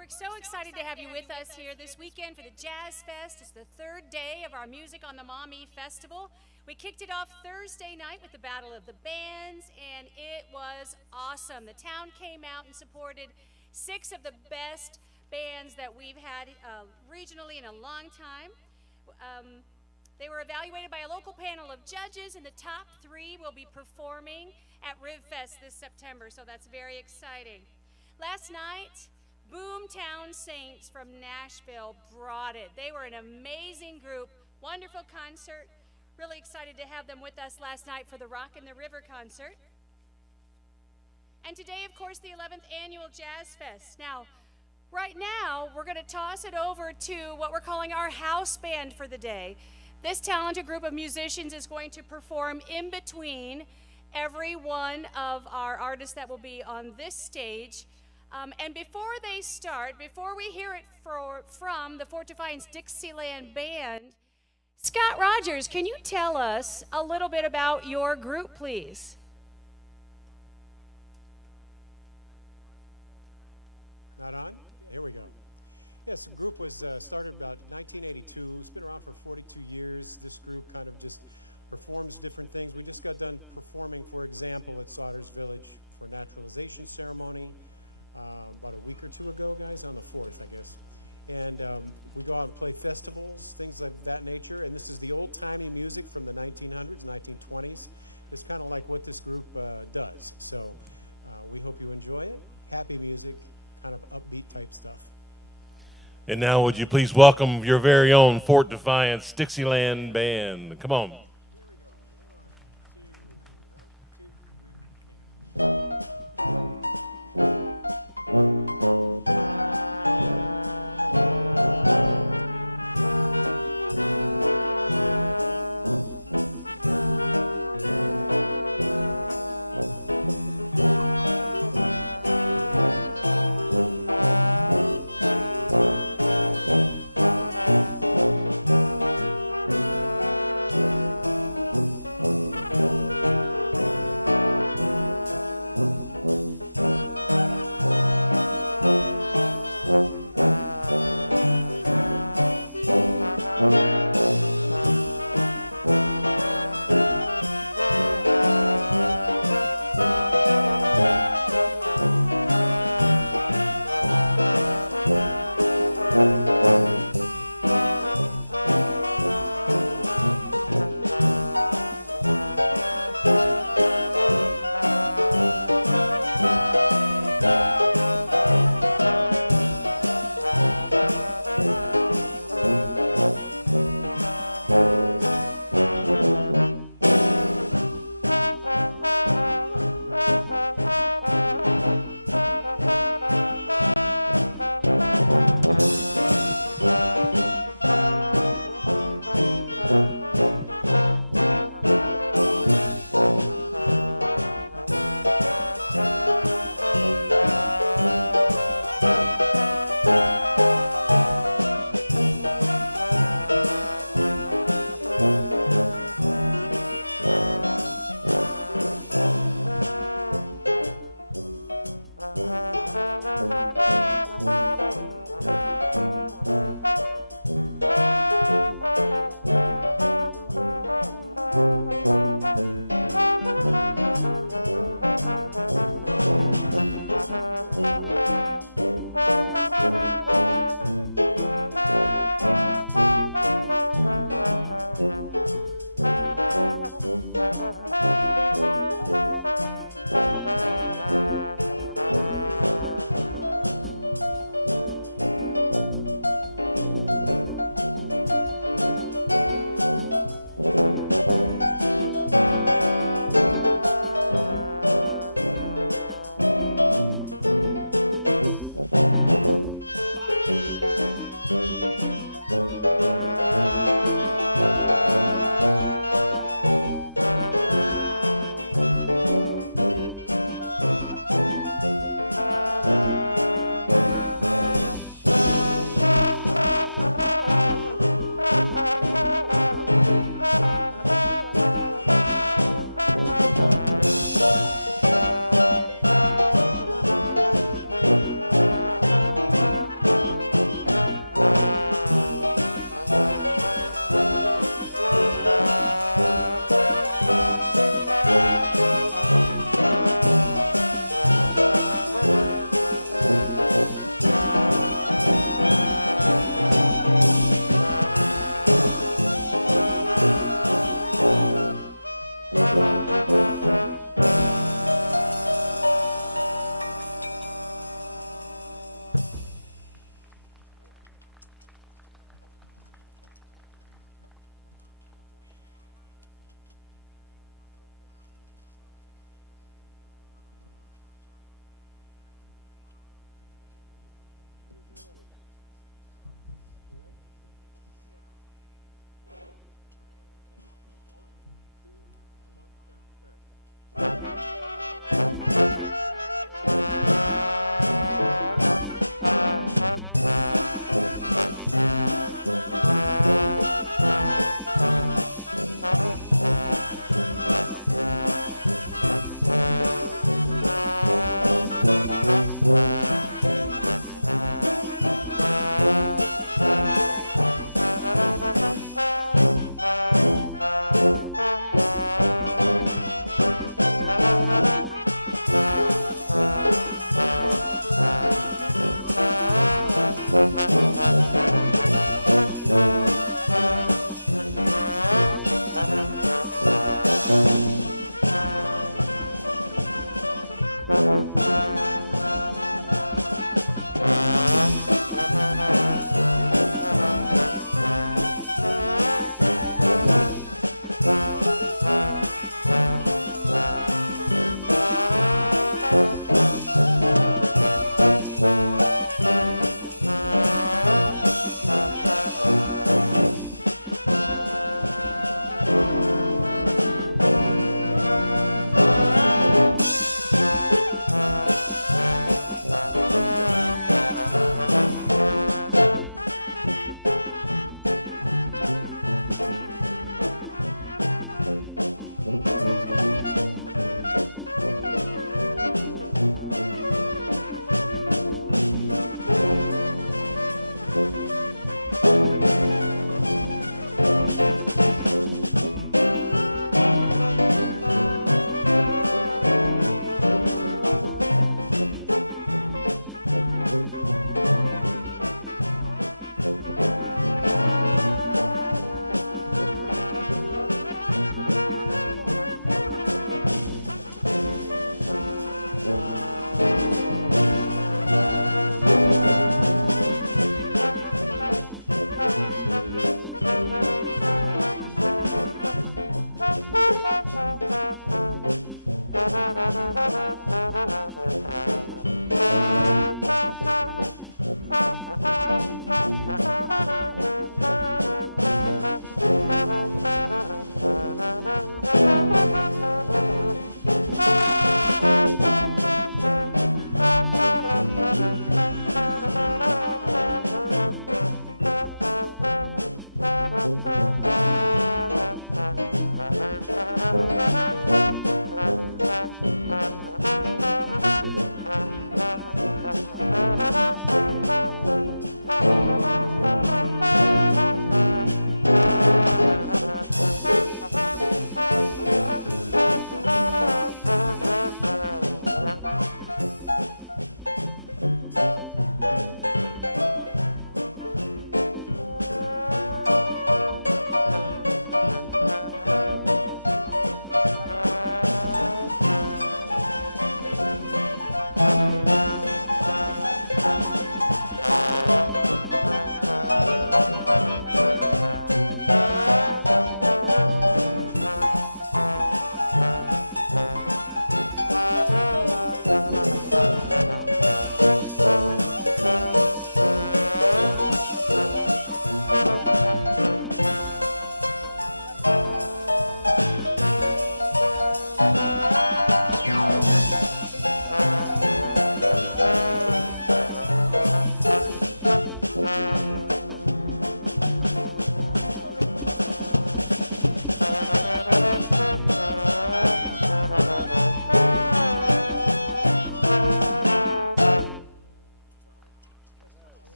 We're so excited to have you with us here this weekend for the Jazz Fest. It's the third day of our Music on the Maumee Festival. We kicked it off Thursday night with the Battle of the Bands, and it was awesome. The town came out and supported 6 of the best bands that we've had regionally in a long time. They were evaluated by a local panel of judges, and the top 3 will be performing at RivFest this September, so that's very exciting. Last night, Boomtown Saints from Nashville brought it. They were an amazing group, wonderful concert. Really excited to have them with us last night for the Rock in the River concert. And today, of course, the 11th annual Jazz Fest. Now, right now, we're going to toss it over to what we're calling our house band for the day. This talented group of musicians is going to perform in between every one of our artists that will be on this stage. And before they start, before we hear it from the Fort Defiance Dixieland Band, Scott Rogers, can you tell us a little bit about your group, please? Not on? Here we go. Yes, the group was started about 1982. It's been around for 42 years. This group kind of just performs different things. We just got done performing, for example, at Sauter's Village for a naturalization ceremony. About a week or 2 ago, guys, on the 4th, I guess. And we go out and play festivals, things of that nature. And this is the old-timey music from the 1900s, 1920s. It's kind of like what this group does. So we hope you enjoy it. Happy music, kind of upbeat type stuff. And now would you please welcome your very own Fort Defiance Dixieland Band. Come on. Here we go. 1, 2, 1, 2, 3.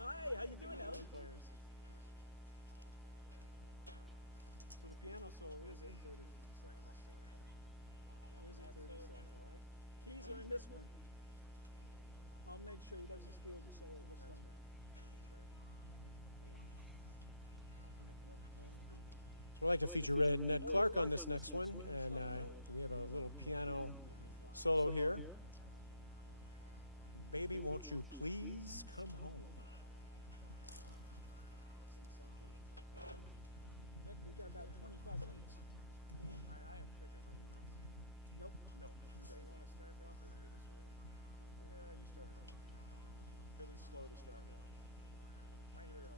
Hi, how you doing, Ellen? Players. So the piano solo is at 30 seconds. Is at 30 seconds, all right? Keys are in this one. I'll make sure he doesn't steal the solo this time. So I'd like to feature Ned Clark on this next one, and we have a little piano solo here. Baby, won't you please come home? Nick, we got about 25 minutes. All right, I have to pick up. Nope. No. So you want to start it off or want me to start it? Yeah, you start it. Really slow to start with. All right, here we go.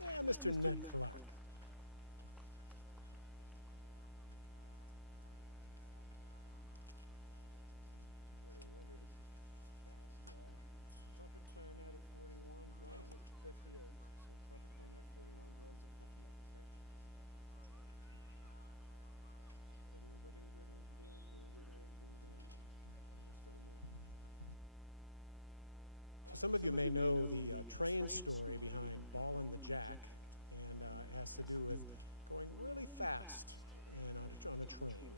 Yeah, Mr. Ned Clark. Trumpet clarinet at 41, drums at 58. So trumpet clarinet 41, drums at 58. Okay? So some of you may know the train story behind Ballin' the Jack, and it has to do with going really fast and on a train.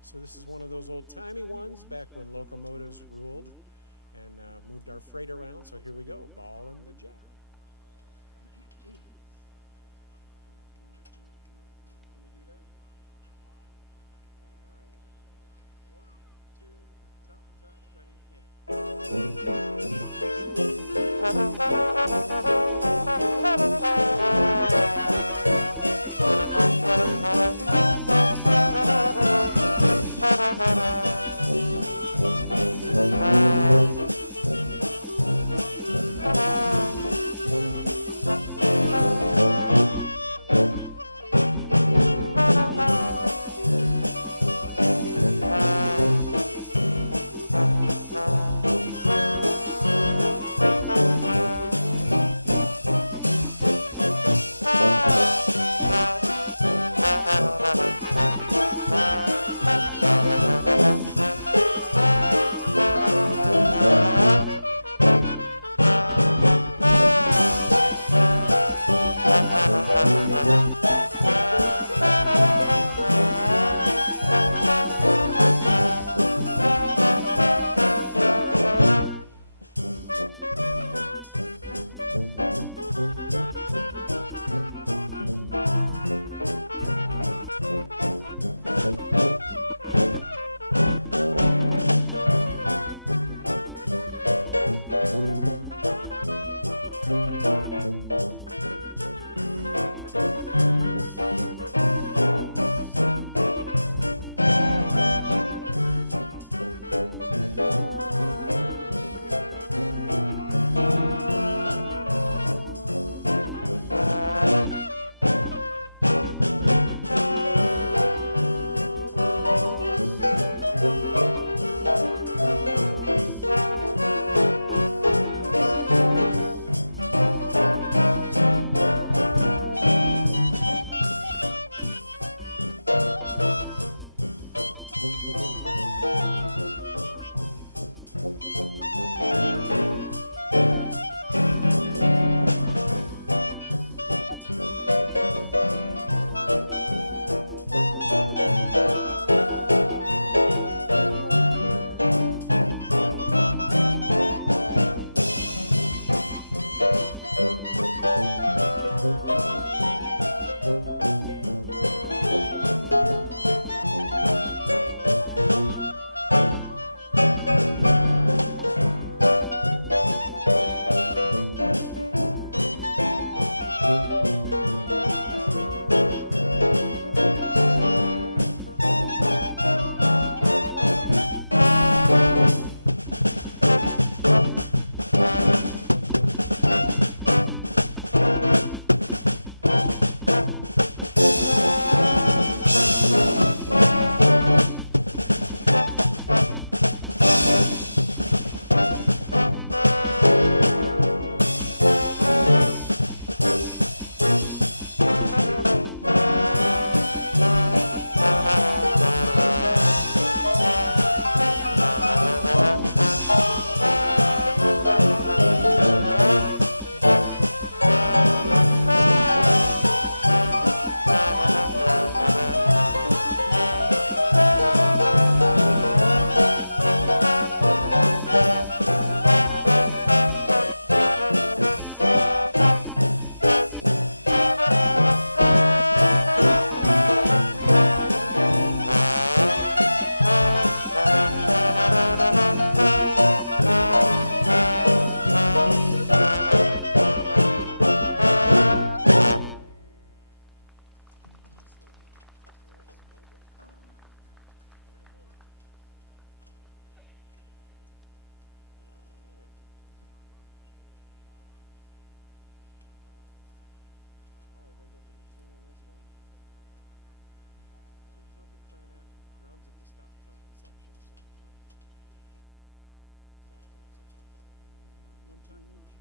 So this is one of those old-timey ones back when locomotives ruled and moved our freight around. So here we go, Ballin' the Jack. Can we do that? 1, 2, One time each.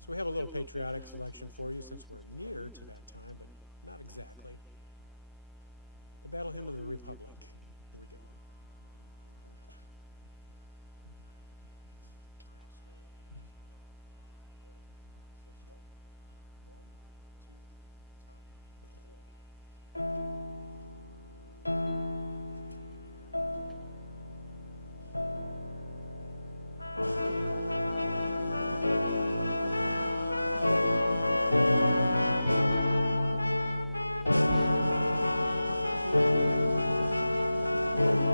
So we have a little patriotic selection for you since we're near to that time, but not exactly. The Battle Hymn of the Republic. Here we go. Thank you.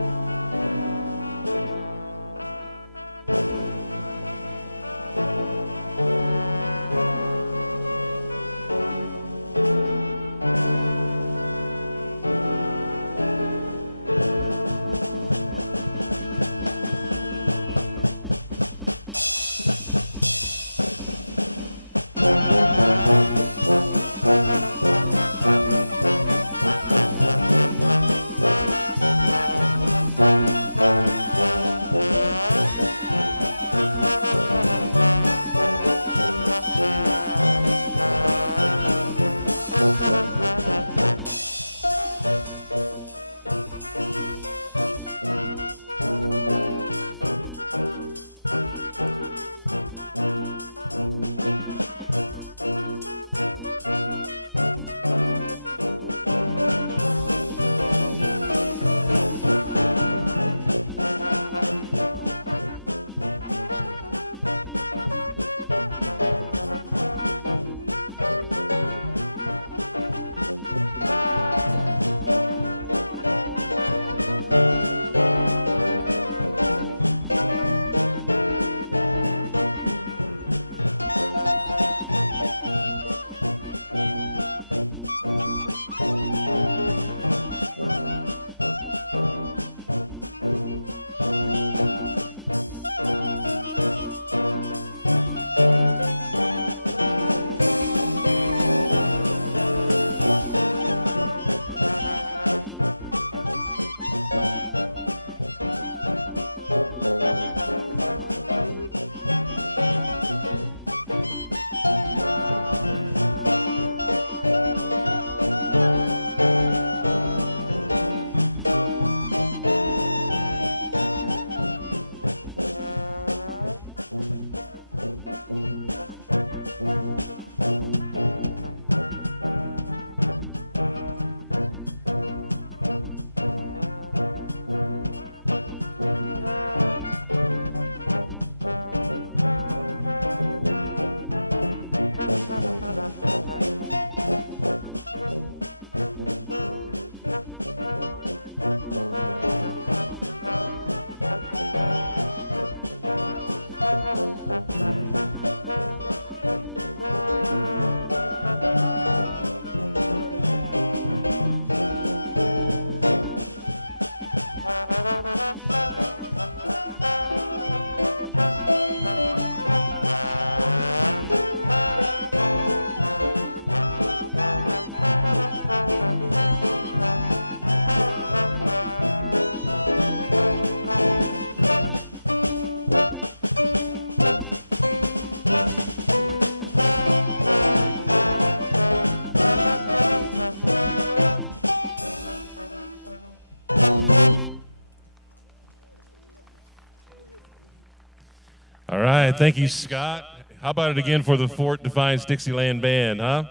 Thank you, Scott. How about it again for the Fort Defiance Dixieland Band, huh?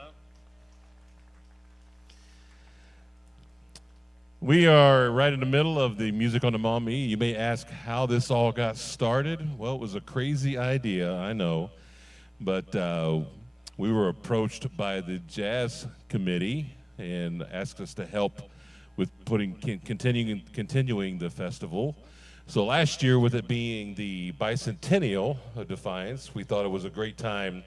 We are right in the middle of the Music on the Maumee. You may ask how this all got started. Well, it was a crazy idea, I know, but we were approached by the Jazz Committee and asked us to help with continuing the festival. So last year, with it being the bicentennial of Defiance, we thought it was a great time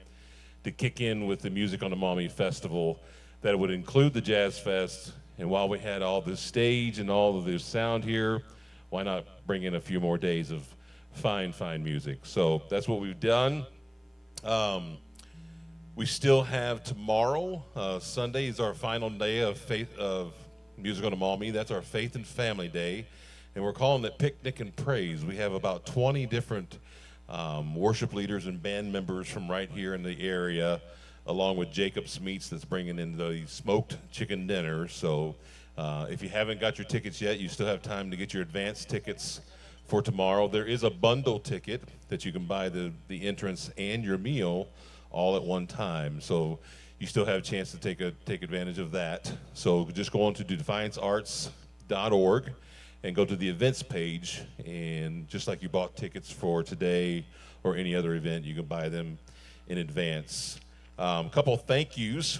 to kick in with the Music on the Maumee Festival that would include the Jazz Fest. And while we had all this stage and all of this sound here, why not bring in a few more days of fine, fine music? So that's what we've done. We still have tomorrow. Sunday is our final day of Music on the Maumee. That's our Faith and Family Day. And we're calling it Picnic and Praise. We have about 20 different worship leaders and band members from right here in the area, along with Jacob's Meats that's bringing in the smoked chicken dinner. So if you haven't got your tickets yet, you still have time to get your advance tickets for tomorrow. There is a bundle ticket that you can buy the entrance and your meal all at one time. So you still have a chance to take advantage of that. So just go on to defiancearts.org and go to the events page, and just like you bought tickets for today or any other event, you can buy them in advance. A couple of thank yous.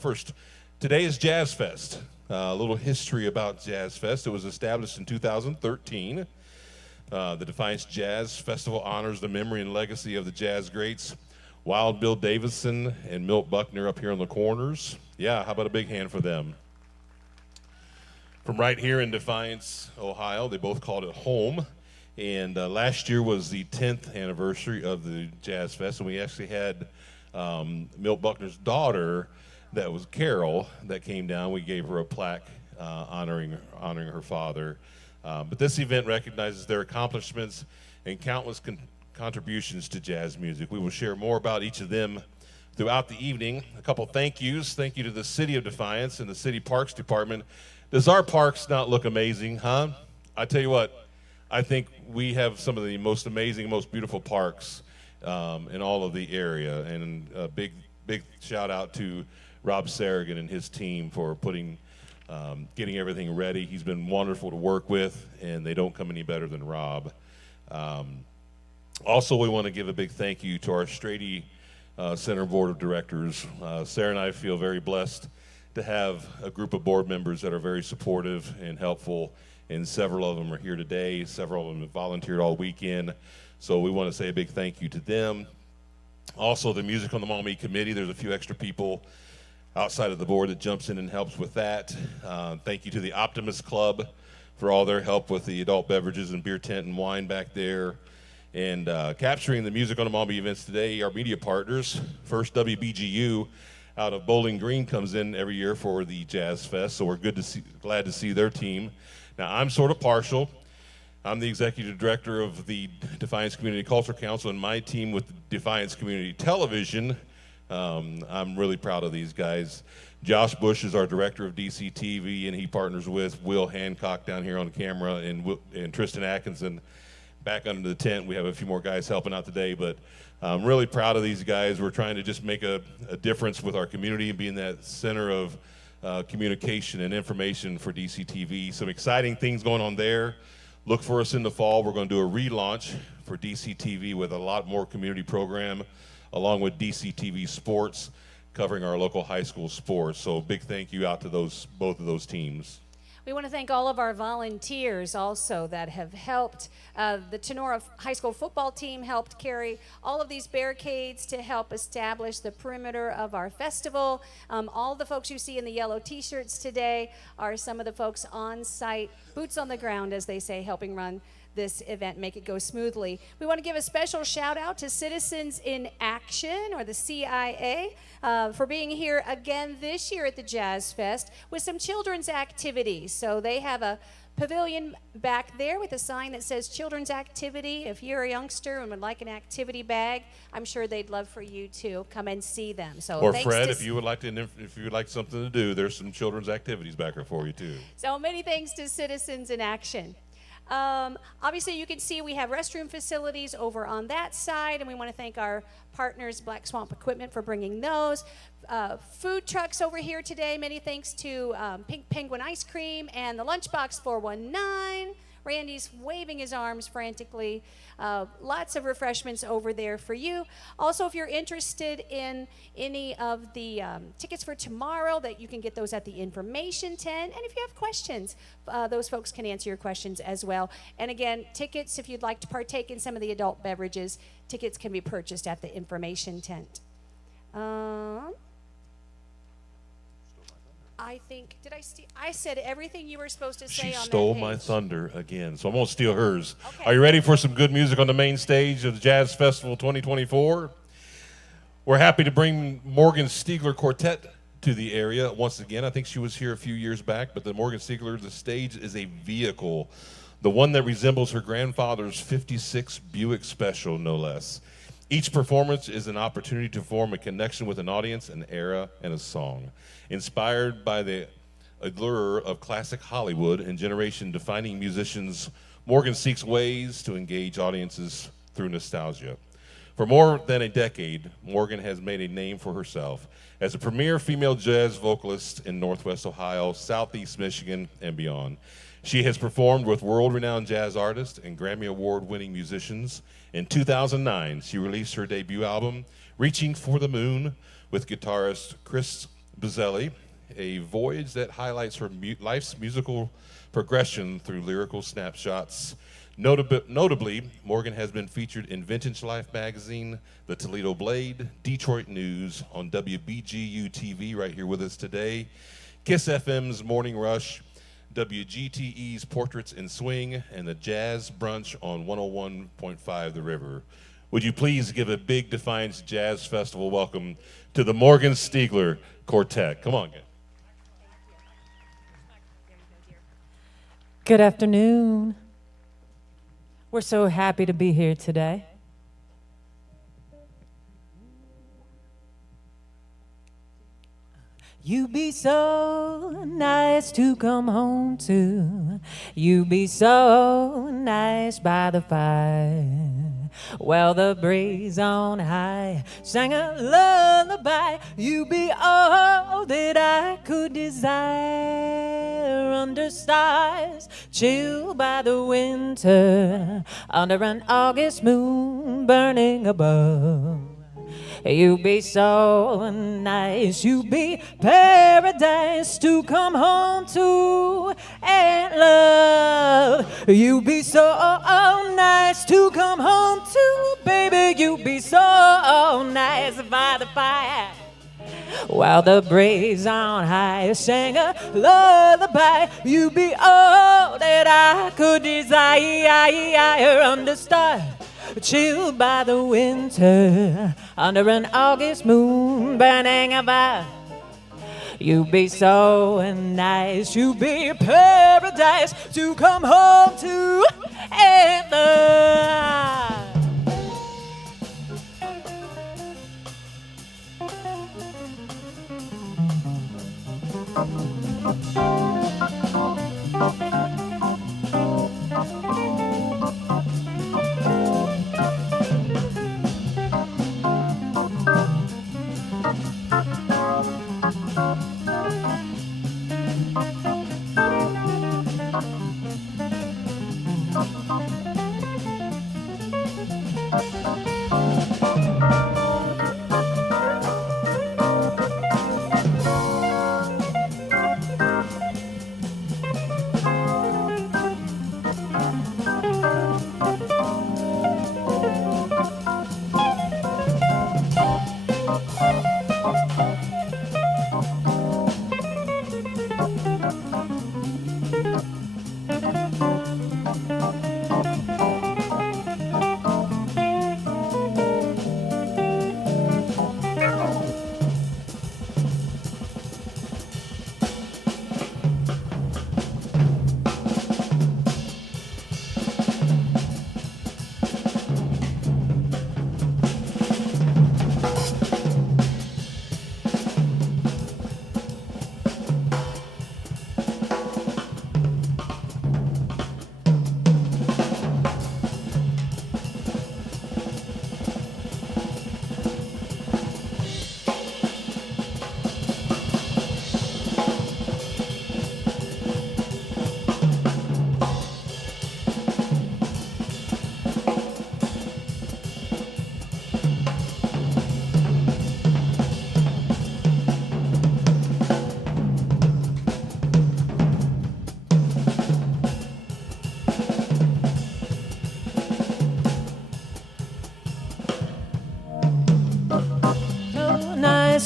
First, today is Jazz Fest. A little history about Jazz Fest. It was established in 2013. The Defiance Jazz Festival honors the memory and legacy of the jazz greats Wild Bill Davison and Milt Buckner up here on the corners. Yeah, how about a big hand for them? From right here in Defiance, Ohio, they both called it home. And last year was the 10th anniversary of the Jazz Fest, and we actually had Milt Buckner's daughter, that was Carol, that came down. We gave her a plaque honoring her father. But this event recognizes their accomplishments and countless contributions to jazz music. We will share more about each of them throughout the evening. A couple thank yous. Thank you to the City of Defiance and the City Parks Department. Does our parks not look amazing, huh? I tell you what, I think we have some of the most amazing, most beautiful parks in all of the area. And a big shout out to Rob Sarrigan and his team for getting everything ready. He's been wonderful to work with, and they don't come any better than Rob. Also, we want to give a big thank you to our Strady Center Board of Directors. Sarah and I feel very blessed to have a group of board members that are very supportive and helpful, and several of them are here today. Several of them have volunteered all weekend, so we want to say a big thank you to them. Also, the Music on the Maumee Committee, there's a few extra people outside of the board that jumps in and helps with that. Thank you to the Optimist Club for all their help with the adult beverages and beer tent and wine back there. And capturing the Music on the Maumee events today, our media partners. First, WBGU out of Bowling Green comes in every year for the Jazz Fest, so we're glad to see their team. Now, I'm sort of partial. I'm the executive director of the Defiance Community Culture Council, and my team with Defiance Community Television. I'm really proud of these guys. Josh Bush is our director of DCTV, and he partners with Will Hancock down here on camera and Tristan Atkinson back under the tent. We have a few more guys helping out today, but I'm really proud of these guys. We're trying to just make a difference with our community and being that center of communication and information for DCTV. Some exciting things going on there. Look for us in the fall. We're going to do a relaunch for DCTV with a lot more community program, along with DCTV Sports, covering our local high school sports. So big thank you out to both of those teams. We want to thank all of our volunteers also that have helped. The Tenora High School football team helped carry all of these barricades to help establish the perimeter of our festival. All the folks you see in the yellow t-shirts today are some of the folks on site, boots on the ground, as they say, helping run this event, make it go smoothly. We want to give a special shout out to Citizens in Action, or the CIA, for being here again this year at the Jazz Fest with some children's activities. So they have a pavilion back there with a sign that says children's activity. If you're a youngster and would like an activity bag, I'm sure they'd love for you to come and see them. So or Fred, if you would like something to do, there's some children's activities back there for you too. So many thanks to Citizens in Action. Obviously, you can see we have restroom facilities over on that side, and we want to thank our partners, Black Swamp Equipment, for bringing those. Food trucks over here today, many thanks to Pink Penguin Ice Cream and the Lunchbox 419. Randy's waving his arms frantically. Lots of refreshments over there for you. Also, if you're interested in any of the tickets for tomorrow, that you can get those at the information tent. And if you have questions, those folks can answer your questions as well. And again, tickets, if you'd like to partake in some of the adult beverages, tickets can be purchased at the information tent. I think, I said everything you were supposed to say She on that stole page. my thunder again, so I'm going to steal hers. Okay. Are you ready for some good music on the main stage of the Jazz Festival 2024? We're happy to bring Morgan Stiegler Quartet to the area once again. I think she was here a few years back, but the Morgan Stiegler, the stage is a vehicle, the one that resembles her grandfather's 56 Buick Special, no less. Each performance is an opportunity to form a connection with an audience, an era, and a song. Inspired by the allure of classic Hollywood and generation-defining musicians, Morgan seeks ways to engage audiences through nostalgia. For more than a decade, Morgan has made a name for herself as a premier female jazz vocalist in Northwest Ohio, Southeast Michigan, and beyond. She has performed with world-renowned jazz artists and Grammy Award-winning musicians. In 2009, she released her debut album, Reaching for the Moon, with guitarist Chris Buzzelli, a voyage that highlights her life's musical progression through lyrical snapshots. Notably, Morgan has been featured in Vintage Life magazine, the Toledo Blade, Detroit News, on WBGU TV right here with us today, KISS FM's Morning Rush, WGTE's Portraits in Swing, and the Jazz Brunch on 101.5 The River. Would you please give a big Defiance Jazz Festival welcome to the Morgan Stiegler Quartet. Come on, guys. Good afternoon. We're so happy to be here today. You be so nice to come home to. You be so nice by the fire. Well, the breeze on high sang a lullaby. You be all that I could desire. Under stars, chilled by the winter, under an August moon burning above. You be so nice, you be paradise to come home to and love. You be so nice to come home to, baby. You be so nice by the fire. While the breeze on high sang a lullaby, you be all that I could desire. Under stars, chilled by the winter, under an August moon burning above. You be so nice, you be paradise to come home to and love.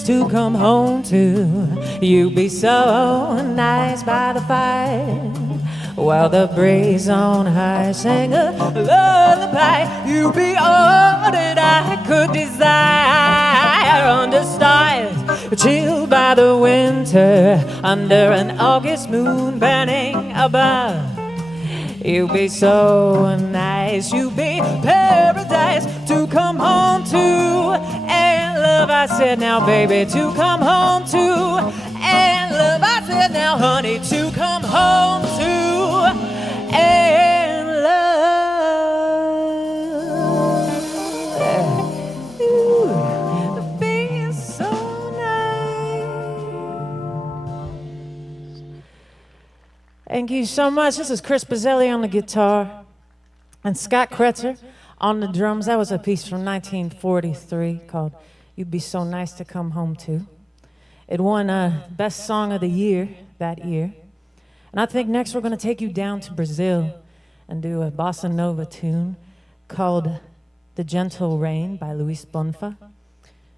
nice to come home to. You'd be so nice by the fire, while the breeze on high sang a lullaby. You'd be all that I could desire under stars, chilled by the winter, under an August moon burning above. You'd be so nice, you'd be paradise to come home to. And love, I said now, baby, to come home to. And love, I said now, honey, to come home to. And love, ooh, being so nice. Thank you so much. This is Chris Bazzelli on the guitar and Scott Kretzer on the drums. That was a piece from 1943 called You'd Be So Nice to Come Home To. It won Best Song of the Year that year. And I think next we're going to take you down to Brazil and do a bossa nova tune called The Gentle Rain by Luis Bonfa.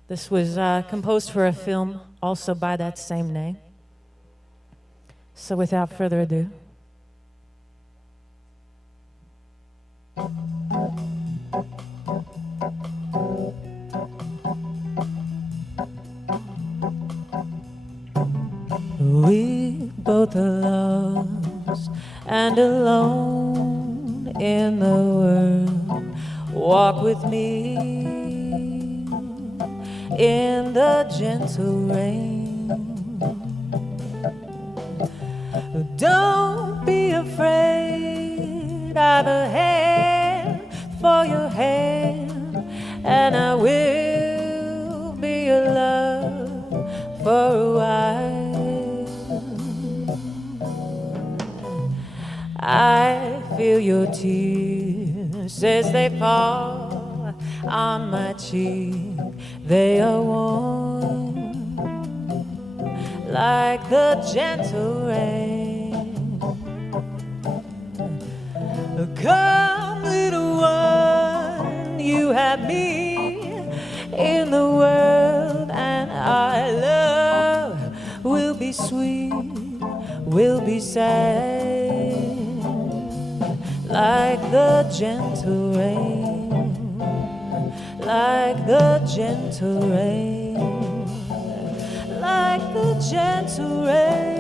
This was composed for a film also by that same name. So without further ado. We both are lost and alone in the world. Walk with me in the gentle rain. Don't be afraid, I've a hand for your hand, and I will be your love for a while. I feel your tears as they fall on my cheek. They are warm like the gentle rain. Come, little one, you have me in the world, and our love will be sweet, will be sad, like the gentle rain, like the gentle rain, like the gentle rain.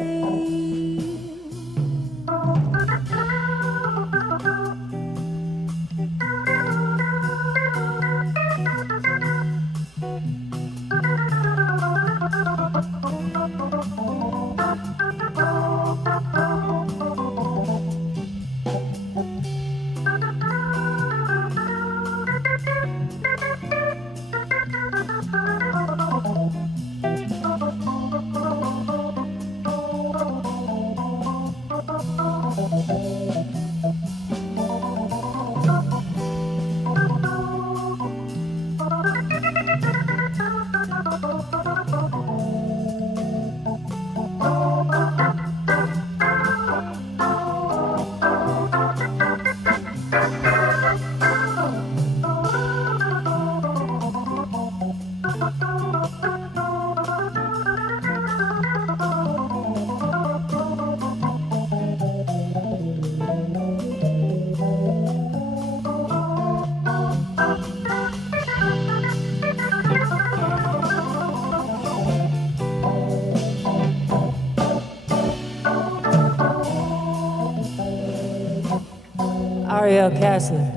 Ariel Kessler.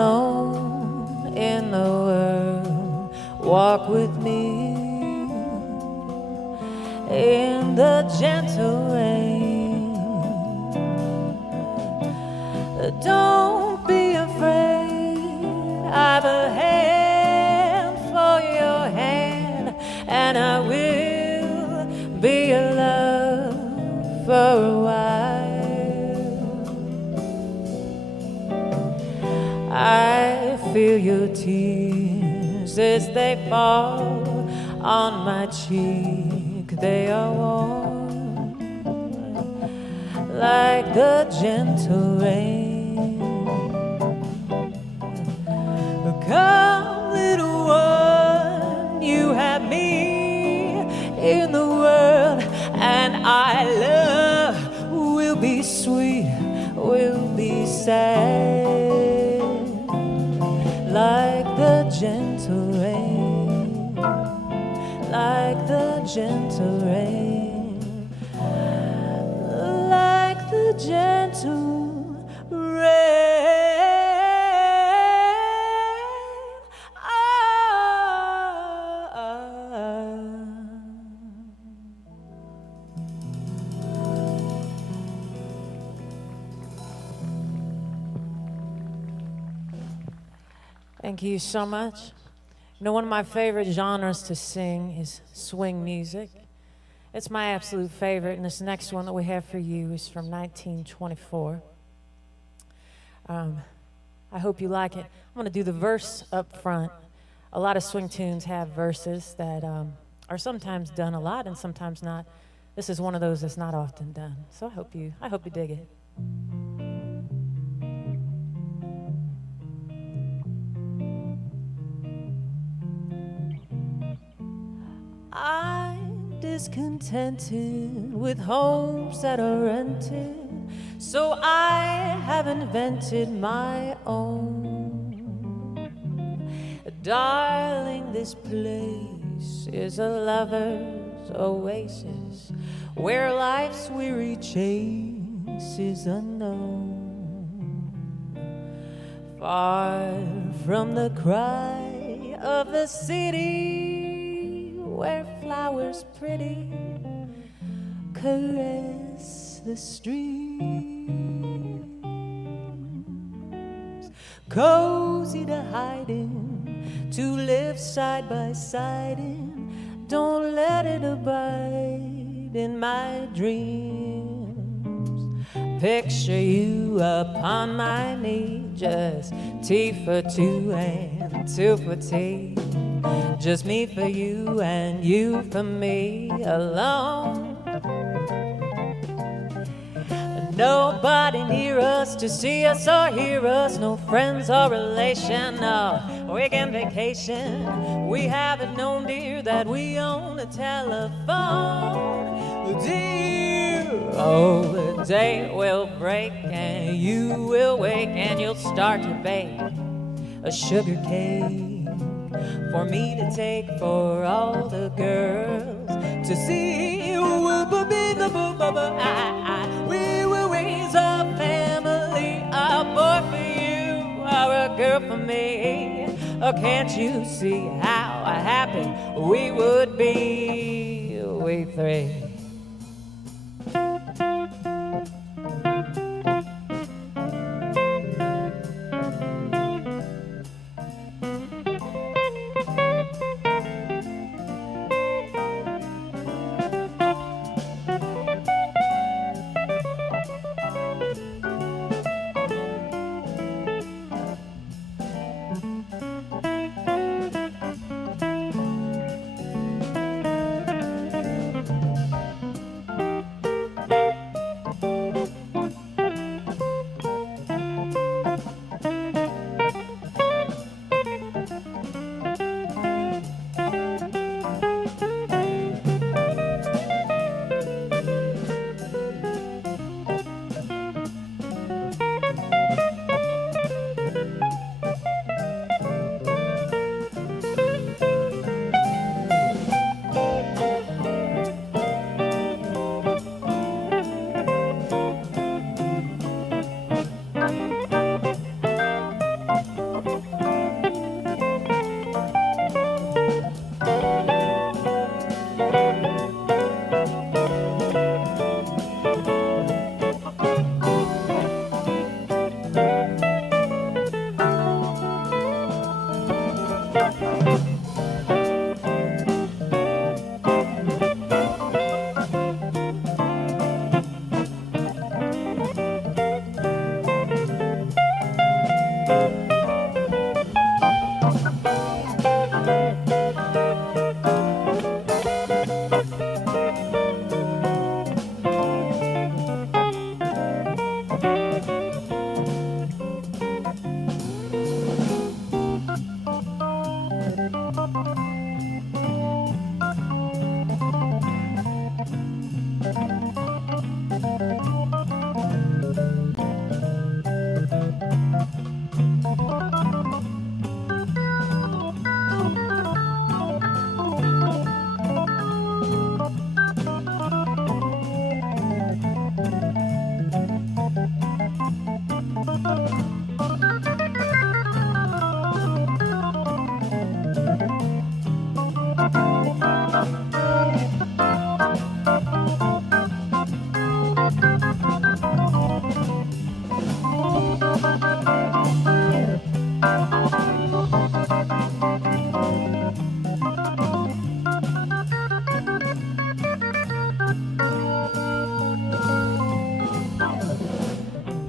alone in the world. Walk with me in the gentle rain. Don't be afraid, I've a hand for your hand, and I will be your love for a while. I feel your tears as they fall on my cheek. They are warm like the gentle rain. Come, little one, you have me in the world, and I love will be sweet, will be sad, like the gentle rain, like the gentle rain, like the gentle rain. Thank you so much. You know, one of my favorite genres to sing is swing music. It's my absolute favorite, and this next one that we have for you is from 1924. I hope you like it. I'm going to do the verse up front. A lot of swing tunes have verses that are sometimes done a lot and sometimes not. This is one of those that's not often done. So I hope you dig it. I'm discontented with homes that are rented, so I have invented my own. Darling, this place is a lover's oasis where life's weary chase is unknown. Far from the cry of the city where flowers pretty caress the streams, cozy to hide in, to live side by side in. Don't let it abide in my dreams. Picture you upon my knee, just tea for two and two for tea. Just me for you and you for me alone. Nobody near us to see us or hear us, no friends or relation, no weekend vacation. We haven't known, dear, that we own a telephone. Dear, oh, the day will break and you will wake and you'll start to bake a sugar cake for me to take for all the girls to see. We will raise a family, a boy for you or a girl for me. Oh, can't you see how happy we would be, we three?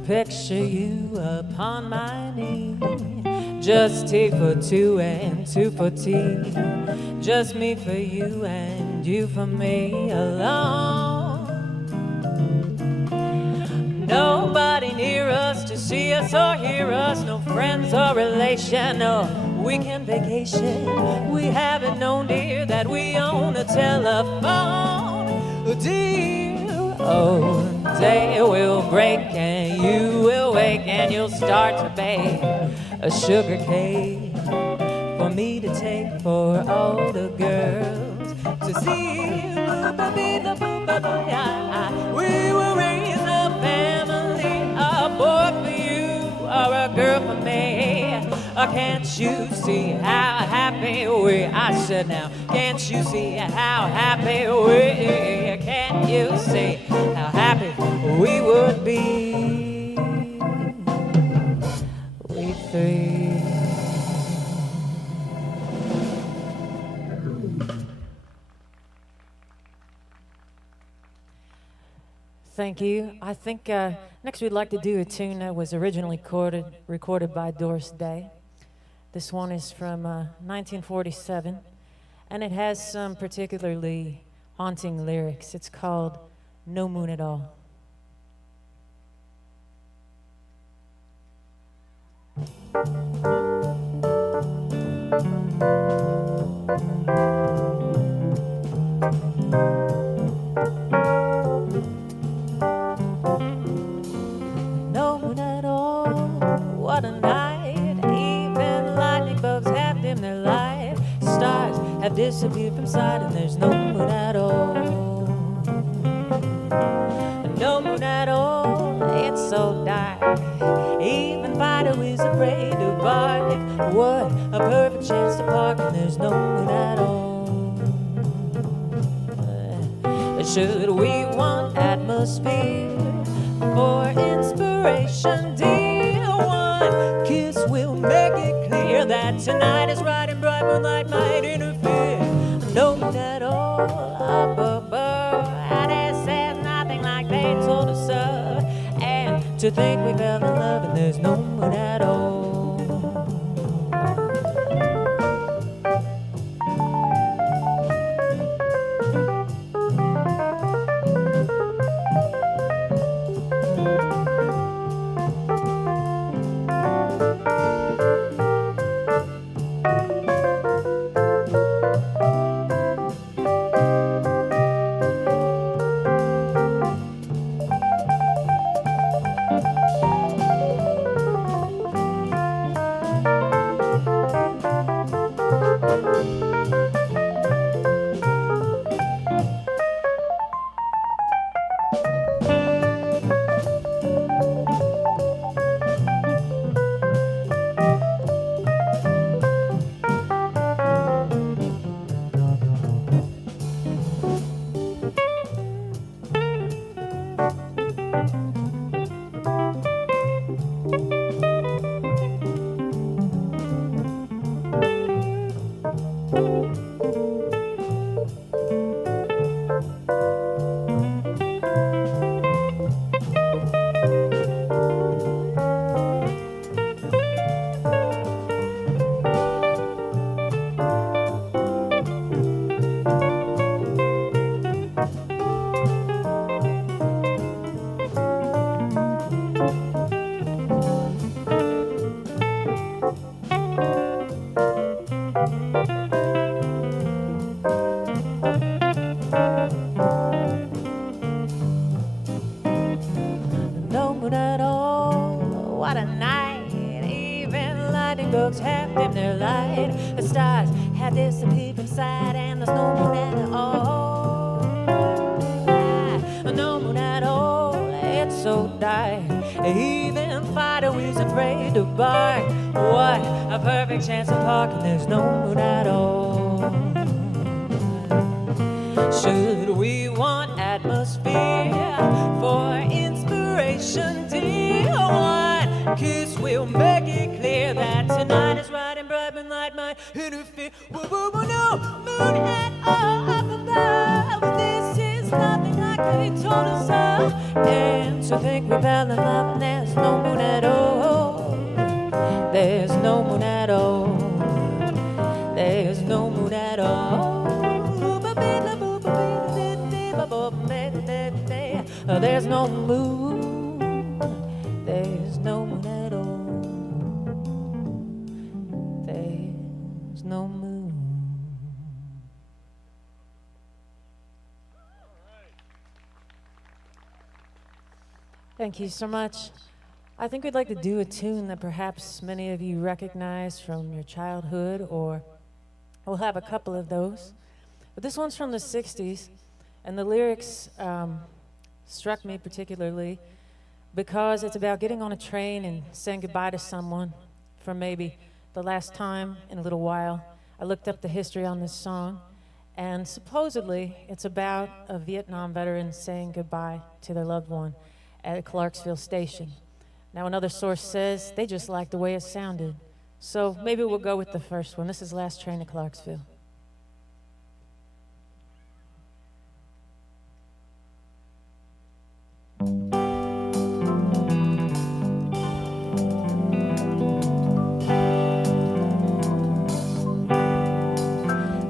Picture you upon my knee, just tea for two and two for tea, just me for you and you for me alone. Nobody near us to see us or hear us, no friends or relation, no weekend vacation. We haven't known, dear, that we own a telephone, dear. Oh, day will break and you will wake and you'll start to bake a sugar cake for me to take for all the girls to see. We will raise a family, a boy for you or a girl for me. Can't you see how happy we? I said now, can't you see how happy we? Can't you see how happy we would be? We three. Thank you. I think next we'd like to do a tune that was originally recorded by Doris Day. This one is from 1947, and it has some particularly haunting lyrics. It's called No Moon at All. No moon at all, what a night. Even lightning bugs have dimmed their light. Stars have disappeared from sight, and there's no moon at all. No moon at all, it's so dark. Even Fido is afraid to bark. What a perfect chance to park, and there's no moon at all. Should we want atmosphere for inspiration, dear one? Kiss will make it clear that tonight is right and bright moonlight might interfere. No moon at all up above, and it says nothing like they told us of. And to think we fell in love and there's no moon at all. Bugs have dimmed their light. The stars have disappeared from sight, and there's no moon at all. No moon at all, it's so dark. Even Fido is afraid to bark. What a perfect chance to park, and there's no moon at all. Should we want atmosphere for inspiration, dear one? Kiss will make it clear that tonight and if it no moon at all up above, this is nothing like a total sun. And to think we fell in love, and there's no moon at all. There's no moon at all. There's no moon at all. There's no moon. There's no moon at all. There's no moon. Thank you so much. I think we'd like to do a tune that perhaps many of you recognize from your childhood, or we'll have a couple of those. But this one's from the 60s, and the lyrics struck me particularly because it's about getting on a train and saying goodbye to someone for maybe the last time in a little while. I looked up the history on this song, and supposedly it's about a Vietnam veteran saying goodbye to their loved one at a Clarksville station. Now, another source says they just liked the way it sounded. So maybe we'll go with the first one. This is Last Train to Clarksville.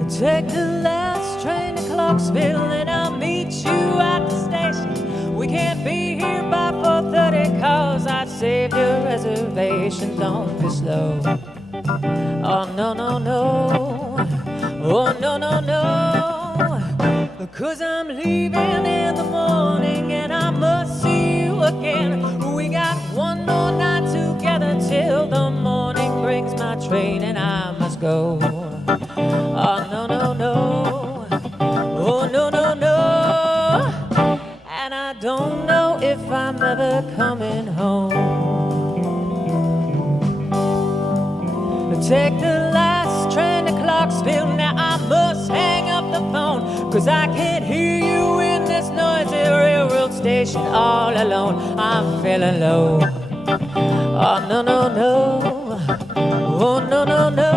Take the last train to Clarksville and I'll meet you at the station. We can't be here by 4:30 cause I've saved your reservation. Don't be slow. Oh no, no, no. Oh no, no, no. Because I'm leaving in the morning and I must see you again. We got one more night together till the morning brings my train and I must go. Oh no, no, no. Oh no, no, no. And I don't know if I'm ever coming home. Take the last train to Clarksville. Now I must hang up the phone, cause I can't hear you in this noisy railroad station all alone. I'm feeling low. Oh no, no, no. Oh no, no, no.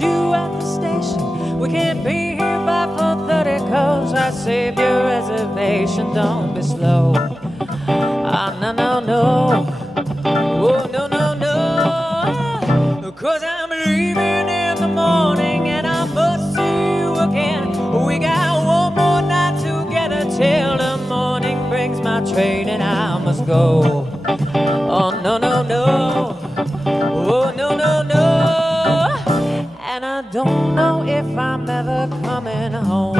you at the station. We can't be here by 4:30, 'cause I saved your reservation. Don't be slow. Ah, no, no, no. Oh, no, no, no. 'Cause I'm leaving in the morning and I must see you again. We got one more night together till the morning brings my train and I must go. Oh, no, no, no. Oh, no, no, no. And I don't know if I'm ever coming home.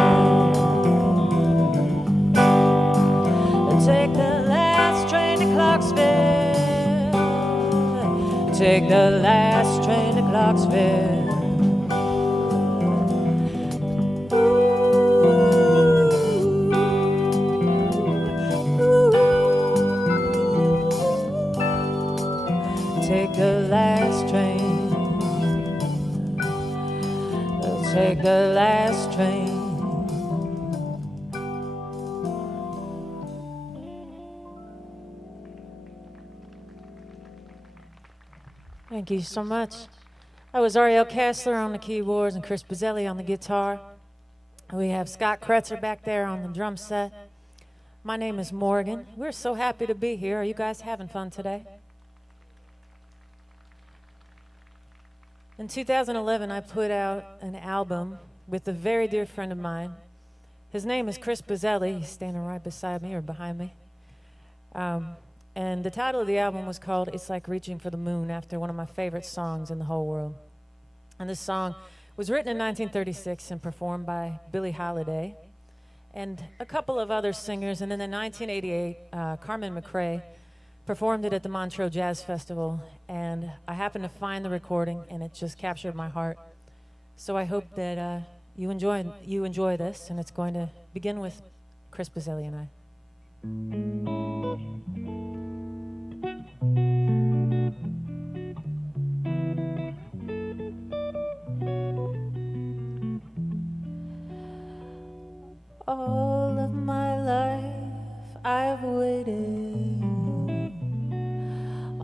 Take the last train to Clarksville. Take the last train to Clarksville. Take the last train. Take the last train. Thank you so much. That was Ariel Kessler on the keyboards and Chris Bazzelli on the guitar. We have Scott Kretzer back there on the drum set. My name is Morgan. We're so happy to be here. Are you guys having fun today? In 2011, I put out an album with a very dear friend of mine. His name is Chris Bazzelli. He's standing right beside me or behind me. And the title of the album was called It's Like Reaching for the Moon, after one of my favorite songs in the whole world. And this song was written in 1936 and performed by Billie Holiday and a couple of other singers. And then in 1988, Carmen McRae performed it at the Montreux Jazz Festival. And I happened to find the recording, and it just captured my heart. So I hope that you enjoy this, and it's going to begin with Chris Bazzelli and I. All of my life I've waited.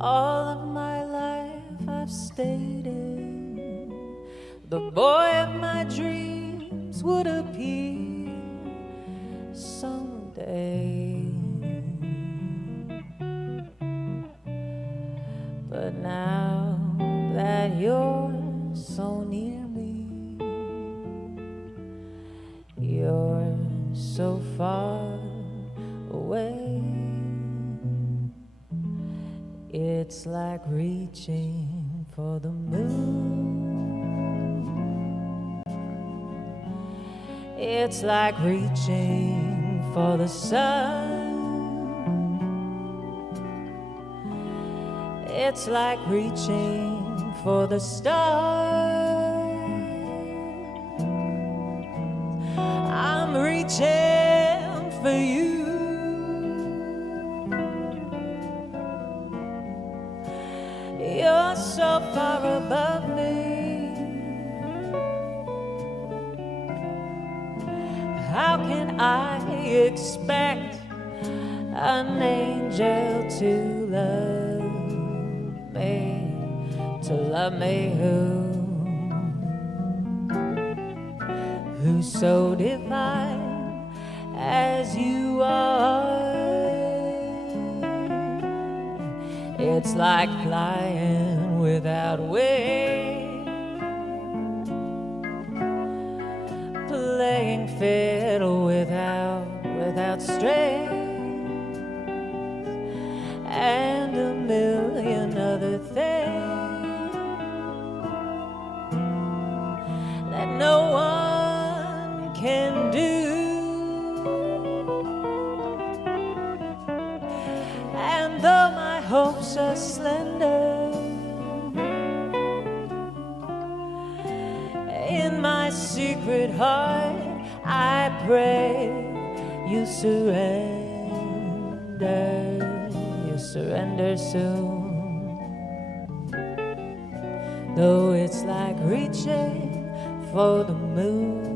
All of my life I've stayed in. The boy of my dreams would appear someday. But now that you're so near me, you're so far away. It's like reaching for the moon. It's like reaching for the sun. It's like reaching for the stars. I'm reaching for you. You're so far above me. How can I expect an angel to love me who's so divine as you are? It's like flying without wings, playing fiddle without strings, and a million other things that no one can do. And though my hopes are slender, in my secret heart I pray you surrender soon. Though it's like reaching for the moon.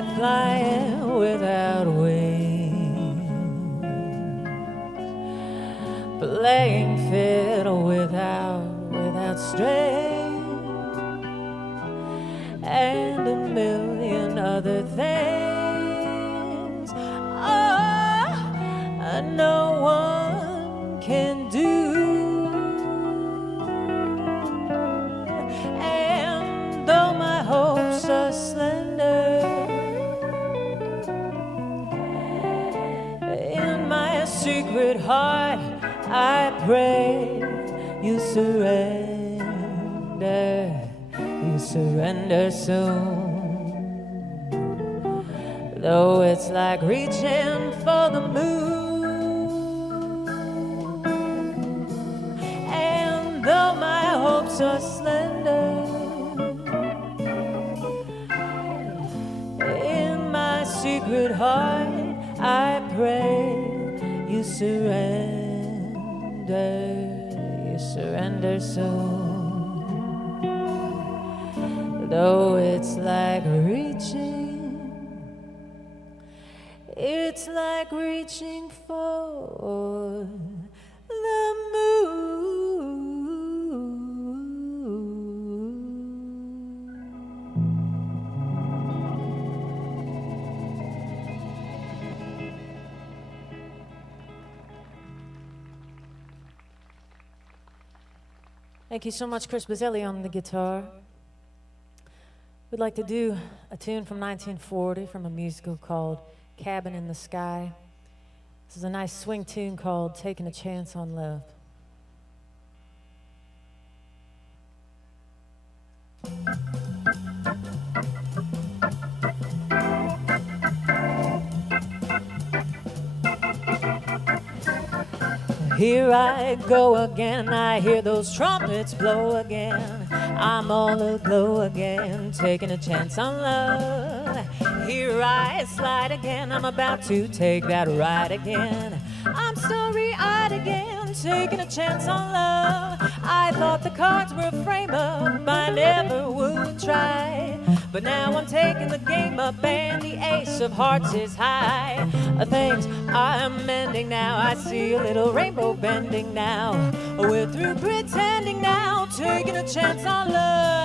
like flying without wings, playing fiddle without strings, and a million other things. Oh, no one can do. And though my hopes are slender, in my secret heart I pray you surrender soon. Though it's like reaching for the moon, and though my hopes are slender, in my secret heart I pray you surrender soon. Though it's like reaching for the moon. Thank you so much, Chris Bazzelli on the guitar. We'd like to do a tune from 1940 from a musical called Cabin in the Sky. This is a nice swing tune called Taking a Chance on Love. Here I go again, I hear those trumpets blow again. I'm all aglow again, taking a chance on love. Here I slide again, I'm about to take that ride again. I'm starry-eyed again, taking a chance on love. I thought the cards were a frame-up, I never would try. But now I'm taking the game up and the ace of hearts is high. Things are mending now, I see a little rainbow bending now. We're through pretending now, taking a chance on love.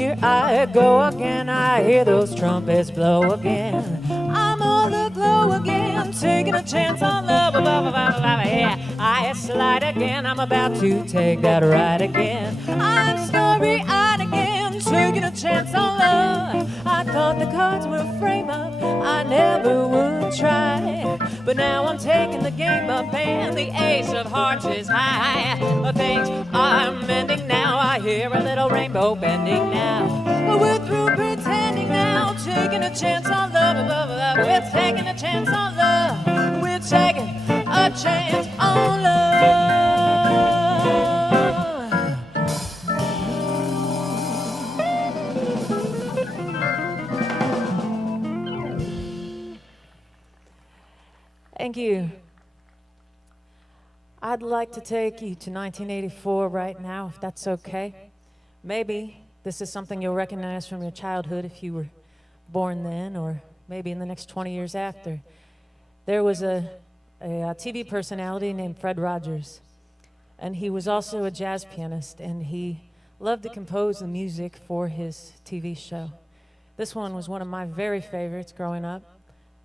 here I go again. I hear those trumpets blow again. I'm on the glow again, taking a chance on love. Yeah, I slide again. I'm about to take that ride again. I'm starry-eyed again, taking a chance on love. I thought the cards were a frame up, I never would try. But now I'm taking the game up and the ace of hearts is high. Things are mending now, I hear a little rainbow bending now. We're through pretending now, taking a chance on love. We're taking a chance on love. We're taking a chance on love. Thank you. I'd like to take you to 1984 right now, if that's okay. Maybe this is something you'll recognize from your childhood if you were born then, or maybe in the next 20 years after. There was a TV personality named Fred Rogers, and he was also a jazz pianist, and he loved to compose the music for his TV show. This one was one of my very favorites growing up,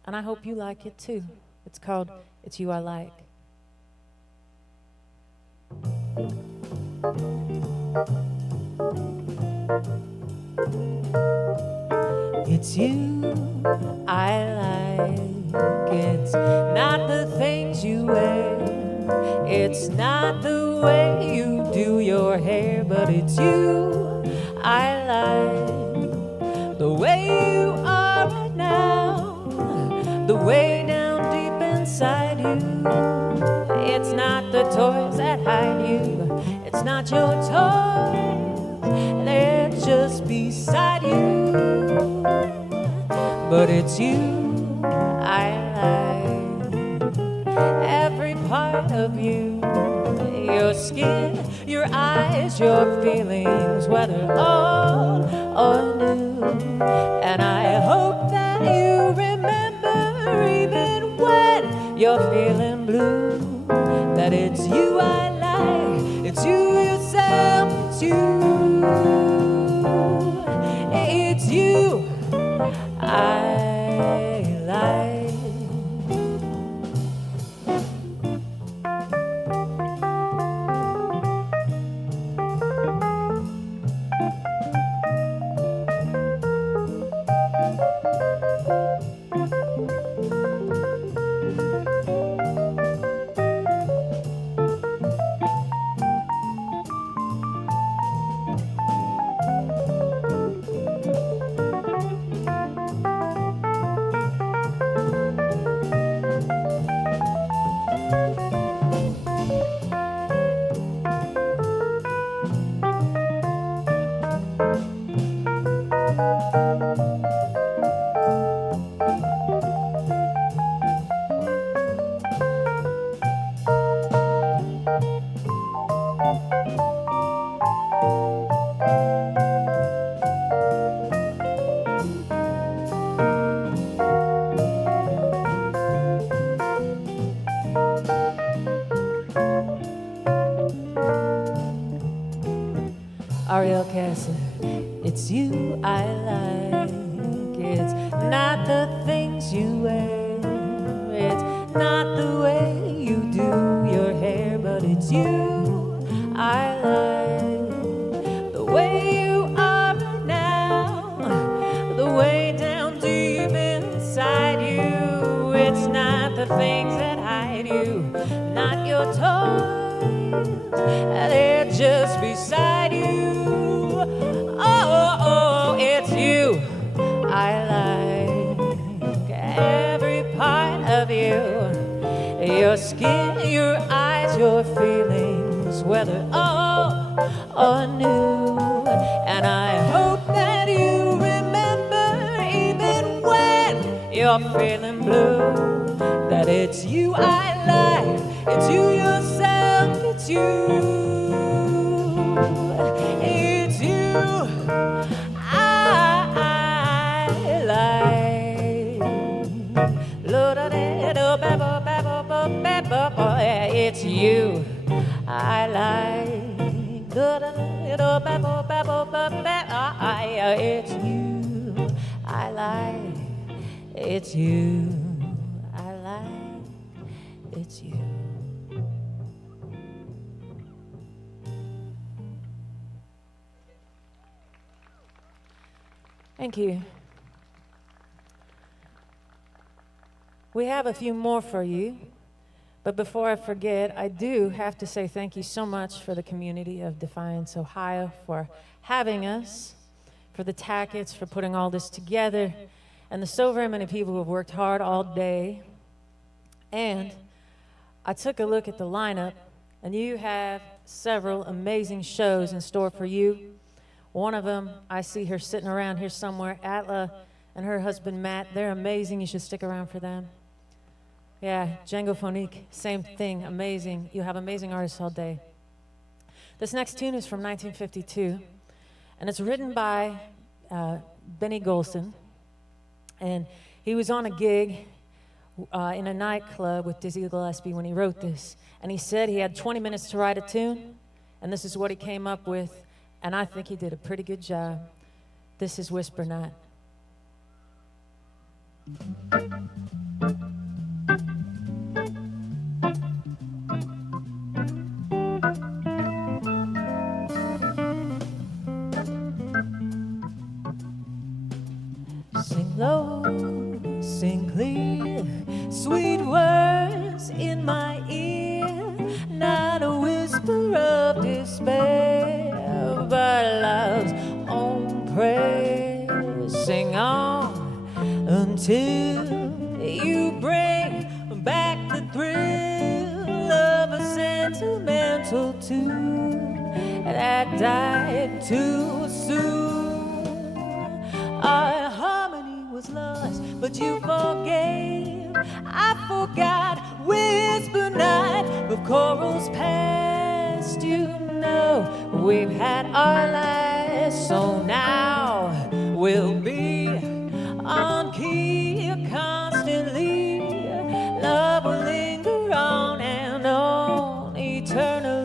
and I hope you like it too. It's called It's You I Like. It's you I like. It's not the things you wear. It's not the way you do your hair, but it's you I like. The way you are right now, the way down deep inside you. It's not the toys that hide you. It's not your toys, they're just beside you. But it's you I like. Every part of you, your skin, your eyes, your feelings, whether old or new. And I hope that you remember, even when you're feeling blue, that it's you I like. It's you yourself, it's you. It's you I like. Ariel Kessler, it's you I like. It's not the things you wear. It's not the way you do your hair, but it's you I like. The way you are right now, the way down deep inside you. It's not the things that hide you, not your toys, they're just beside you. Oh, it's you I like. Every part of you, your skin, your eyes, your feelings, whether old or new. And I hope that you remember, even when you're feeling blue, that it's you I like. It's you yourself, it's you. It's you I like. It's you I like. It's you I like. It's you I like. It's you. Thank you. We have a few more for you, but before I forget, I do have to say thank you so much for the community of Defiance, Ohio, for having us, for the Tackets, for putting all this together, and the so very many people who have worked hard all day. And I took a look at the lineup, and you have several amazing shows in store for you. One of them, I see her sitting around here somewhere, Atla and her husband Matt. They're amazing. You should stick around for them. Yeah, Django Phonique, same thing, amazing. You have amazing artists all day. This next tune is from 1952, and it's written by Benny Golson. And he was on a gig in a nightclub with Dizzy Gillespie when he wrote this. And he said he had 20 minutes to write a tune, and this is what he came up with. And I think he did a pretty good job. This is Whisper Night. Sing low, sing clear, sweet words in my ear, not a whisper of despair, but love's own prayer. Sing on until you bring back the thrill of a sentimental tune that died too soon. Our harmony was lost, but you forgave. I forgot, whisper night of corals past. You know we've had our last, so now we'll be on key constantly. Love will linger on and on eternally.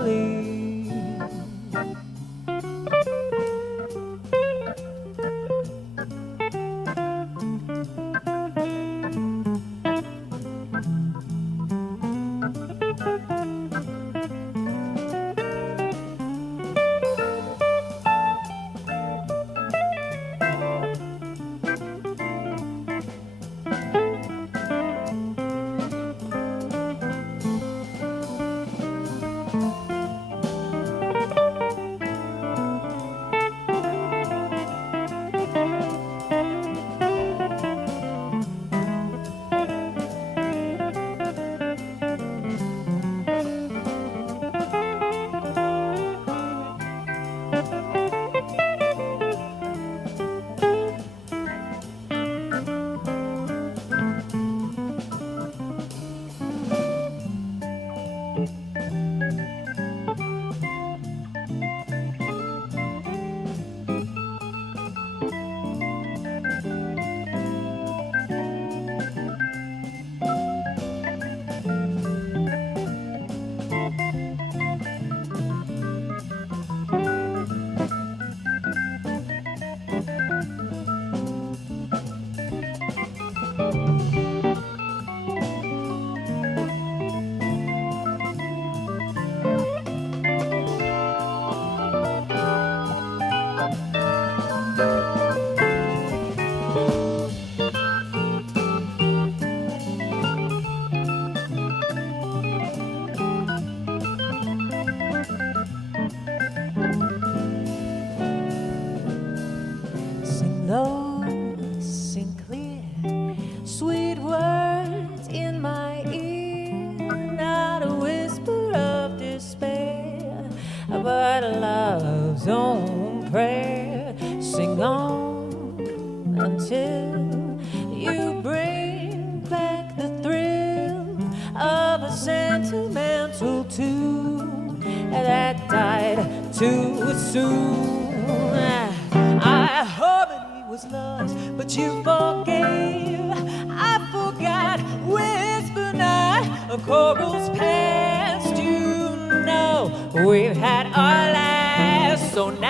Corals past, you know we've had our last, so now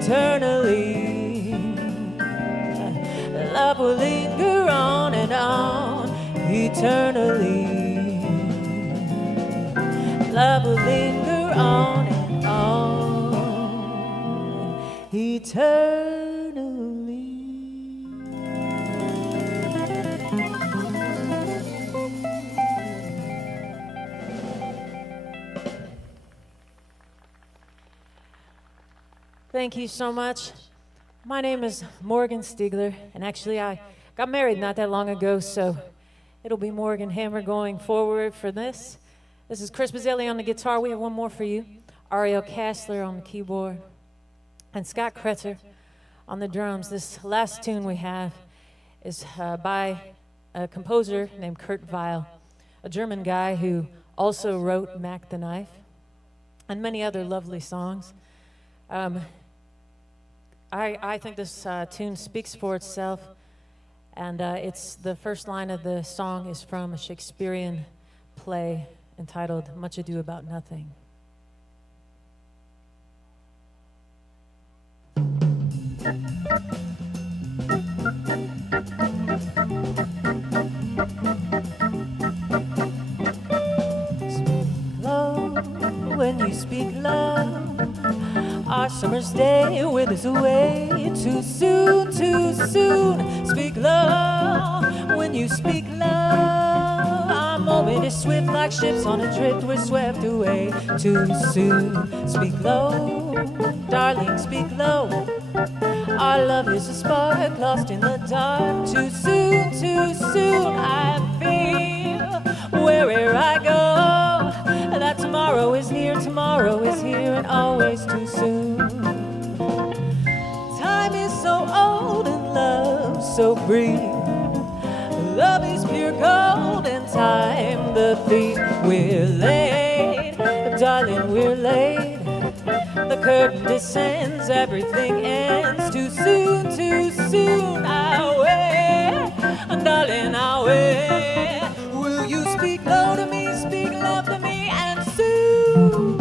eternally. Love will linger on and on eternally. Love will linger on and on eternally. Thank you so much. My name is Morgan Stiegler, and actually I got married not that long ago, so it'll be Morgan Hammer going forward for this. This is Chris Bazzelli on the guitar. We have one more for you. Ariel Kassler on the keyboard, and Scott Kretzer on the drums. This last tune we have is by a composer named Kurt Weill, a German guy who also wrote Mac the Knife and many other lovely songs. I think this tune speaks for itself, and it's the first line of the song is from a Shakespearean play entitled Much Ado About Nothing. Low when you speak love, our summer's day withers away too soon, too soon. Speak low when you speak love. Our moment is swift like ships on a drift. We're swept away too soon. Speak low, darling, speak low. Our love is a spark lost in the dark. Too soon, too soon. I feel wherever I go that tomorrow is here, and always too soon. Time is so old and love so brief. Love is pure gold and time the thief. We're late, darling, we're late. The curtain descends, everything ends. Too soon, too soon. I'll wait, darling, I'll wait. Will you speak low to me, speak love to me, and soon?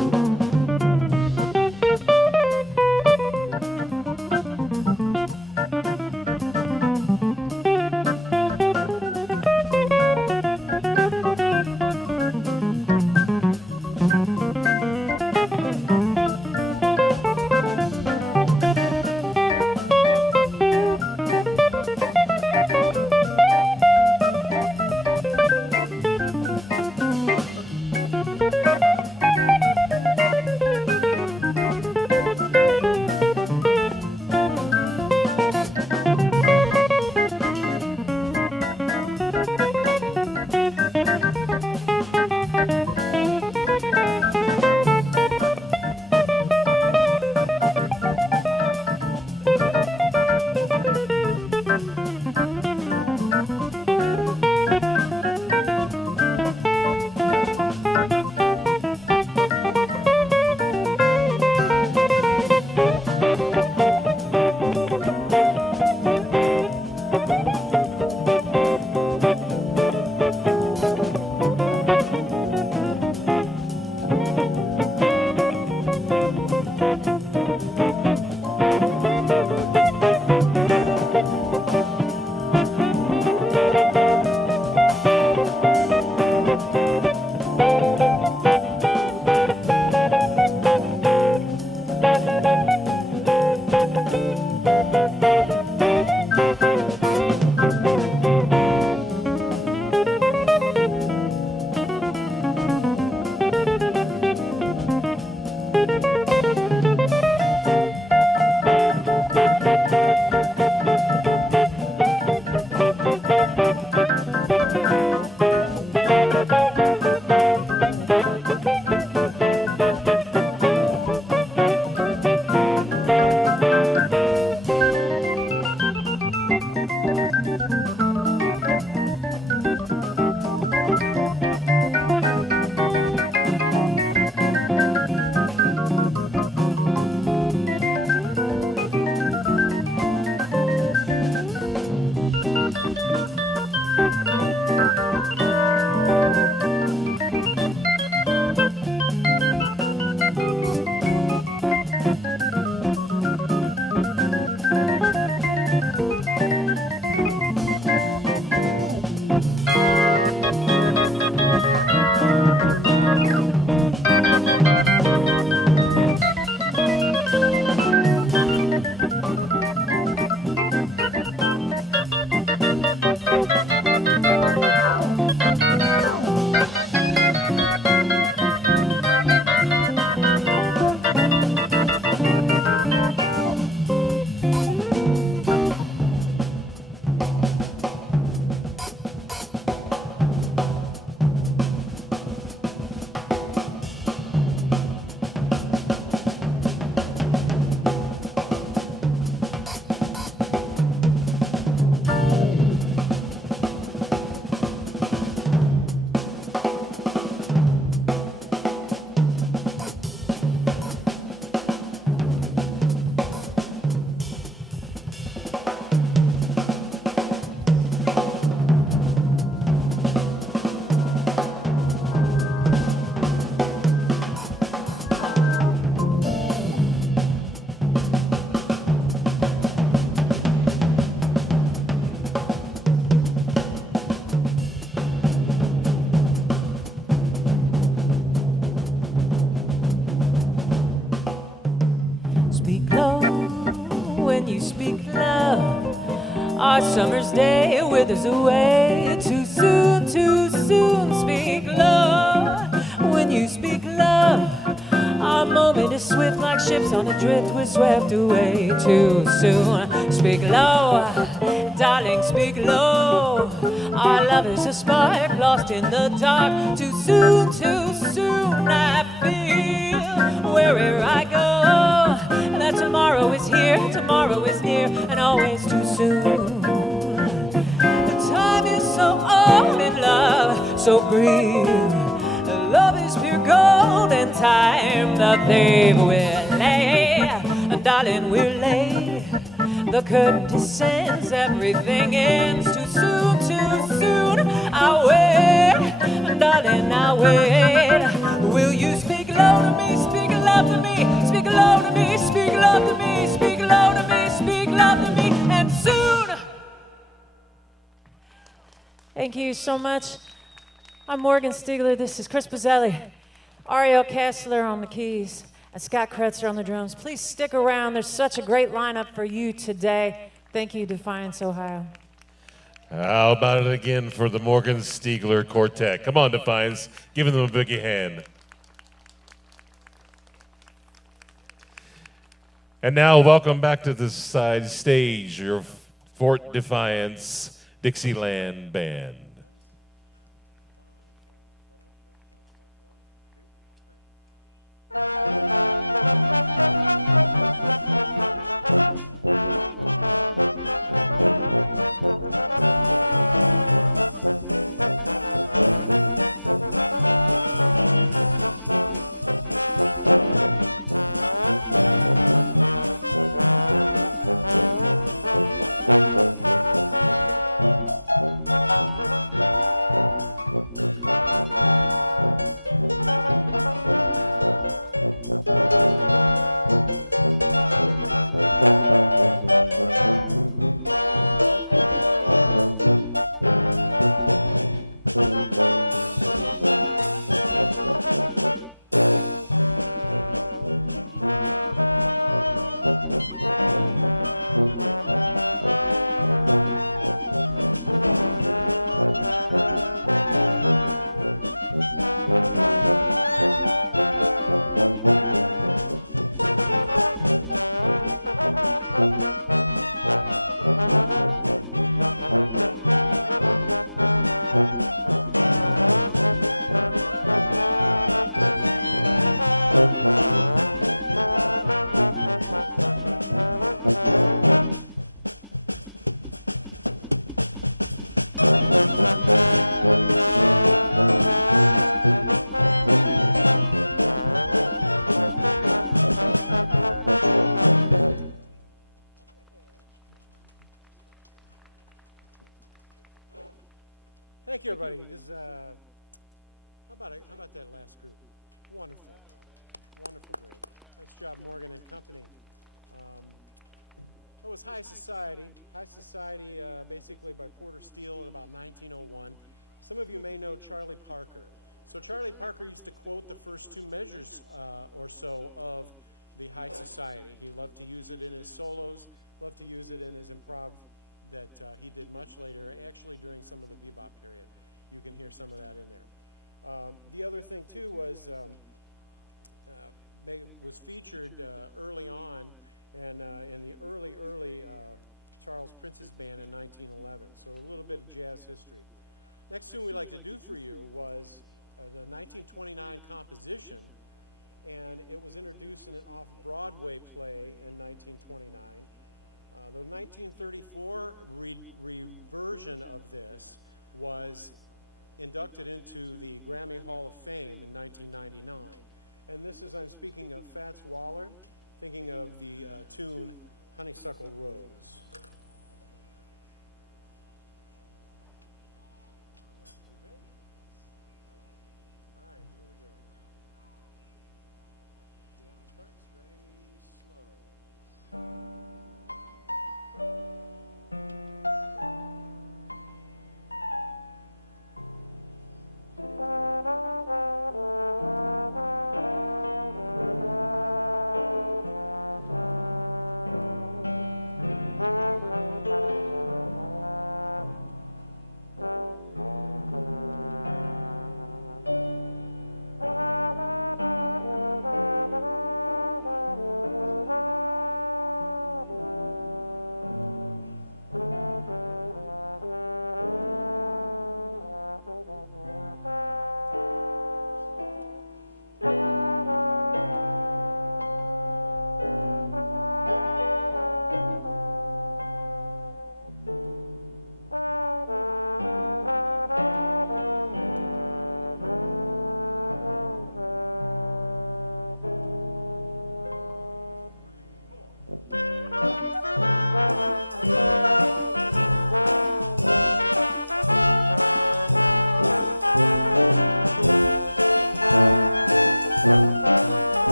you speak love, our summer's day withers away. Too soon, speak love. When you speak love, our moment is swift like ships on a drift. We're swept away too soon. Speak low, darling, speak low. Our love is a spark lost in the dark. Too soon, I feel wherever I go that tomorrow is here, tomorrow is near, and always too soon. The time is so old in love, so brief. Love is pure gold and time the thief will lay. And darling, we're late. The curtain descends, everything ends too soon. I'll wait, darling, I'll wait. Will you speak low to me, speak love to me, speak low to me, speak love to me, speak low to me, speak love to me, and soon. Thank you so much. I'm Morgan Stigler. This is Chris Bazzelli, Ariel Kessler on the keys, and Scott Kretzer on the drums. Please stick around. There's such a great lineup for you today. Thank you, Defiance, Ohio. How about it again for the Morgan Stigler Quartet? Come on, Defiance. Give them a biggie hand. And now, welcome back to the side stage, your Fort Defiance Dixieland Band. Thank you, everybody. This is, how about that last group? Wonderful. Wonderful group. Nice job, Morgan and company. That was High Society. High Society, basically by Porter Steele in about 1901. Some of you may know Charlie Parker. So Charlie Parker used to quote the first two measures or so of the High Society. He loved to use it in his solos, loved to use it in his improv that he did much later, actually during some of the bebop period. You can hear some of that in there. The other thing too was featured early on and in the early Charles Prince's band in 1911. So a little bit of jazz history. Next tune we'd like to do for you was the 1929 composition, and it was introduced in an off-Broadway play in 1929. The 1934 reversion of this was inducted into the Grammy Hall of Fame in 1999. And this is, I'm speaking of Fats Waller, thinking of the tune Honeysuckle Rose. All right, here we go. Piano starts, ready, slow.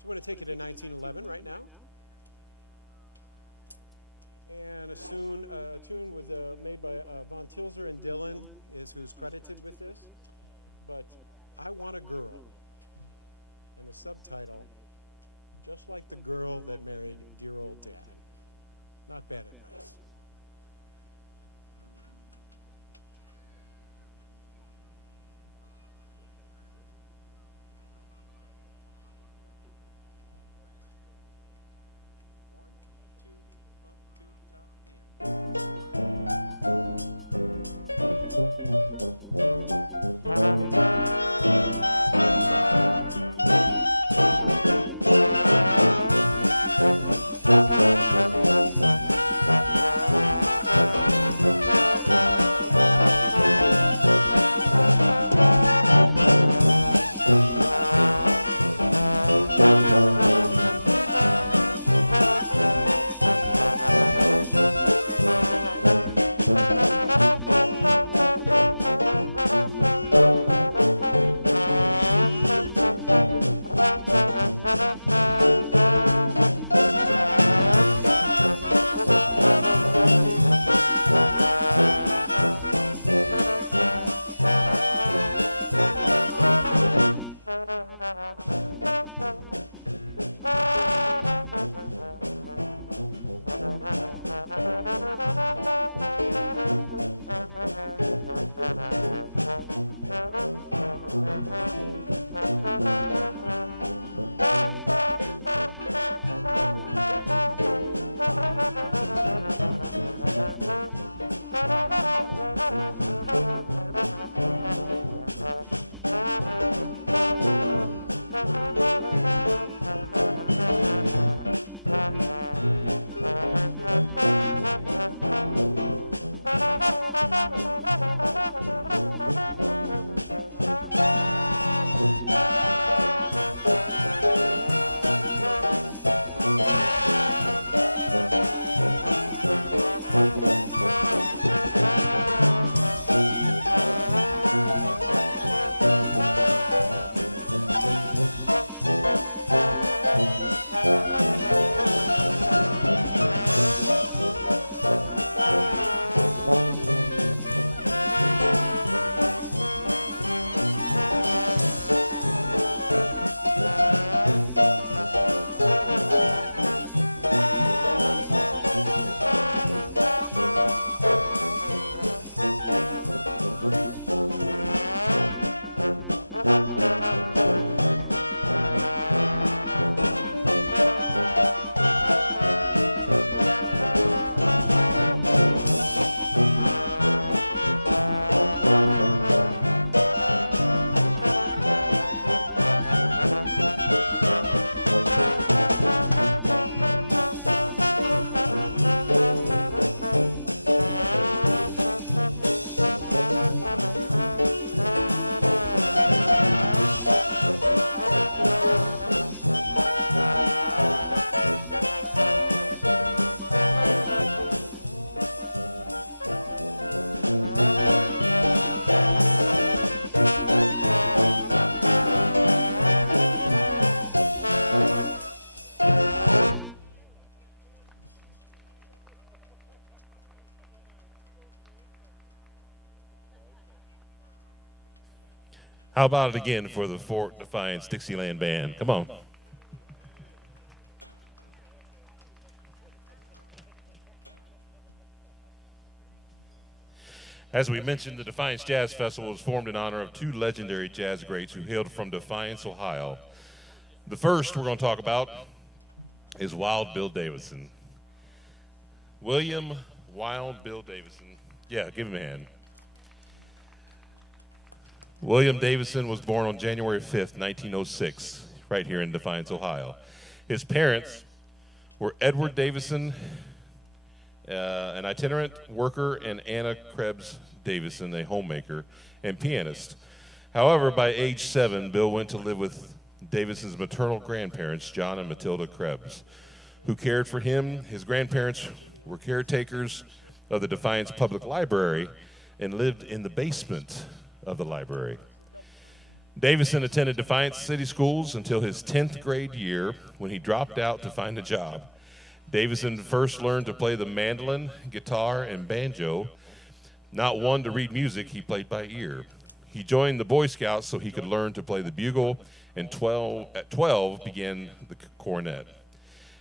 So we're going to take it to 1911 right now. And a tune with, made by Von Tilzer and Dylan is who's credited with this. But I Want a Girl. And the subtitle, Just Like the Girl That Married Dear Old Dad. Not bad advice. How about it again for the Fort Defiance Dixieland Band? Come on. As we mentioned, the Defiance Jazz Festival was formed in honor of two legendary jazz greats who hailed from Defiance, Ohio. The first we're going to talk about is Wild Bill Davidson. William Wild Bill Davidson. Yeah, give him a hand. William Davidson was born on January 5th, 1906, right here in Defiance, Ohio. His parents were Edward Davidson, an itinerant worker, and Anna Krebs Davidson, a homemaker and pianist. However, by age 7, Bill went to live with Davidson's maternal grandparents, John and Matilda Krebs, who cared for him. His grandparents were caretakers of the Defiance Public Library and lived in the basement of the library. Davidson attended Defiance City Schools until his 10th grade year when he dropped out to find a job. Davidson first learned to play the mandolin, guitar, and banjo. Not one to read music, he played by ear. He joined the Boy Scouts so he could learn to play the bugle, and at 12 began the cornet.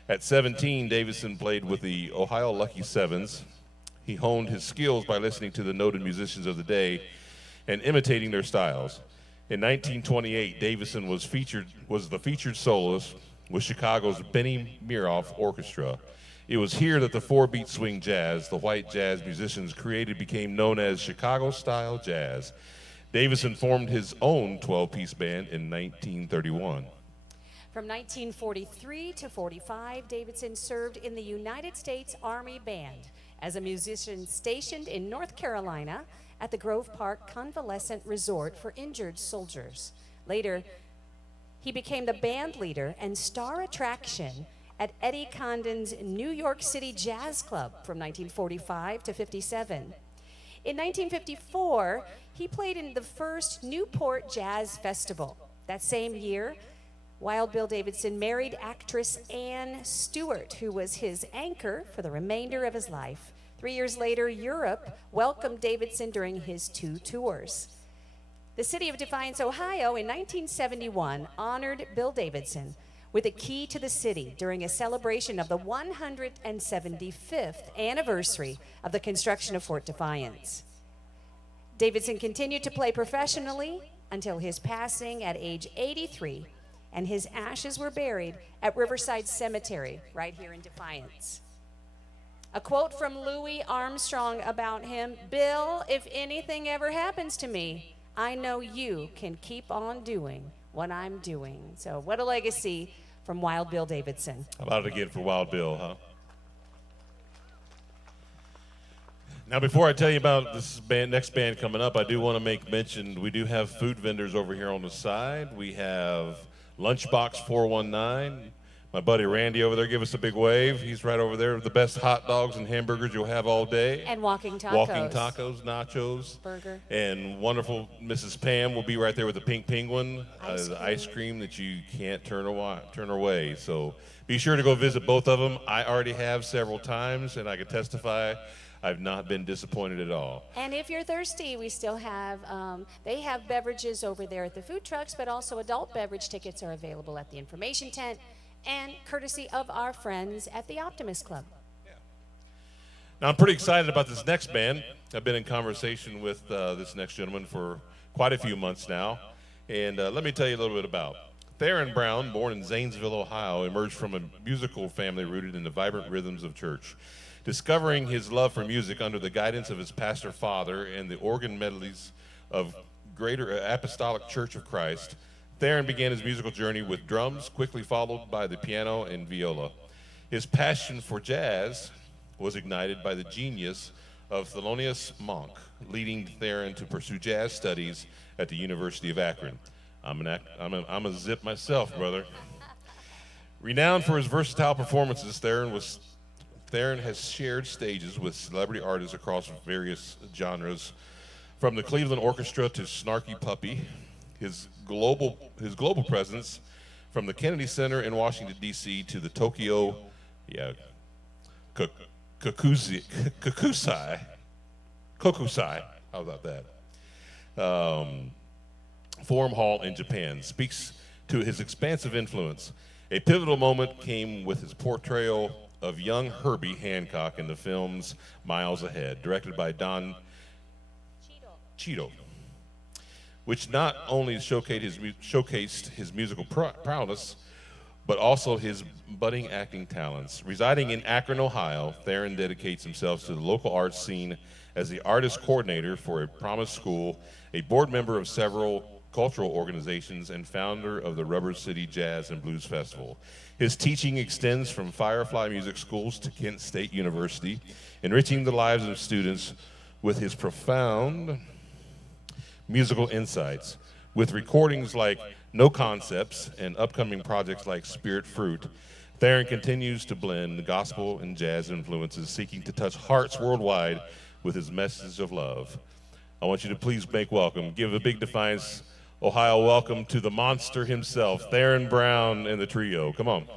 At 17, Davidson played with the Ohio Lucky Sevens. He honed his skills by listening to the noted musicians of the day and imitating their styles. In 1928, Davidson was the featured soloist with Chicago's Benny Miroff Orchestra. It was here that the four-beat swing jazz the white jazz musicians created became known as Chicago-style jazz. Davidson formed his own 12-piece band in 1931. From 1943 to 45, Davidson served in the United States Army Band as a musician stationed in North Carolina at the Grove Park Convalescent Resort for injured soldiers. Later, he became the band leader and star attraction at Eddie Condon's New York City Jazz Club from 1945 to 57. In 1954, he played in the first Newport Jazz Festival. That same year, Wild Bill Davidson married actress Ann Stewart, who was his anchor for the remainder of his life. 3 years later, Europe welcomed Davidson during his 2 tours. The city of Defiance, Ohio, in 1971, honored Bill Davidson with a key to the city during a celebration of the 175th anniversary of the construction of Fort Defiance. Davidson continued to play professionally until his passing at age 83, and his ashes were buried at Riverside Cemetery right here in Defiance. A quote from Louis Armstrong about him: "Bill, if anything ever happens to me, I know you can keep on doing what I'm doing." So what a legacy from Wild Bill Davidson. How about it again for Wild Bill, huh? Now, before I tell you about this next band coming up, I do want to make mention we do have food vendors over here on the side. We have Lunchbox 419. My buddy Randy over there, give us a big wave. He's right over there. The best hot dogs and hamburgers you'll have all day. And walking tacos. Walking tacos, nachos. Burger. And wonderful Mrs. Pam will be right there with the pink penguin, the ice cream that you can't turn away. So be sure to go visit both of them. I already have several times, and I can testify I've not been disappointed at all. And if you're thirsty, we still have, they have beverages over there at the food trucks, but also adult beverage tickets are available at the information tent, and courtesy of our friends at the Optimist Club. Now, I'm pretty excited about this next band. I've been in conversation with this next gentleman for quite a few months now, and let me tell you a little bit about. Theron Brown, born in Zanesville, Ohio, emerged from a musical family rooted in the vibrant rhythms of church. Discovering his love for music under the guidance of his pastor father and the organ medleys of Greater Apostolic Church of Christ, Theron began his musical journey with drums, quickly followed by the piano and viola. His passion for jazz was ignited by the genius of Thelonious Monk, leading Theron to pursue jazz studies at the University of Akron. I'm a zip myself, brother. Renowned for his versatile performances, Theron has shared stages with celebrity artists across various genres, from the Cleveland Orchestra to Snarky Puppy. His global presence, from the Kennedy Center in Washington, D.C. to the Tokyo, Kokusai. How about that? Forum Hall in Japan, speaks to his expansive influence. A pivotal moment came with his portrayal of young Herbie Hancock in the film's Miles Ahead, directed by Don Cheadle, which not only showcased his musical prowess, but also his budding acting talents. Residing in Akron, Ohio, Theron dedicates himself to the local arts scene as the artist coordinator for a Promise School, a board member of several cultural organizations, and founder of the Rubber City Jazz and Blues Festival. His teaching extends from Firefly Music Schools to Kent State University, enriching the lives of students with his profound musical insights. With recordings like No Concepts and upcoming projects like Spirit Fruit, Theron continues to blend gospel and jazz influences, seeking to touch hearts worldwide with his message of love. I want you to please give a big Defiance, Ohio welcome to the monster himself, Theron Brown and the trio. Come on.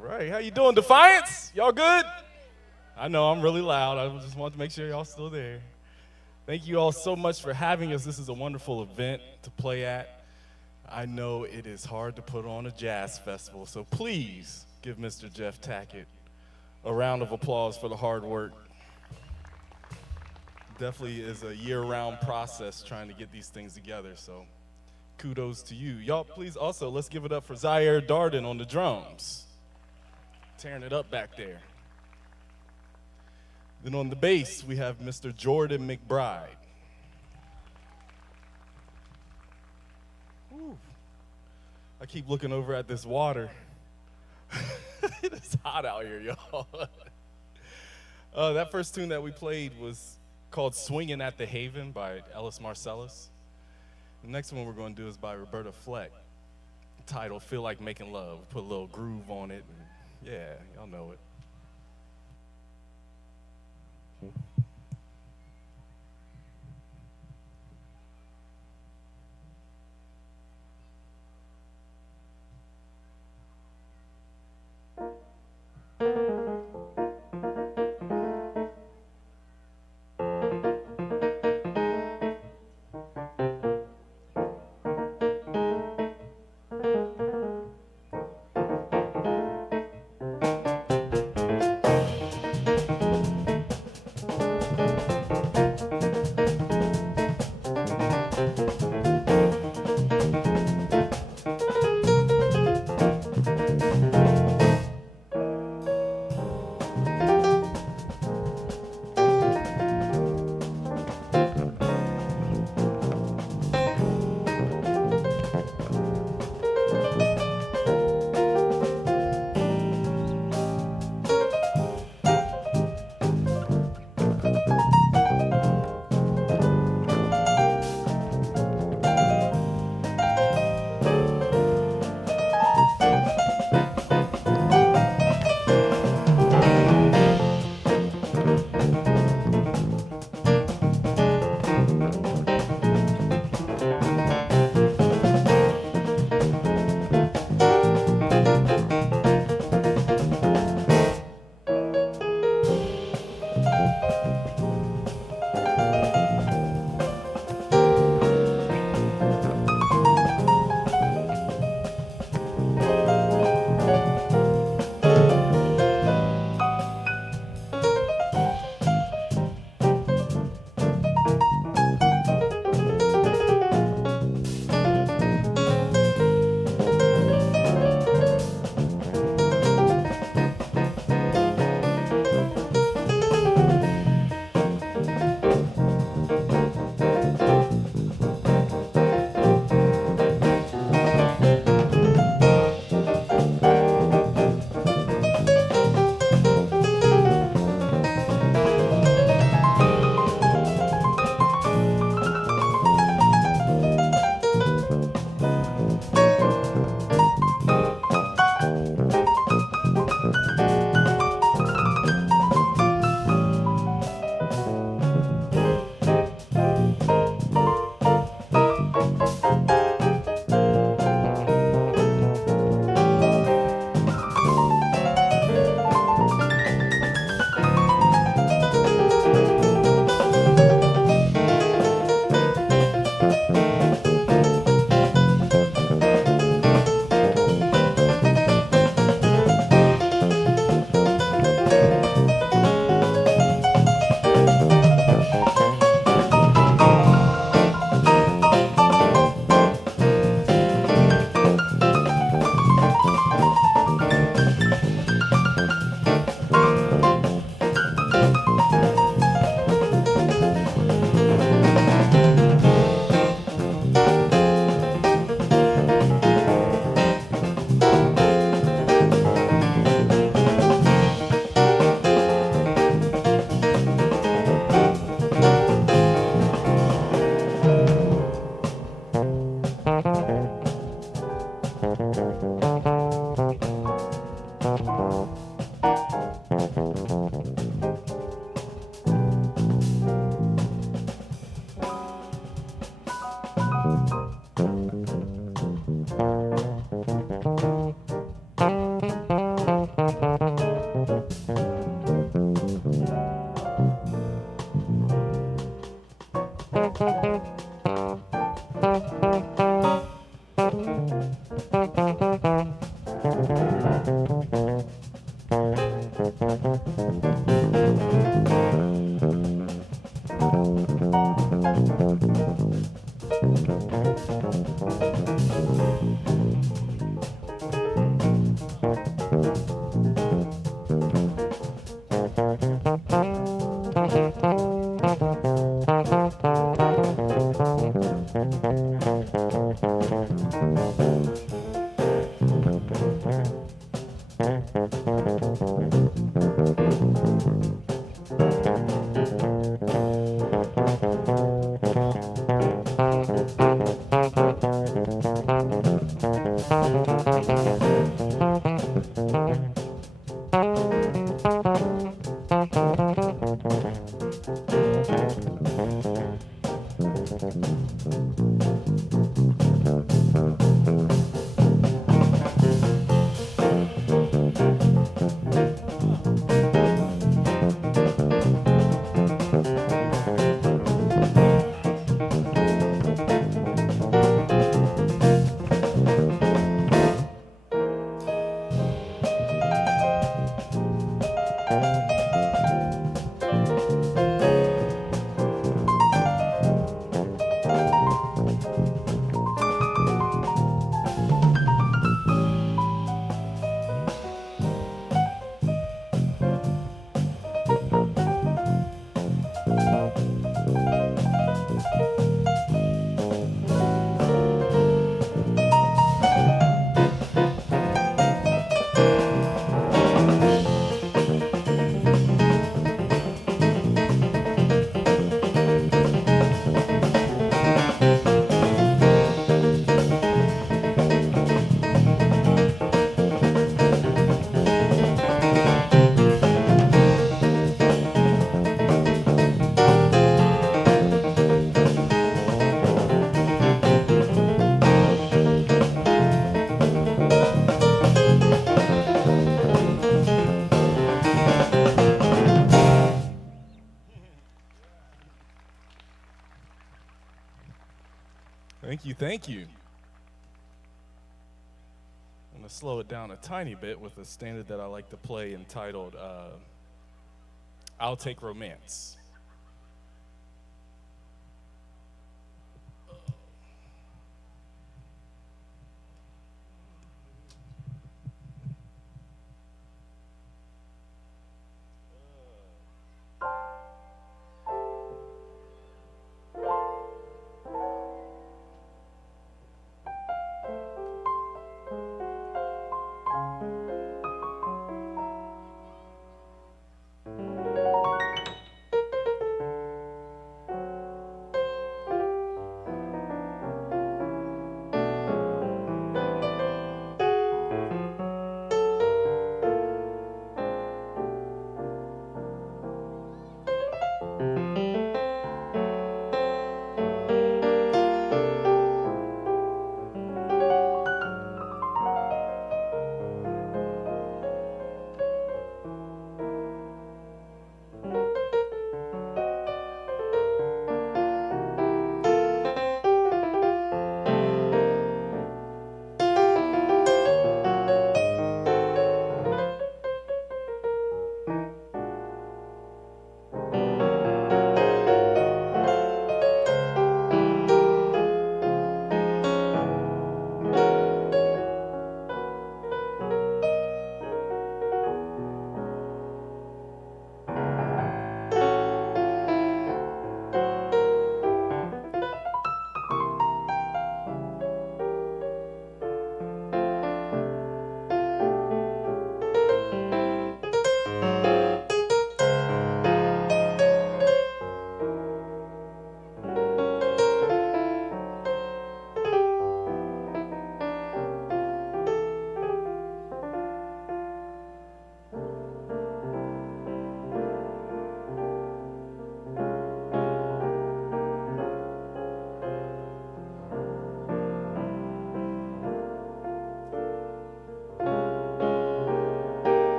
All right, how you doing, Defiance? Y'all good? I know I'm really loud. I just wanted to make sure y'all still there. Thank you all so much for having us. This is a wonderful event to play at. I know it is hard to put on a jazz festival, so please give Mr. Jeff Tackett a round of applause for the hard work. Definitely is a year-round process trying to get these things together, so kudos to you. Y'all, please also, let's give it up for Zaire Darden on the drums. Tearing it up back there. Then on the bass, we have Mr. Jordan McBride. Whew. I keep looking over at this water. It is hot out here, y'all. That first tune that we played was called Swinging at the Haven by Ellis Marcellus. The next one we're going to do is by Roberta Fleck, titled Feel Like Making Love. Put a little groove on it. And yeah, y'all know it. Thank you, thank you. I'm going to slow it down a tiny bit with a standard that I like to play entitled I'll Take Romance.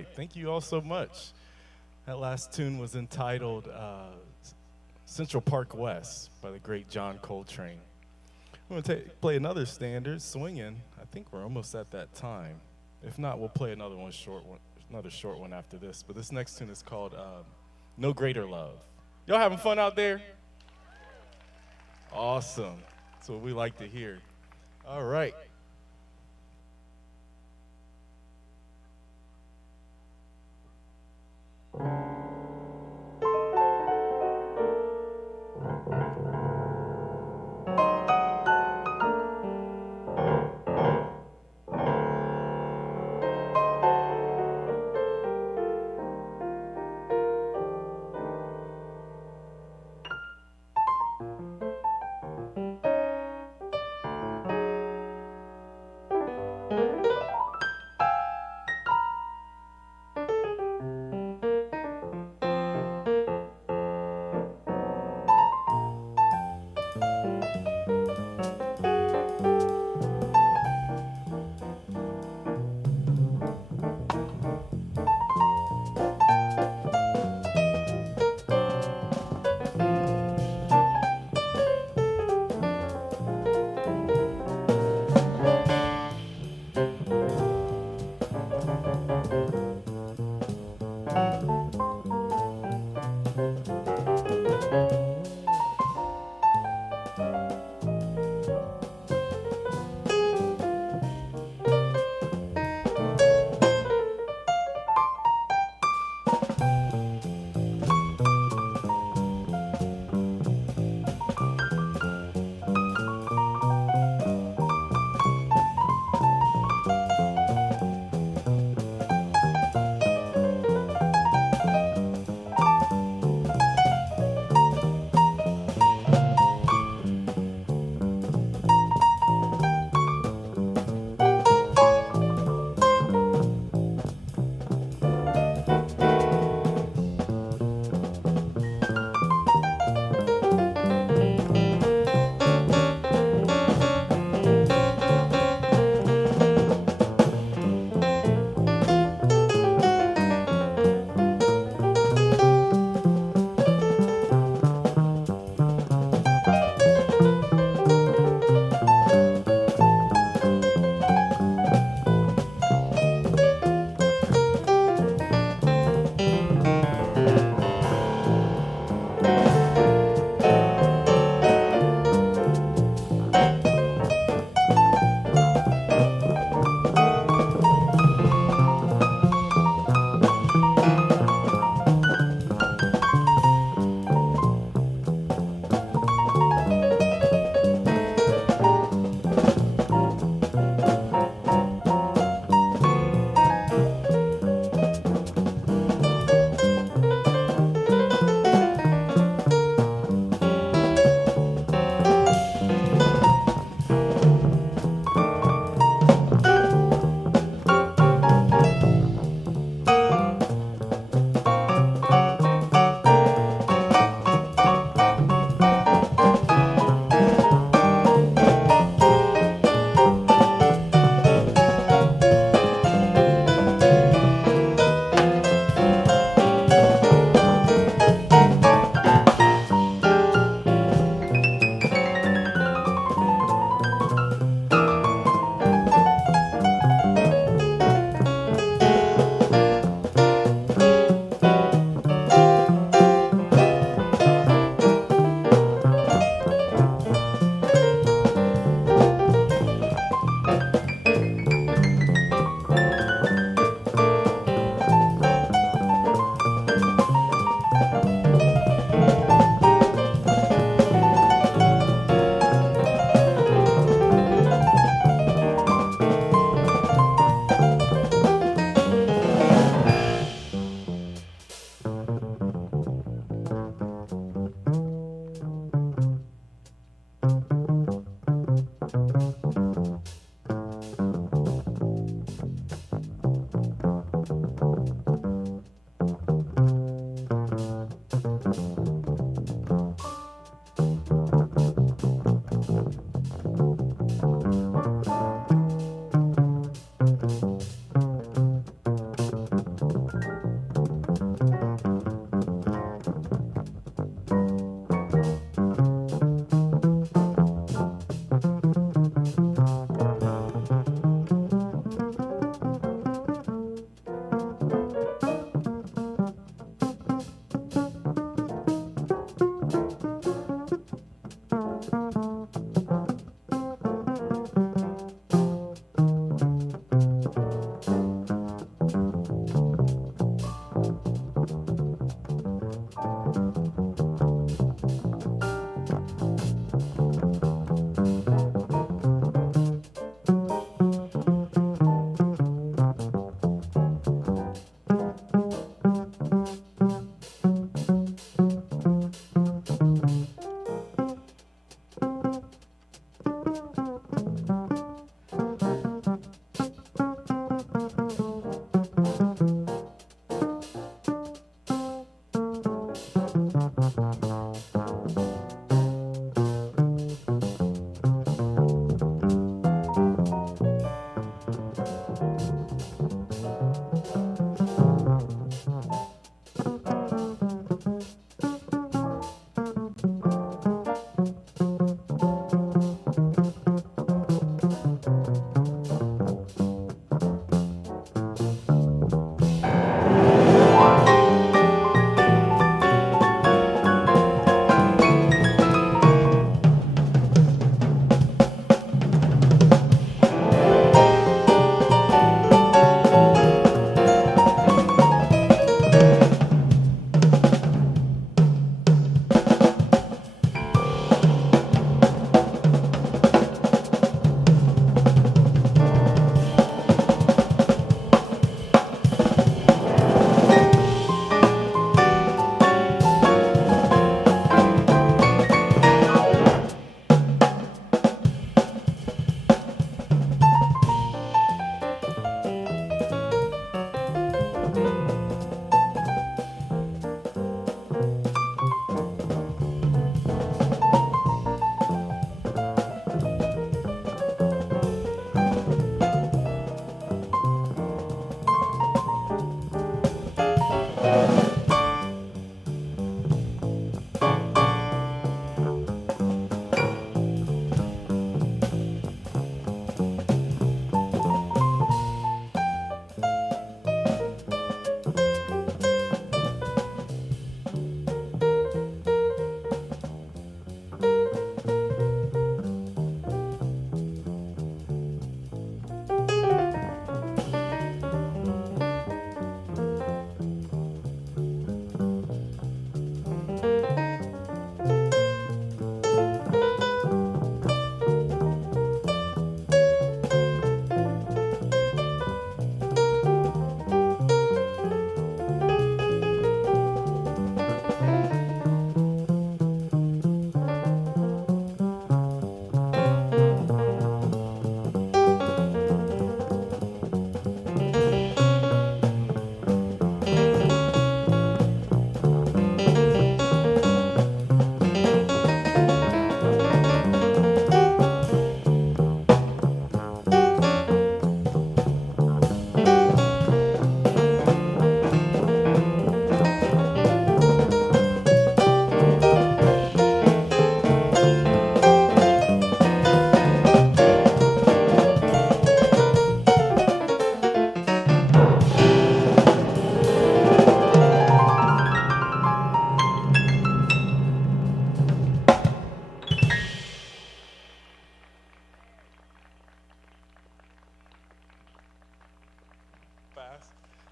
right. Thank you all so much. That last tune was entitled Central Park West by the great John Coltrane. I'm going to play another standard, Swingin'. I think we're almost at that time. If not, we'll play another short one after this. But this next tune is called No Greater Love. Y'all having fun out there? Awesome. That's what we like to hear. All right.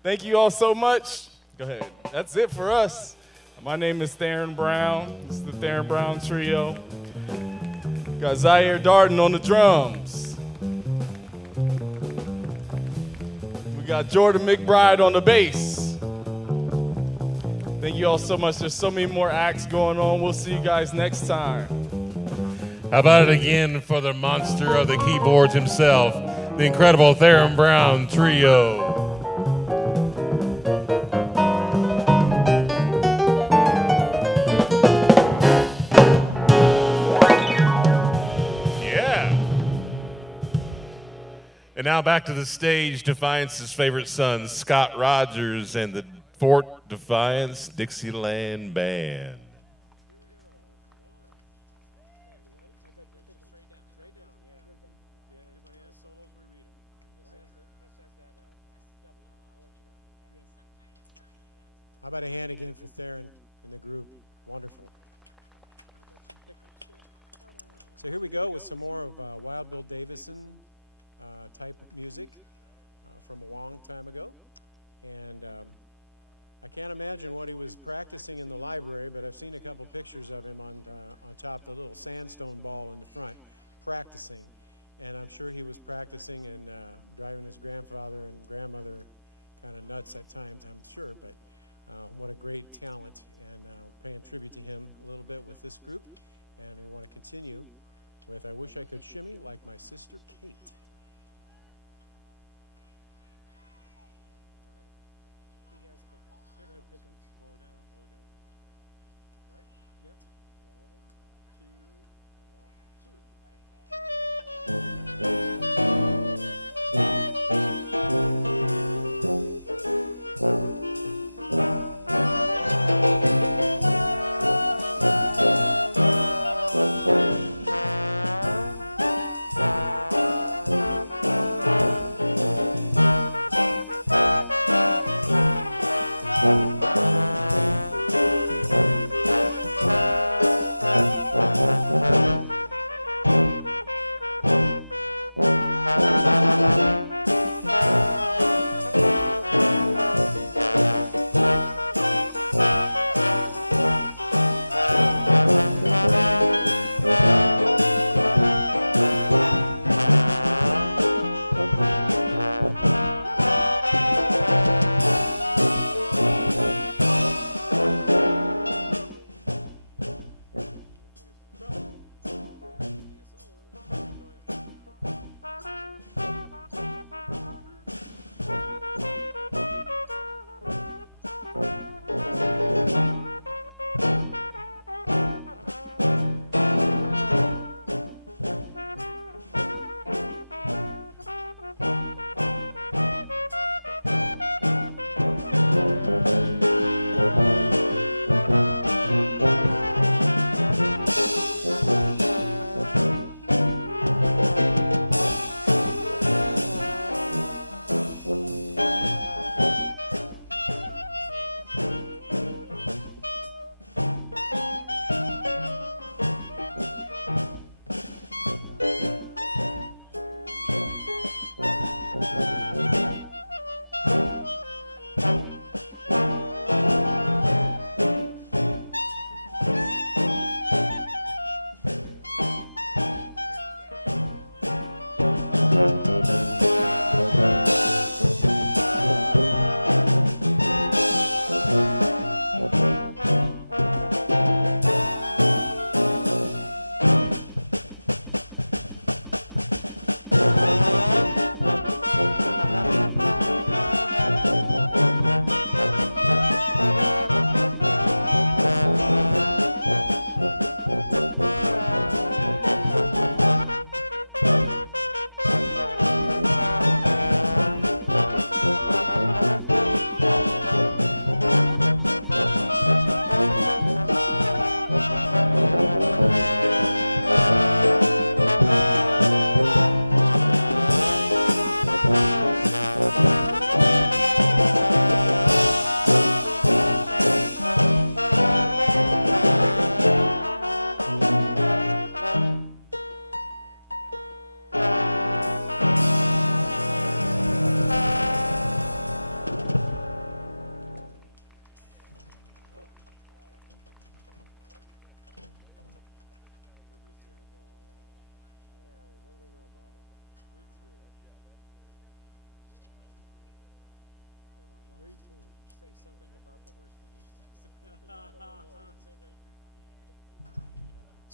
Thank you all so much. Go ahead. That's it for us. My name is Theron Brown. This is the Theron Brown Trio. Got Zaire Darden on the drums. We got Jordan McBride on the bass. Thank you all so much. There's so many more acts going on. We'll see you guys next time. How about it again for the monster of the keyboards himself, the incredible Theron Brown Trio. And now back to the stage, Defiance's favorite sons, Scott Rogers and the Fort Defiance Dixieland Band. How about a hand again for Theron and the group? Wonderful. So here we go with some more of Wild Bill Davison type music from a long time ago. And I can't imagine what he was practicing in the library, but I've seen a couple pictures of him on top, the little sandstone ball in the front, practicing. And I'm sure he was practicing and driving his grandfather and grandmother kind of nuts at times, I'm sure. But what a great talent, and paying tribute to him a little bit with this group. And we want to continue with I Wish I Could Shimmy Like My Sister Kate.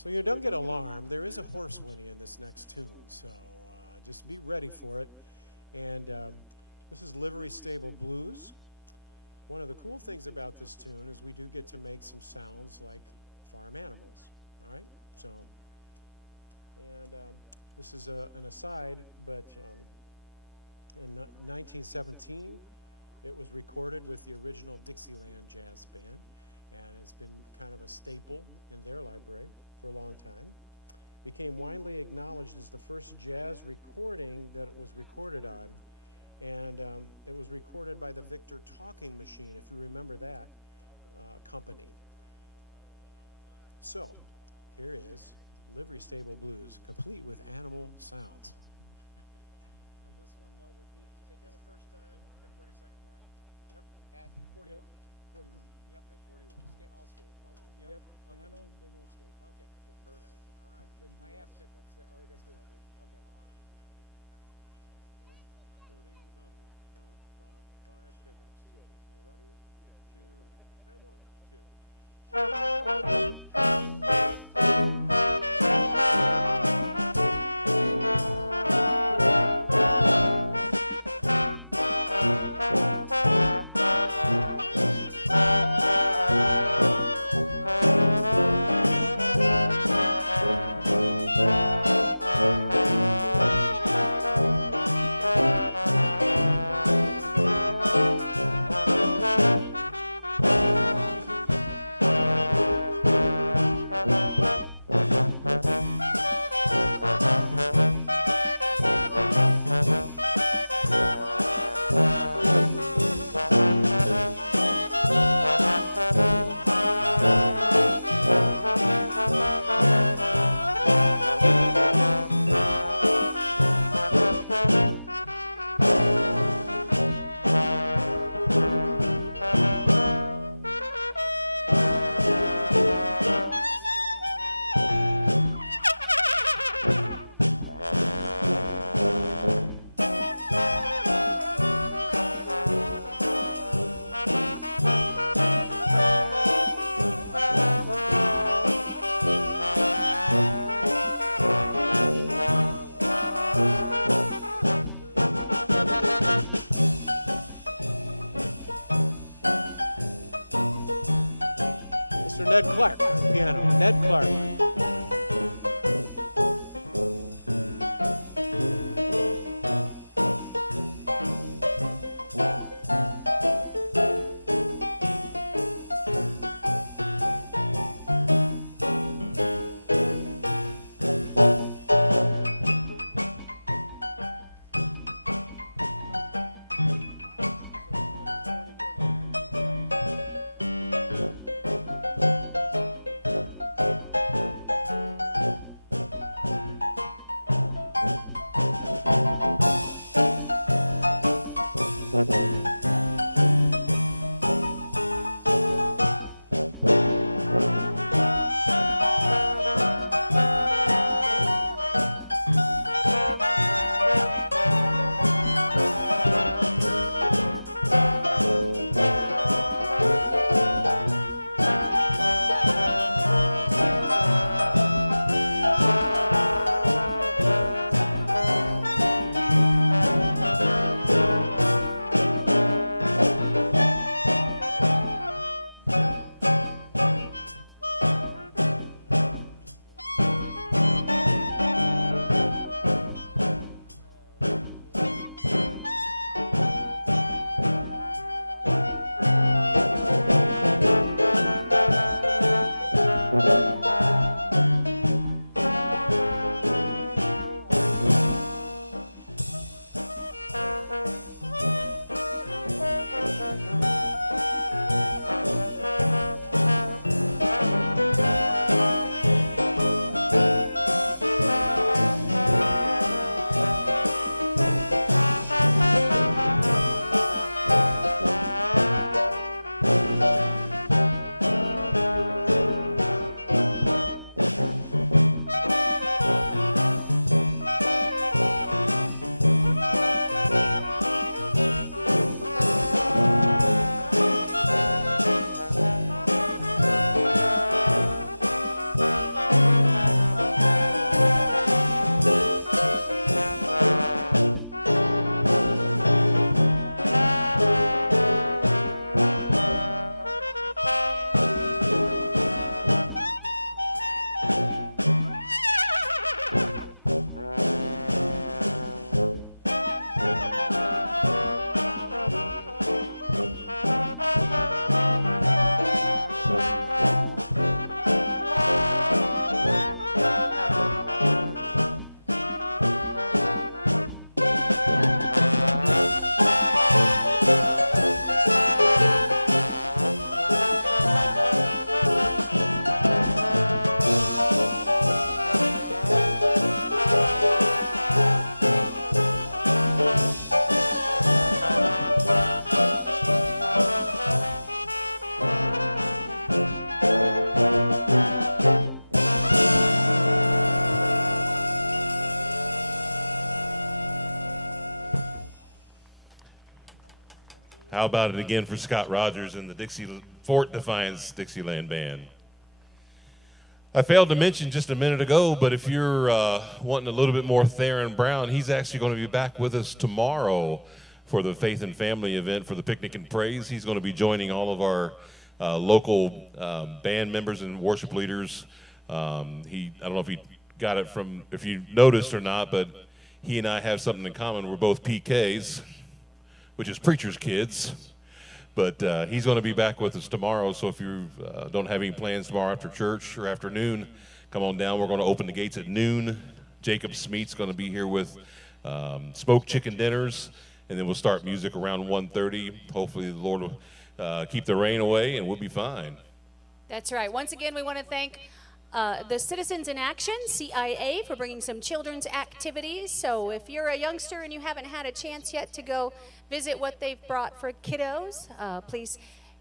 So you don't get alarmed. There is a horse whinny in this next tune, so just be ready for it. And this is Livery Stable Blues. One of the cool things about this tune is we do get to make some sounds like farm animals. All right? So, and this is an aside, but in 1917, it was recorded with the original Dixieland Jazz Band, and it's been kind of a staple in their library for a long time. Became widely acknowledged as the first jazz recording that it was recorded on, and it was recorded by the Victor Talking Machine, if you remember that company. So, here is Livery Stable Blues, complete with animal sounds. This one, no repeat. Take it the first time. Everybody second that. Yep. At 41. 41. Yep. At 41. All straight. Yep. And I don't do no straight. Okay. Perfect. All right. I have pickups. Oh, I guess we all do. Okay. Five pickups. Good. Ready? 2, and 1, 2. Mr. Ned Clark on the piano. Ned Clark. How about it again for Scott Rogers and the Fort Defiance Dixieland Band? I failed to mention just a minute ago, but if you're wanting a little bit more Theron Brown, he's actually going to be back with us tomorrow for the Faith and Family event for the Picnic and Praise. He's going to be joining all of our local band members and worship leaders. I don't know if he got it from, if you noticed or not, but he and I have something in common. We're both PKs, which is preacher's kids. But he's going to be back with us tomorrow, so if you don't have any plans tomorrow after church or afternoon, come on down. We're going to open the gates at noon. Jacob Smeet's going to be here with smoked chicken dinners, and then we'll start music around 1:30. Hopefully the Lord will keep the rain away, and we'll be fine. That's right. Once again, we want to thank the Citizens in Action, CIA, for bringing some children's activities. So if you're a youngster and you haven't had a chance yet to go visit what they've brought for kiddos, please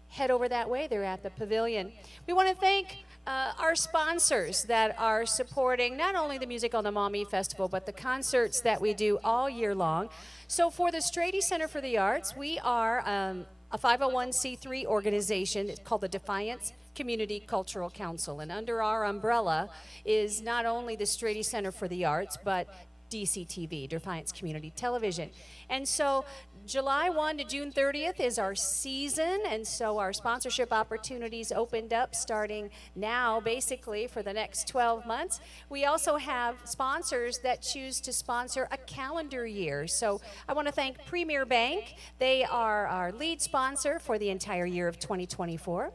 head over that way. They're at the pavilion. We want to thank our sponsors that are supporting not only the Music on the Maumee Festival, but the concerts that we do all year long. So for the Strady Center for the Arts, we are a 501c3 organization. It's called the Defiance Community Cultural Council, and under our umbrella is not only the Strady Center for the Arts, but DCTV, Defiance Community Television. And so July 1 to June 30th is our season, and so our sponsorship opportunities opened up starting now, basically for the next 12 months. We also have sponsors that choose to sponsor a calendar year. So I want to thank Premier Bank. They are our lead sponsor for the entire year of 2024.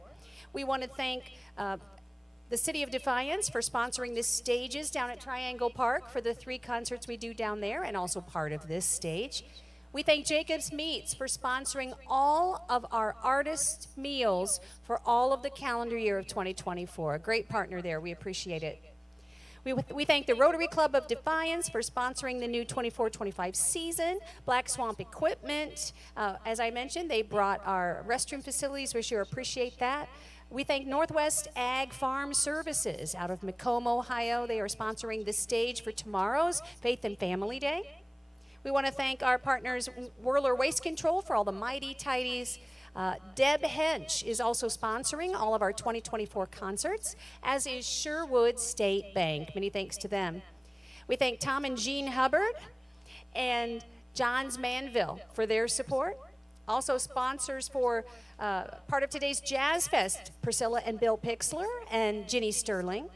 We want to thank the City of Defiance for sponsoring the stages down at Triangle Park for the 3 concerts we do down there, and also part of this stage. We thank Jacob's Meats for sponsoring all of our artist meals for all of the calendar year of 2024. A great partner there. We appreciate it. We thank the Rotary Club of Defiance for sponsoring the new 24-25 season. Black Swamp Equipment, as I mentioned, they brought our restroom facilities. We sure appreciate that. We thank Northwest Ag Farm Services out of Macomb, Ohio. They are sponsoring the stage for tomorrow's Faith and Family Day. We want to thank our partners, Whirler Waste Control, for all the mighty tidies. Deb Hench is also sponsoring all of our 2024 concerts, as is Sherwood State Bank. Many thanks to them. We thank Tom and Jean Hubbard and Johns Manville for their support. Also sponsors for part of today's Jazz Fest, Priscilla and Bill Pixler and Ginny Sterling.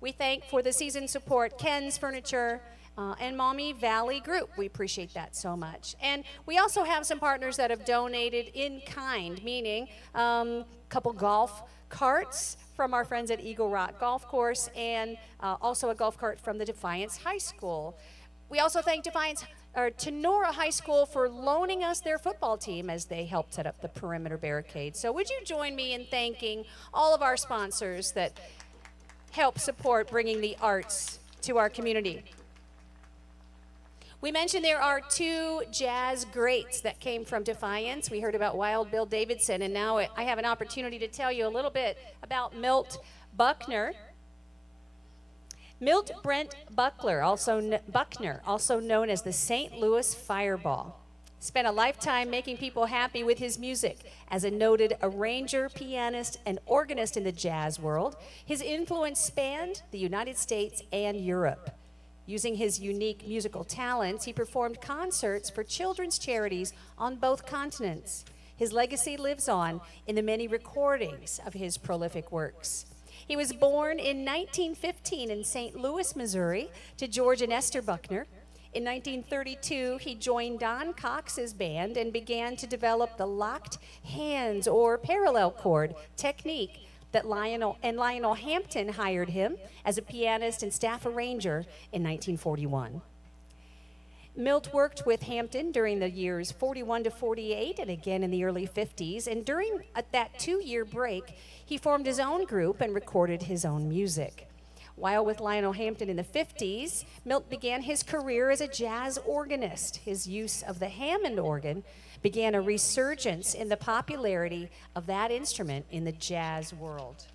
We thank for the season support Ken's Furniture and Maumee Valley Group. We appreciate that so much. And we also have some partners that have donated in kind, meaning a couple golf carts from our friends at Eagle Rock Golf Course, and also a golf cart from the Defiance High School. We also thank Tenora High School for loaning us their football team as they helped set up the perimeter barricade. So would you join me in thanking all of our sponsors that help support bringing the arts to our community? We mentioned there are 2 jazz greats that came from Defiance. We heard about Wild Bill Davidson, and now I have an opportunity to tell you a little bit about Milt Buckner. Milt Brent Buckner, also known as the St. Louis Fireball, spent a lifetime making people happy with his music. As a noted arranger, pianist, and organist in the jazz world, his influence spanned the United States and Europe. Using his unique musical talents, he performed concerts for children's charities on both continents. His legacy lives on in the many recordings of his prolific works. He was born in 1915 in St. Louis, Missouri, to George and Esther Buckner. In 1932, he joined Don Cox's band and began to develop the locked hands or parallel chord technique that Lionel Hampton hired him as a pianist and staff arranger in 1941. Milt worked with Hampton during the years 41 to 48 and again in the early 50s, and during that 2-year break, he formed his own group and recorded his own music. While with Lionel Hampton in the 50s, Milt began his career as a jazz organist. His use of the Hammond organ began a resurgence in the popularity of that instrument in the jazz world.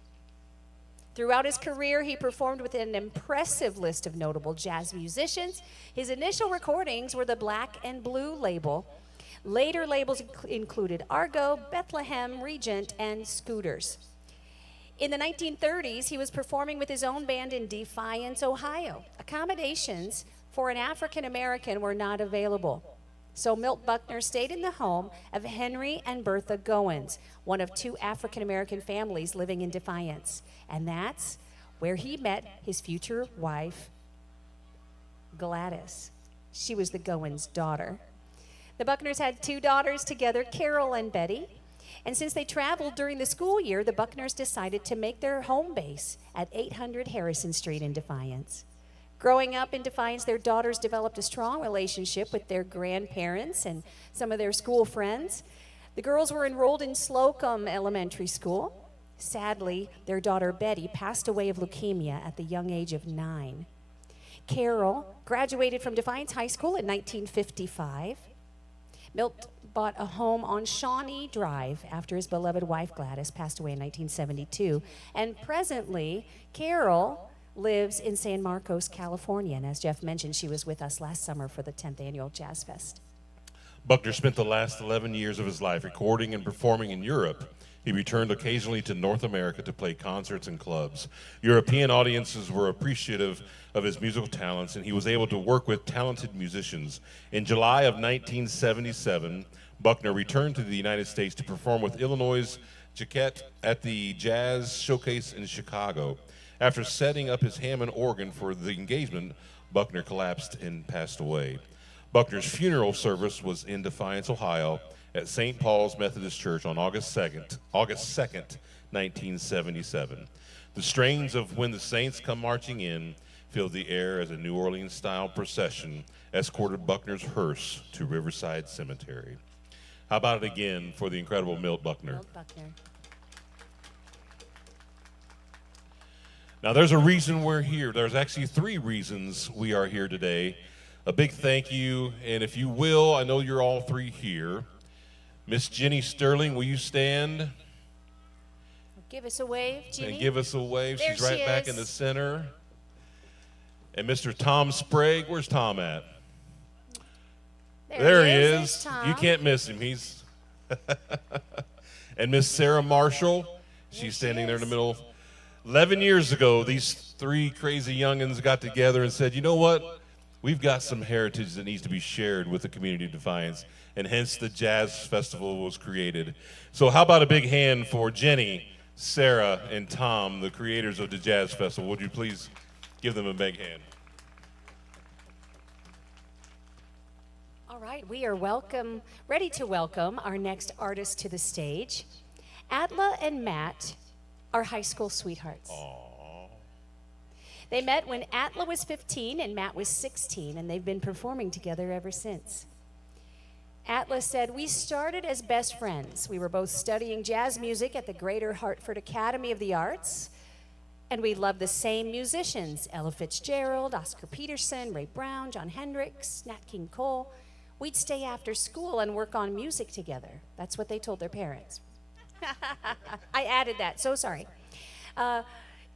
Throughout his career, he performed with an impressive list of notable jazz musicians. His initial recordings were the Black and Blue label. Later labels included Argo, Bethlehem, Regent, and Scooters. In the 1930s, he was performing with his own band in Defiance, Ohio. Accommodations for an African American were not available. So Milt Buckner stayed in the home of Henry and Bertha Goins, one of two African American families living in Defiance. And that's where he met his future wife, Gladys. She was the Goins' daughter. The Buckners had two daughters together, Carol and Betty. And since they traveled during the school year, the Buckners decided to make their home base at 800 Harrison Street in Defiance. Growing up in Defiance, their daughters developed a strong relationship with their grandparents and some of their school friends. The girls were enrolled in Slocum Elementary School. Sadly, their daughter Betty passed away of leukemia at the young age of 9. Carol graduated from Defiance High School in 1955. Milt bought a home on Shawnee Drive after his beloved wife Gladys passed away in 1972. And presently, Carol lives in San Marcos, California. And as Jeff mentioned, she was with us last summer for the 10th annual Jazz Fest. Buckner spent the last 11 years of his life recording and performing in Europe. He returned occasionally to North America to play concerts and clubs. European audiences were appreciative of his musical talents, and he was able to work with talented musicians. In July of 1977, Buckner returned to the United States to perform with Illinois' Jaquette at the Jazz Showcase in Chicago. After setting up his Hammond organ for the engagement, Buckner collapsed and passed away. Buckner's funeral service was in Defiance, Ohio, at St. Paul's Methodist Church on August 2nd, 1977. The strains of When the Saints Come Marching In filled the air as a New Orleans-style procession escorted Buckner's hearse to Riverside Cemetery. How about it again for the incredible Milt Buckner? Milt Buckner. Now, there's a reason we're here. There's actually 3 reasons we are here today. A big thank you, and if you will, I know you're all 3 here. Miss Jenny Sterling, will you stand? Give us a wave, Jeannie. And give us a wave. There She's right she back is. in the center. And Mr. Tom Sprague, where's Tom at? There he is. There's Tom. You can't miss him. He's and Miss Sarah Marshall, she's standing there in the middle. 11 years ago, these 3 crazy youngins got together and said, you know what? We've got some heritage that needs to be shared with the community of Defiance, and hence the Jazz Festival was created. So how about a big hand for Jenny, Sarah, and Tom, the creators of the Jazz Festival? Would you please give them a big hand? All right, we are ready to welcome our next artist to the stage. Atla and Matt are high school sweethearts. Aww. They met when Atla was 15 and Matt was 16, and they've been performing together ever since. Atla said, we started as best friends. We were both studying jazz music at the Greater Hartford Academy of the Arts, and we loved the same musicians, Ella Fitzgerald, Oscar Peterson, Ray Brown, John Hendricks, Nat King Cole. We'd stay after school and work on music together. That's what they told their parents. I added that, so sorry.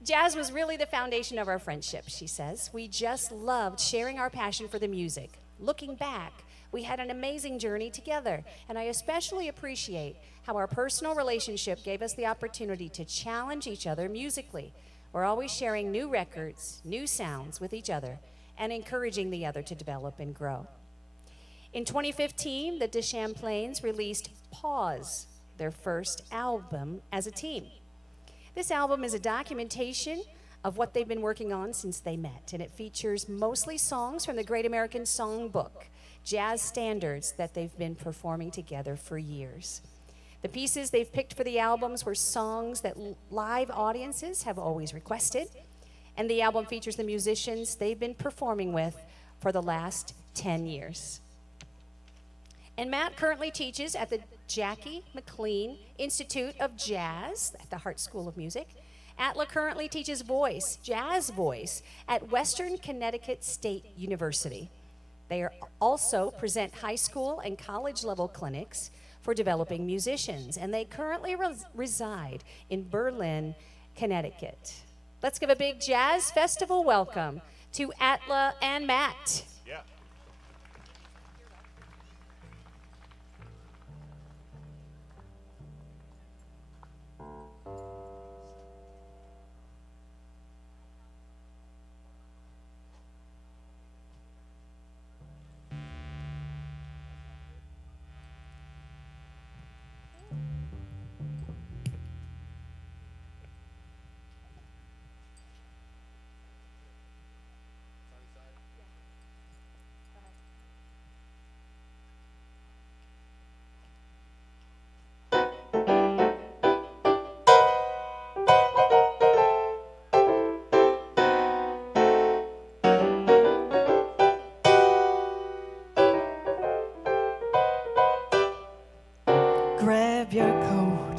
Jazz was really the foundation of our friendship, she says. We just loved sharing our passion for the music. Looking back, we had an amazing journey together, and I especially appreciate how our personal relationship gave us the opportunity to challenge each other musically. We're always sharing new records, new sounds with each other, and encouraging the other to develop and grow. In 2015, the DeChamplains released Pause, their first album as a team. This album is a documentation of what they've been working on since they met, and it features mostly songs from the Great American Songbook, jazz standards that they've been performing together for years. The pieces they've picked for the albums were songs that live audiences have always requested, and the album features the musicians they've been performing with for the last 10 years. And Matt currently teaches at the Jackie McLean Institute of Jazz at the Hart School of Music, Atla currently teaches voice, jazz voice, at Western Connecticut State University. They also present high school and college level clinics for developing musicians, and they currently reside in Berlin, Connecticut. Let's give a big jazz festival welcome to Atla and Matt. Yeah. Grab your coat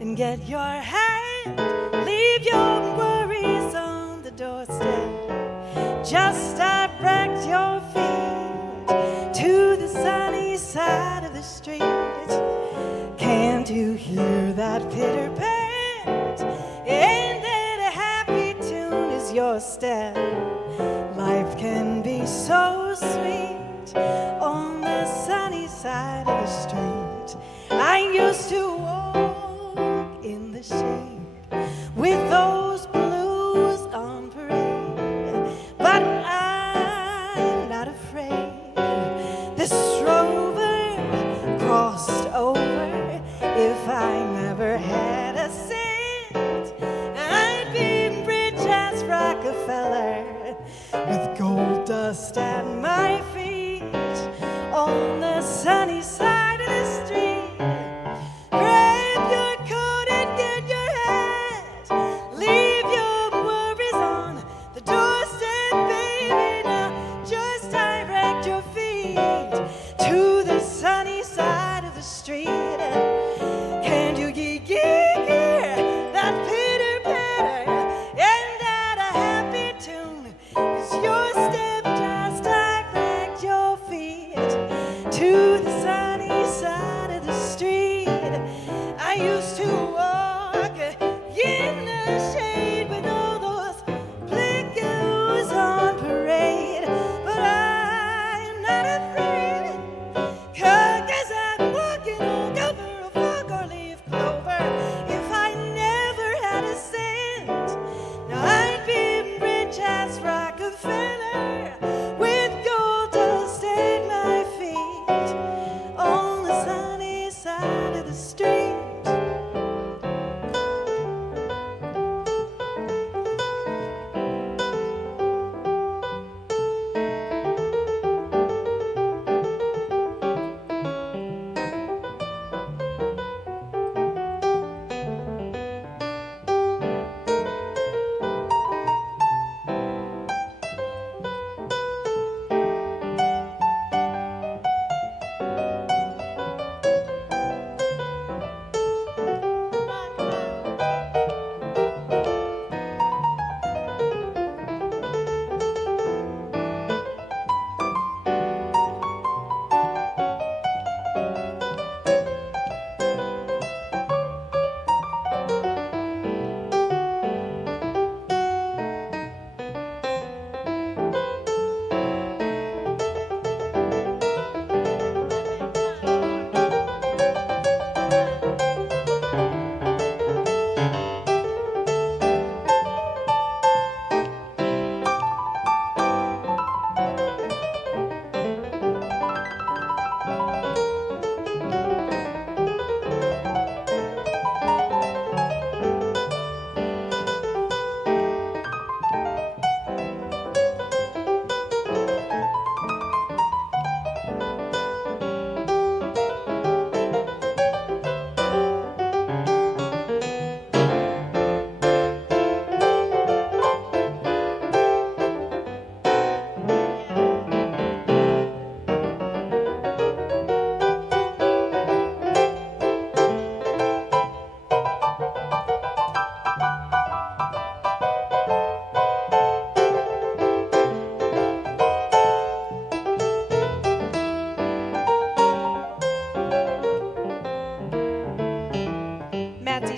and get your hat. Leave your worries on the doorstep. Just direct your feet to the sunny side of the street. Can't you hear that pitter pat? Ain't that a happy tune is your step? Life can be so sweet on the sunny side of the street. I used to walk in the shade with those blues on parade, but I'm not afraid. This rover crossed over. If I never had a cent, I'd be rich as Rockefeller with gold dust at my feet on the sunny side of the street. Grab your coat and get your hat. Leave your worries on the doorstep, baby. Now just direct your feet to the sunny side of the street. Can you hear that pitter patter? Ain't that a happy tune? It's your step. Just direct your feet to the sunny side of the street. I used to walk in the shade with all those blues on parade, but I'm not afraid, 'cause I'm walking on cover of fog or leaf clover. If I never had a cent, now I'd be rich as Rockefeller with gold dust at my feet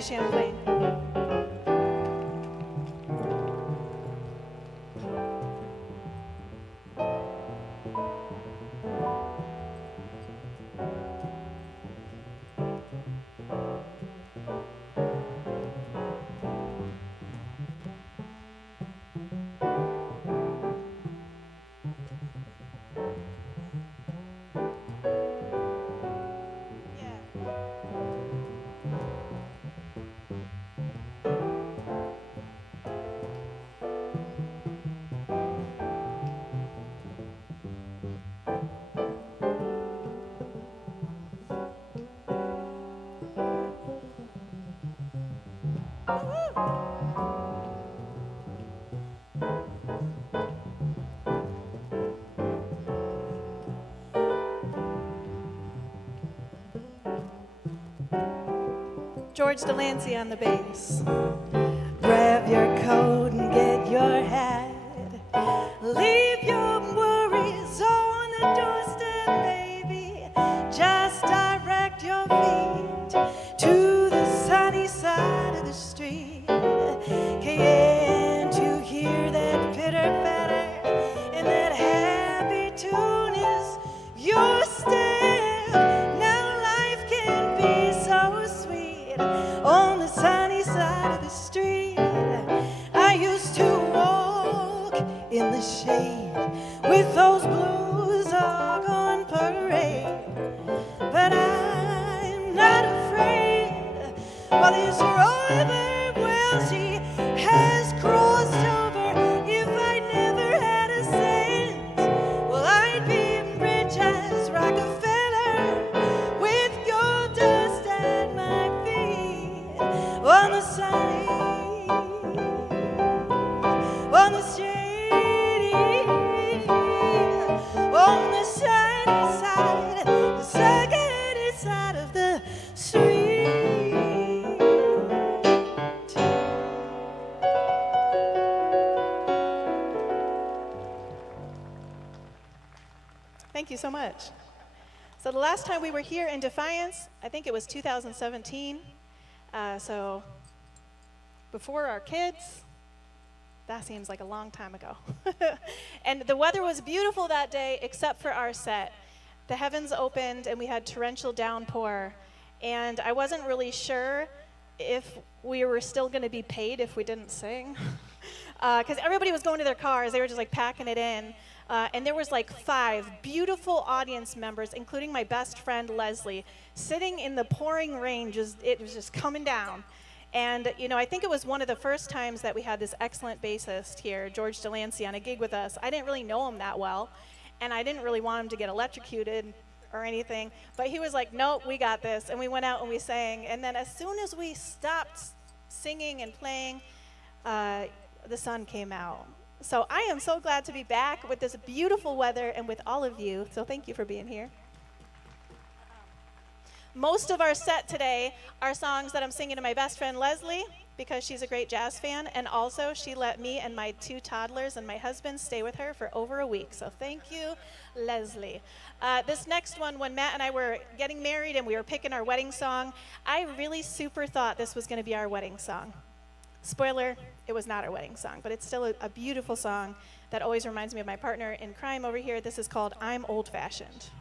Champlain. George Delancey on the bass. Grab your coat and get your hat. Leave your worries on the doorstep, baby. Just direct your feet to the sunny side of the street. Can't you hear that pitter-patter? And that happy tune is your step. Now life can be so sweet on the sunny side of the street. I used to walk in the shade with those blues all on parade, but I'm not afraid. While this river, well, she has crossed over. If I never had a cent, well, I'd be rich as Rockefeller with gold dust at my feet on the sunny, on the shady, on the sunny side, the sunny side of the street. Thank you so much. So the last time we were here in Defiance, I think it was 2017. So before our kids, that seems like a long time ago. And the weather was beautiful that day, except for our set. The heavens opened and we had torrential downpour. And I wasn't really sure if we were still going to be paid if we didn't sing. Because everybody was going to their cars. They were just like packing it in. And there was like 5 beautiful audience members, including my best friend Leslie, sitting in the pouring rain. It was just coming down. And, you know, I think it was one of the first times that we had this excellent bassist here, George Delancey, on a gig with us. I didn't really know him that well, and I didn't really want him to get electrocuted or anything. But he was like, nope, we got this. And we went out and we sang. And then as soon as we stopped singing and playing, the sun came out. So I am so glad to be back with this beautiful weather and with all of you. So thank you for being here. Most of our set today are songs that I'm singing to my best friend Leslie, because she's a great jazz fan, and also she let me and my 2 toddlers and my husband stay with her for over a week. So thank you, Leslie. This next one, when Matt and I were getting married and we were picking our wedding song, I really super thought this was going to be our wedding song. Spoiler, it was not our wedding song, but it's still a beautiful song that always reminds me of my partner in crime over here. This is called I'm Old Fashioned.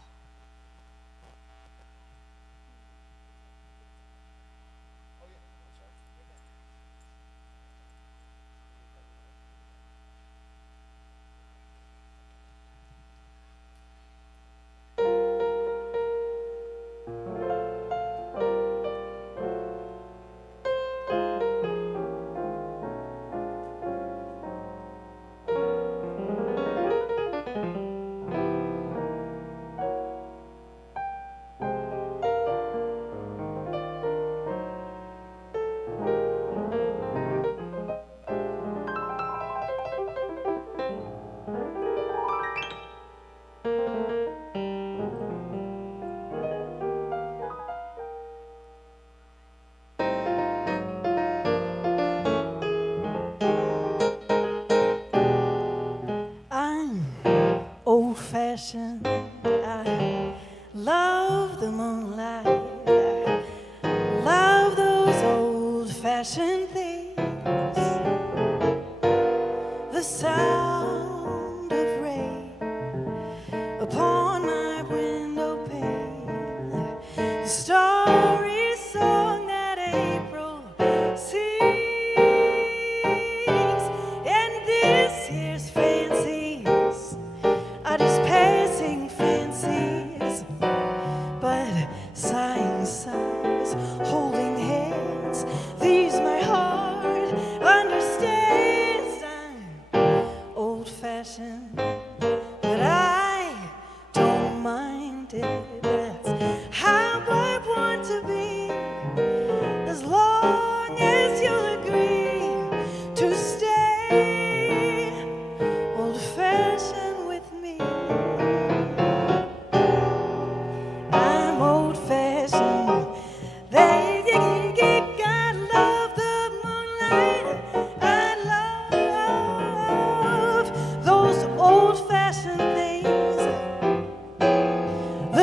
Old-fashioned, I love the moonlight, I love those old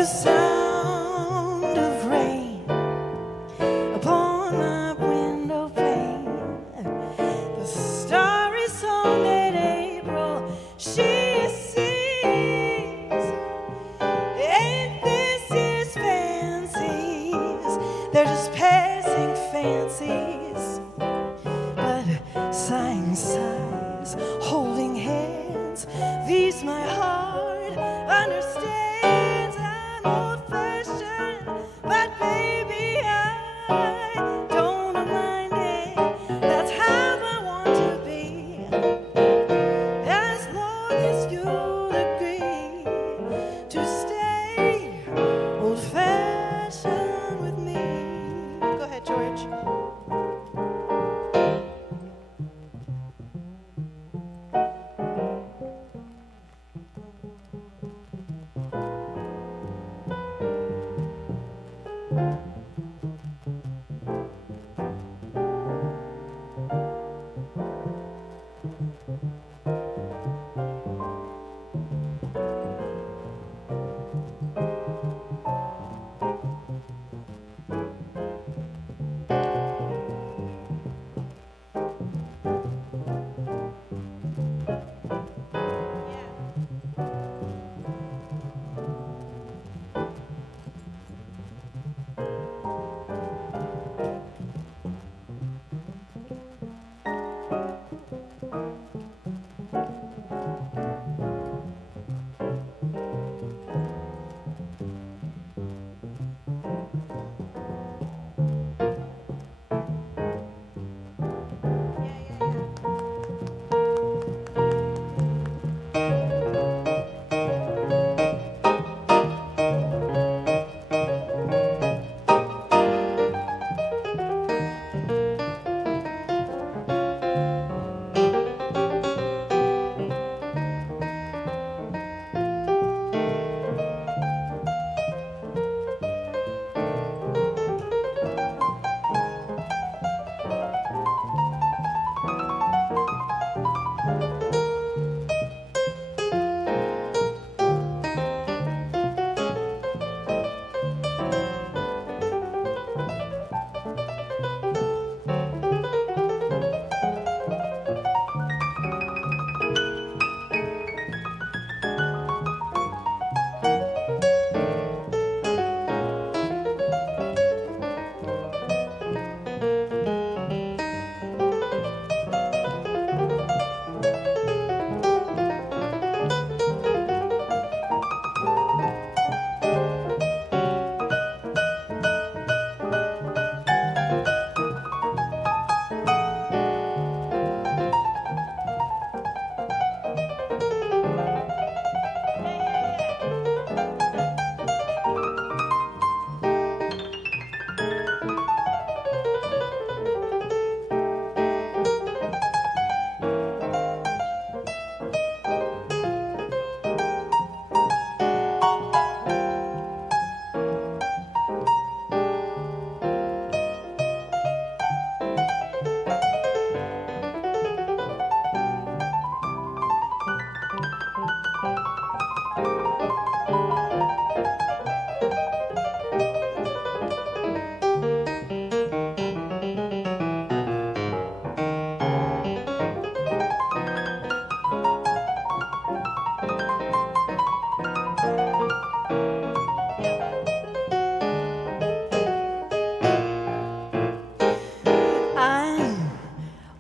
sound of rain upon my window pane, the starry song that April she sings. Ain't this year's fancies? They're just passing fancies, but sighing sighs, holding hands. These my heart understands. I'm old-fashioned, but baby I don't mind it. That's how I want to be, as long as you'll agree to stay old-fashioned with me. Go ahead, George.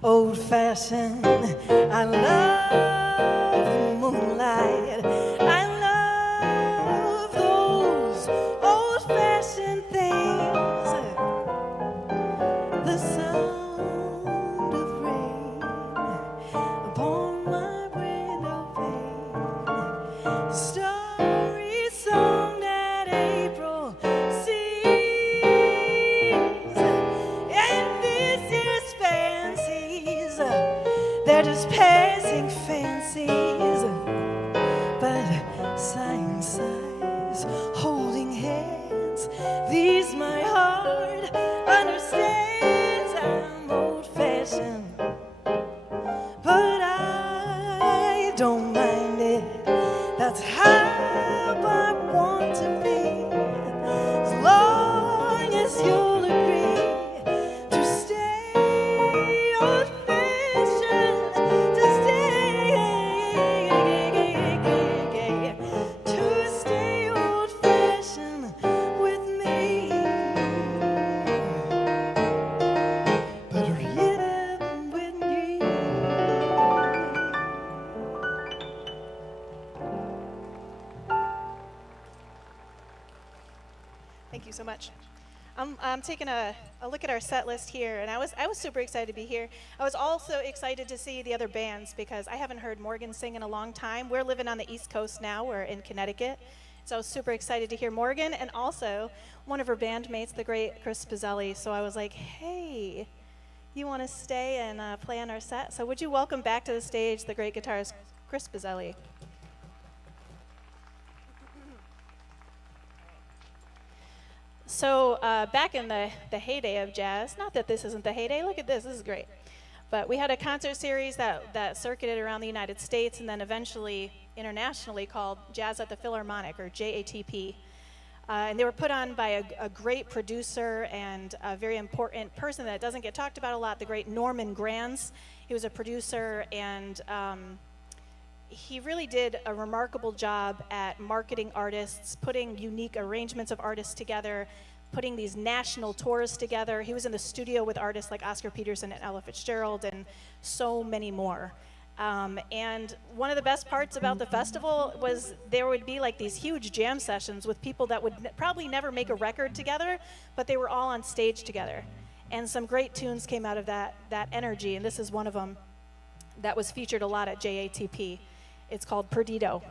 Old-fashioned, I love the moonlight. I love those old-fashioned things. The sound of rain upon my window pane, the starry song that April sings, and this year's fancies, they're just passing fancies, but sighing sighs, holding hands. These my heart understands. I'm old-fashioned, but I don't mind it. That's how I want to be. Thank you so much. I'm taking a look at our set list here, and I was super excited to be here. I was also excited to see the other bands because I haven't heard Morgan sing in a long time. We're living on the East Coast now. We're in Connecticut. So I was super excited to hear Morgan and also one of her bandmates, the great Chris Spizzelli. So I was like, hey, you want to stay and play on our set? So would you welcome back to the stage the great guitarist Chris Spizzelli? So back in the heyday of jazz, not that this isn't the heyday, look at this is great. But we had a concert series that circuited around the United States and then eventually internationally called Jazz at the Philharmonic, or JATP. And they were put on by a great producer and a very important person that doesn't get talked about a lot, the great Norman Granz. He was a producer, and he really did a remarkable job at marketing artists, putting unique arrangements of artists together, putting these national tours together. He was in the studio with artists like Oscar Peterson and Ella Fitzgerald and so many more. And one of the best parts about the festival was there would be like these huge jam sessions with people that would probably never make a record together, but they were all on stage together. And some great tunes came out of that energy, and this is one of them that was featured a lot at JATP. It's called Perdido.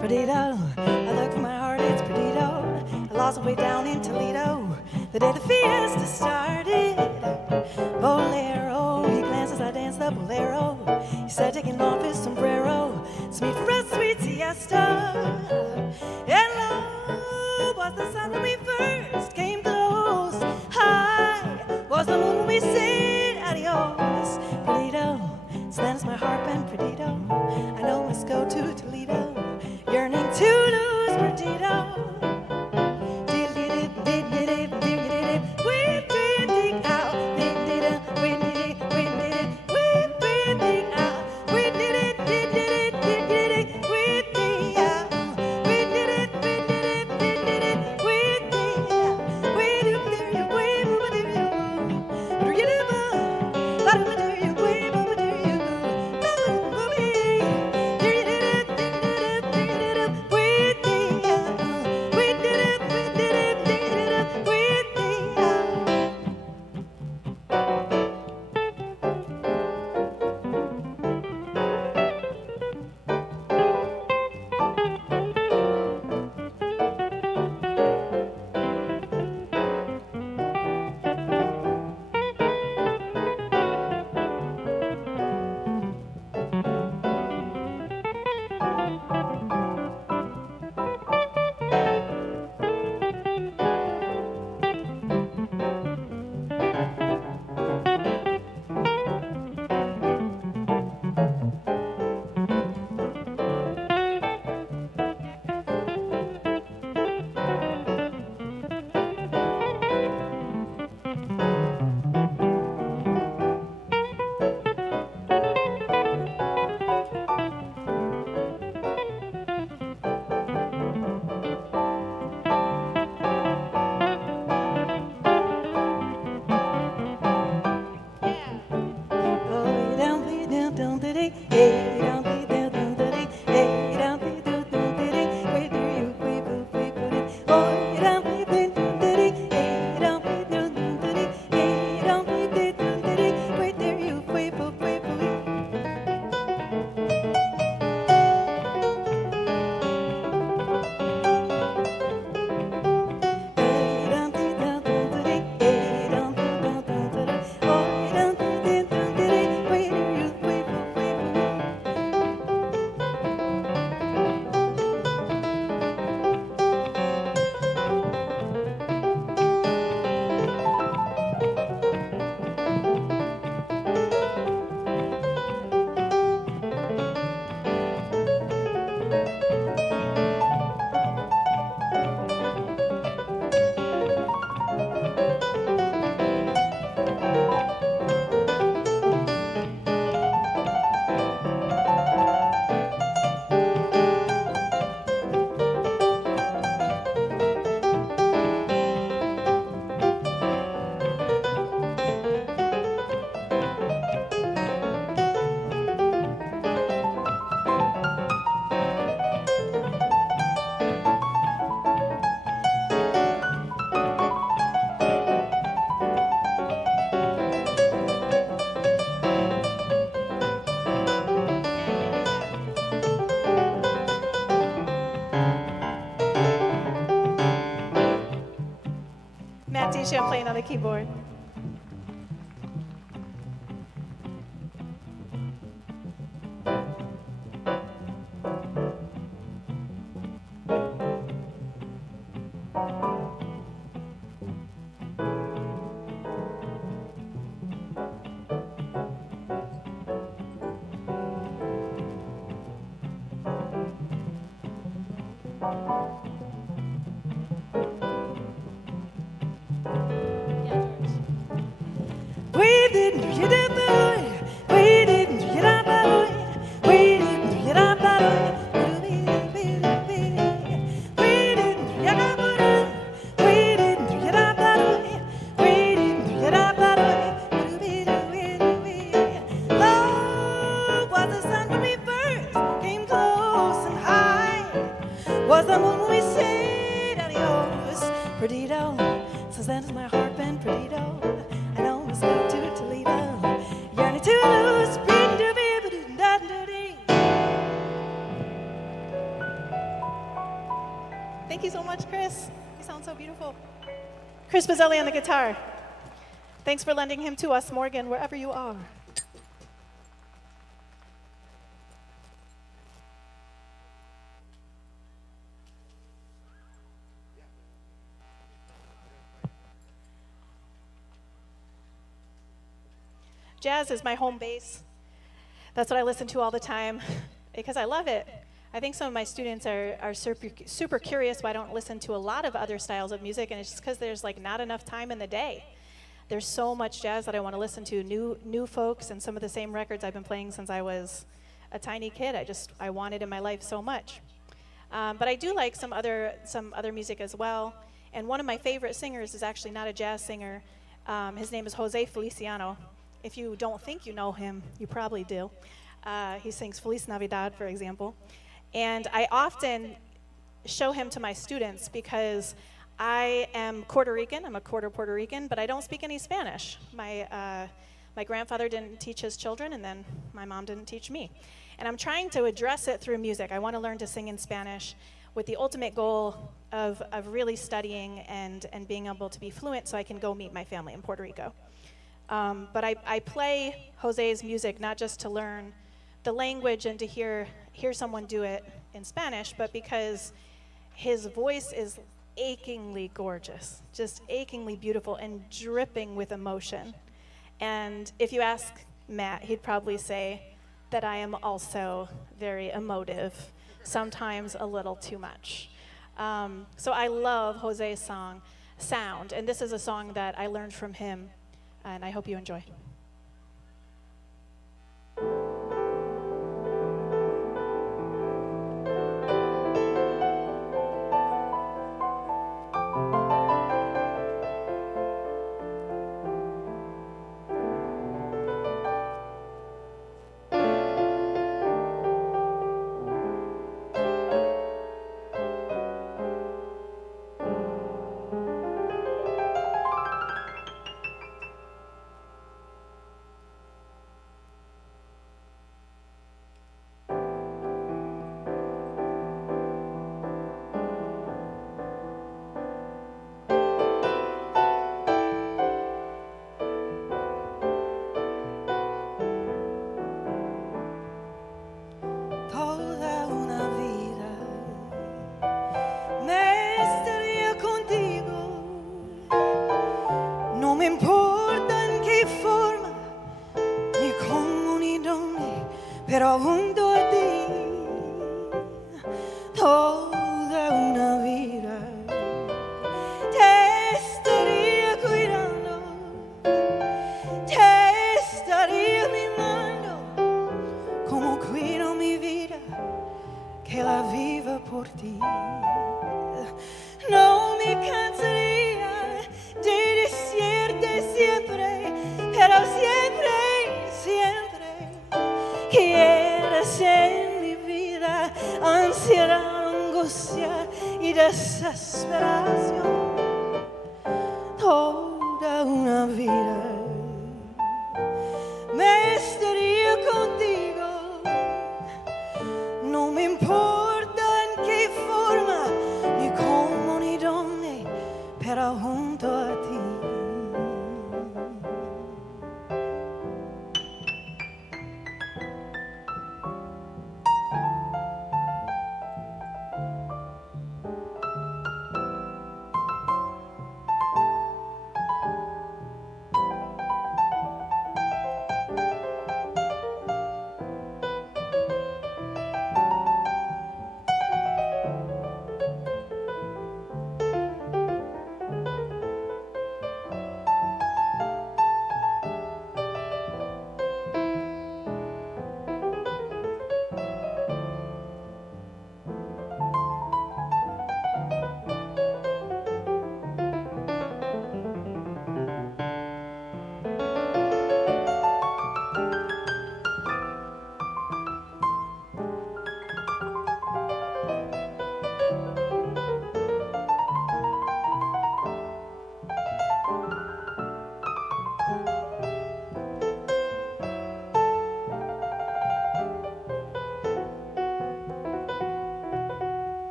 Perdido, I look for my heart, it's Perdido. I lost my way down in Toledo the day the fiesta started. Bolero, he glances, I dance the bolero. He said, taking off his sombrero, it's me for a sweet siesta. Hello, was the sun when we first came close. High was the moon when we said adios. Perdido, slams my harp and Perdido. I know I must go to Toledo, yearning to lose Perdido. Tony Champlain on the keyboard. Love was the sun when we first came close and high. Was the moon when we said adios, perdido. Since then has my heart been perdido. I know it's go to Toledo, yearning to lose. Thank you so much, Chris. You sound so beautiful. Chris Bazzelli on the guitar. Thanks for lending him to us, Morgan, wherever you are. Jazz is my home base. That's what I listen to all the time because I love it. I think some of my students are super curious why I don't listen to a lot of other styles of music, and it's just because there's like not enough time in the day. There's so much jazz that I want to listen to, new folks, and some of the same records I've been playing since I was a tiny kid. I want it in my life so much. But I do like some other music as well. And one of my favorite singers is actually not a jazz singer. His name is Jose Feliciano. If you don't think you know him, you probably do. He sings Feliz Navidad, for example. And I often show him to my students because I am Puerto Rican. I'm a quarter Puerto Rican, but I don't speak any Spanish. My grandfather didn't teach his children, and then my mom didn't teach me. And I'm trying to address it through music. I want to learn to sing in Spanish with the ultimate goal of really studying and being able to be fluent so I can go meet my family in Puerto Rico. But I play Jose's music not just to learn the language and to hear someone do it in Spanish, but because his voice is achingly gorgeous, just achingly beautiful and dripping with emotion. And if you ask Matt, he'd probably say that I am also very emotive, sometimes a little too much. So I love Jose's sound, and this is a song that I learned from him, and I hope you enjoy. No me importa en qué forma, ni cómo ni dónde, pero junto a ti, toda una vida, te estaría cuidando, te estaría mimando, como cuido mi vida, que la viva por ti. No me cansaría de decirte siempre, pero siempre, siempre quieres en mi vida, ansiedad, angustia y desesperación. Toda una vida me estaría contigo, no me importa en qué forma, ni cómo ni dónde, pero junto a ti.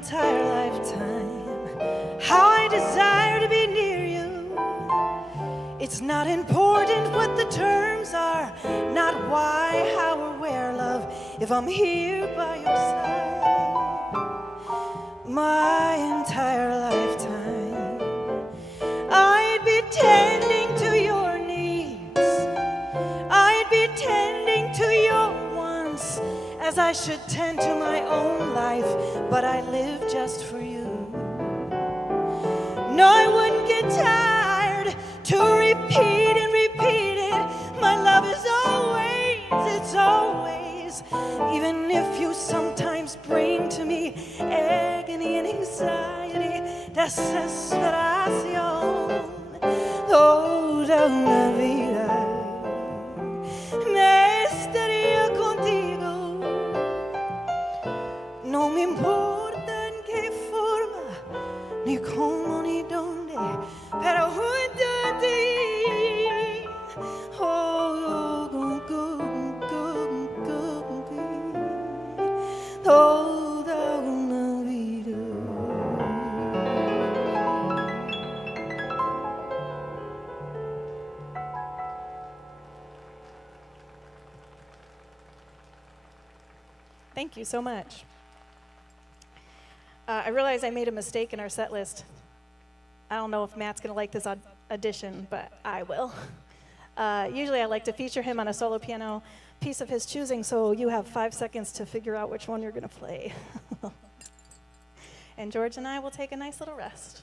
entire lifetime, how I desire to be near you. It's not important what the terms are, not why, how, or where, love, if I'm here by your side. My entire lifetime, I'd be tending to your needs, I'd be tending to your wants, as I should tend to my own life, but I live just for you. No, I wouldn't get tired to repeat and repeat it. My love is always, it's always, even if you sometimes bring to me agony and anxiety, desesperación, toda una vida me estaría contigo. No me importa en qué forma, ni cómo, ni dónde, pero junto a ti. Oh, toda una vida. Thank you so much. I realize I made a mistake in our set list. I don't know if Matt's going to like this audition, but I will. Usually I like to feature him on a solo piano piece of his choosing, so you have 5 seconds to figure out which one you're going to play. And George and I will take a nice little rest.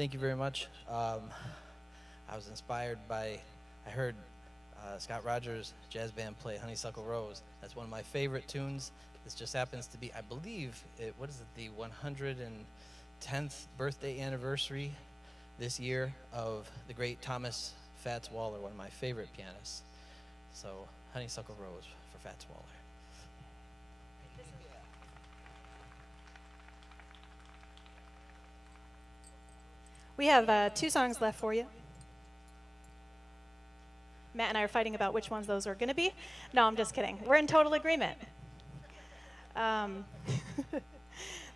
Thank you very much. I was inspired by, I heard Scott Rogers' jazz band play Honeysuckle Rose. That's one of my favorite tunes. This just happens to be, I believe, the 110th birthday anniversary this year of the great Thomas Fats Waller, one of my favorite pianists. So, Honeysuckle Rose for Fats Waller. We have 2 songs left for you. Matt and I are fighting about which ones those are going to be. No, I'm just kidding. We're in total agreement.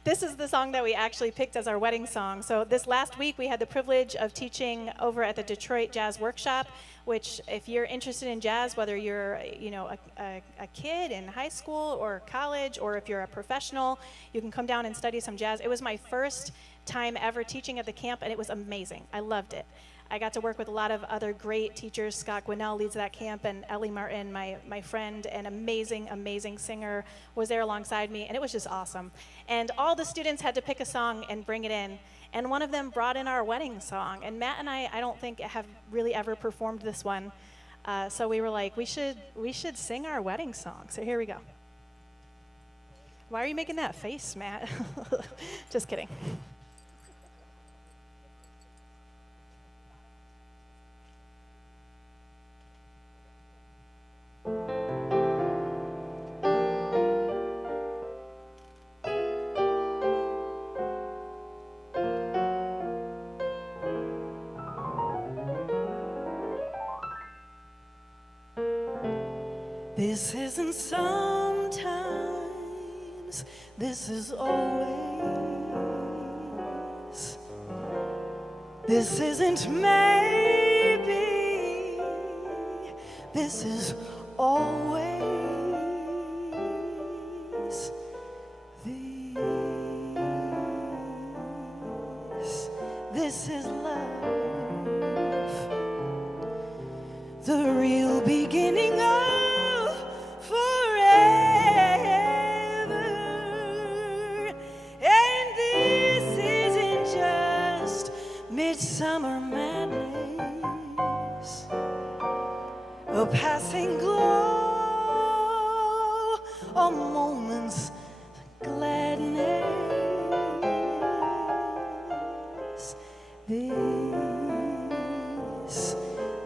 This is the song that we actually picked as our wedding song. So this last week, we had the privilege of teaching over at the Detroit Jazz Workshop, which if you're interested in jazz, whether you're a kid in high school or college, or if you're a professional, you can come down and study some jazz. It was my first time ever teaching at the camp, and it was amazing. I loved it. I got to work with a lot of other great teachers. Scott Gwinnell leads that camp, and Ellie Martin, my friend and amazing, amazing singer, was there alongside me, and it was just awesome. And all the students had to pick a song and bring it in, and one of them brought in our wedding song. And Matt and I don't think have really ever performed this one, so we were like, we should sing our wedding song. So here we go. Why are you making that face, Matt? Just kidding. This isn't sometimes, this is always. This isn't maybe, this is always. This is love, the real beginning of forever. And this isn't just midsummer madness, a passing glow, a moment's gladness.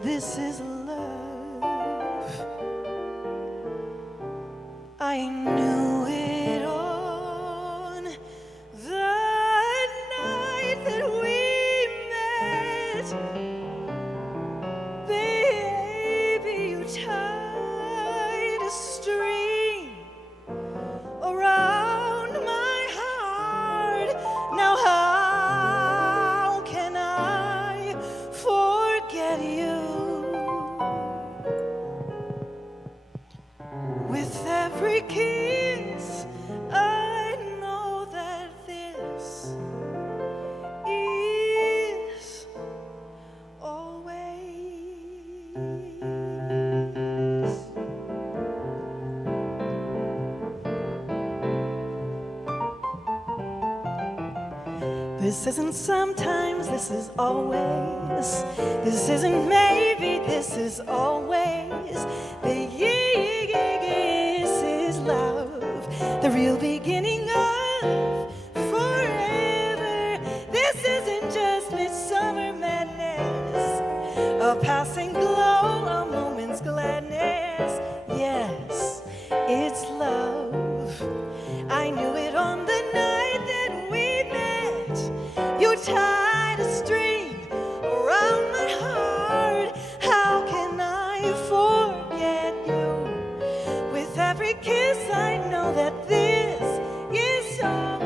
This is love. I knew it on the night that we met. Baby, you tied a string around my heart. Now how can I forget you? With every kiss, I know that this is always. This isn't sometimes, this is always. This isn't maybe, this is always. This is love, the real beginning of forever. This isn't just midsummer madness, a passing glow, a moment's gladness. Yes, it's love. I knew it on the night that we met. You tied a string around my heart. How can I forget you? With every kiss, I know that this is always.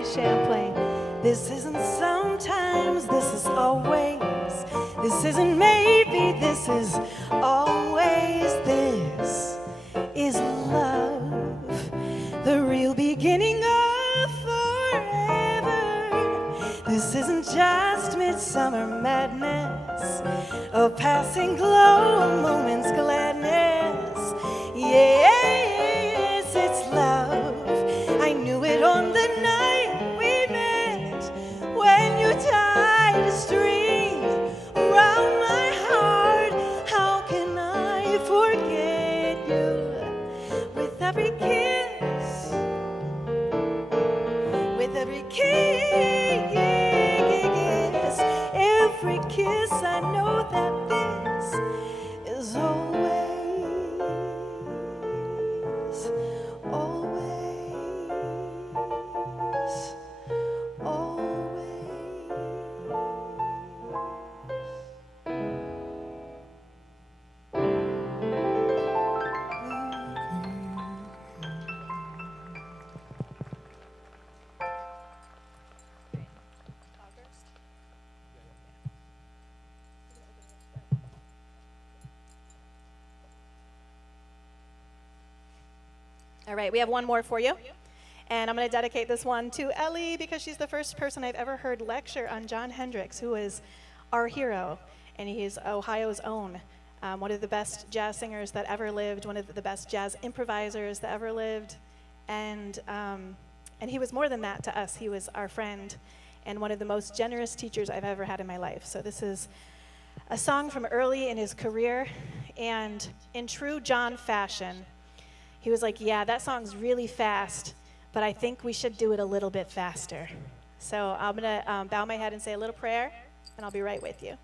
Marie Champlain. This isn't sometimes, this is always. This isn't maybe, this is always. This is love, the real beginning of forever. This isn't just midsummer madness, a passing glow, a moment's gladness. Yes, it's love. I knew it on the night we met, when you tied a string around my heart. How can I forget you? With every kiss, with every kiss, every kiss, I know that this is always, always, always. All right, we have one more for you. And I'm going to dedicate this one to Ellie because she's the first person I've ever heard lecture on Jon Hendricks, who is our hero. And he's Ohio's own, one of the best jazz singers that ever lived, one of the best jazz improvisers that ever lived. And he was more than that to us. He was our friend and one of the most generous teachers I've ever had in my life. So this is a song from early in his career. And in true Jon fashion, he was like, yeah, that song's really fast, but I think we should do it a little bit faster. So I'm going to bow my head and say a little prayer, and I'll be right with you.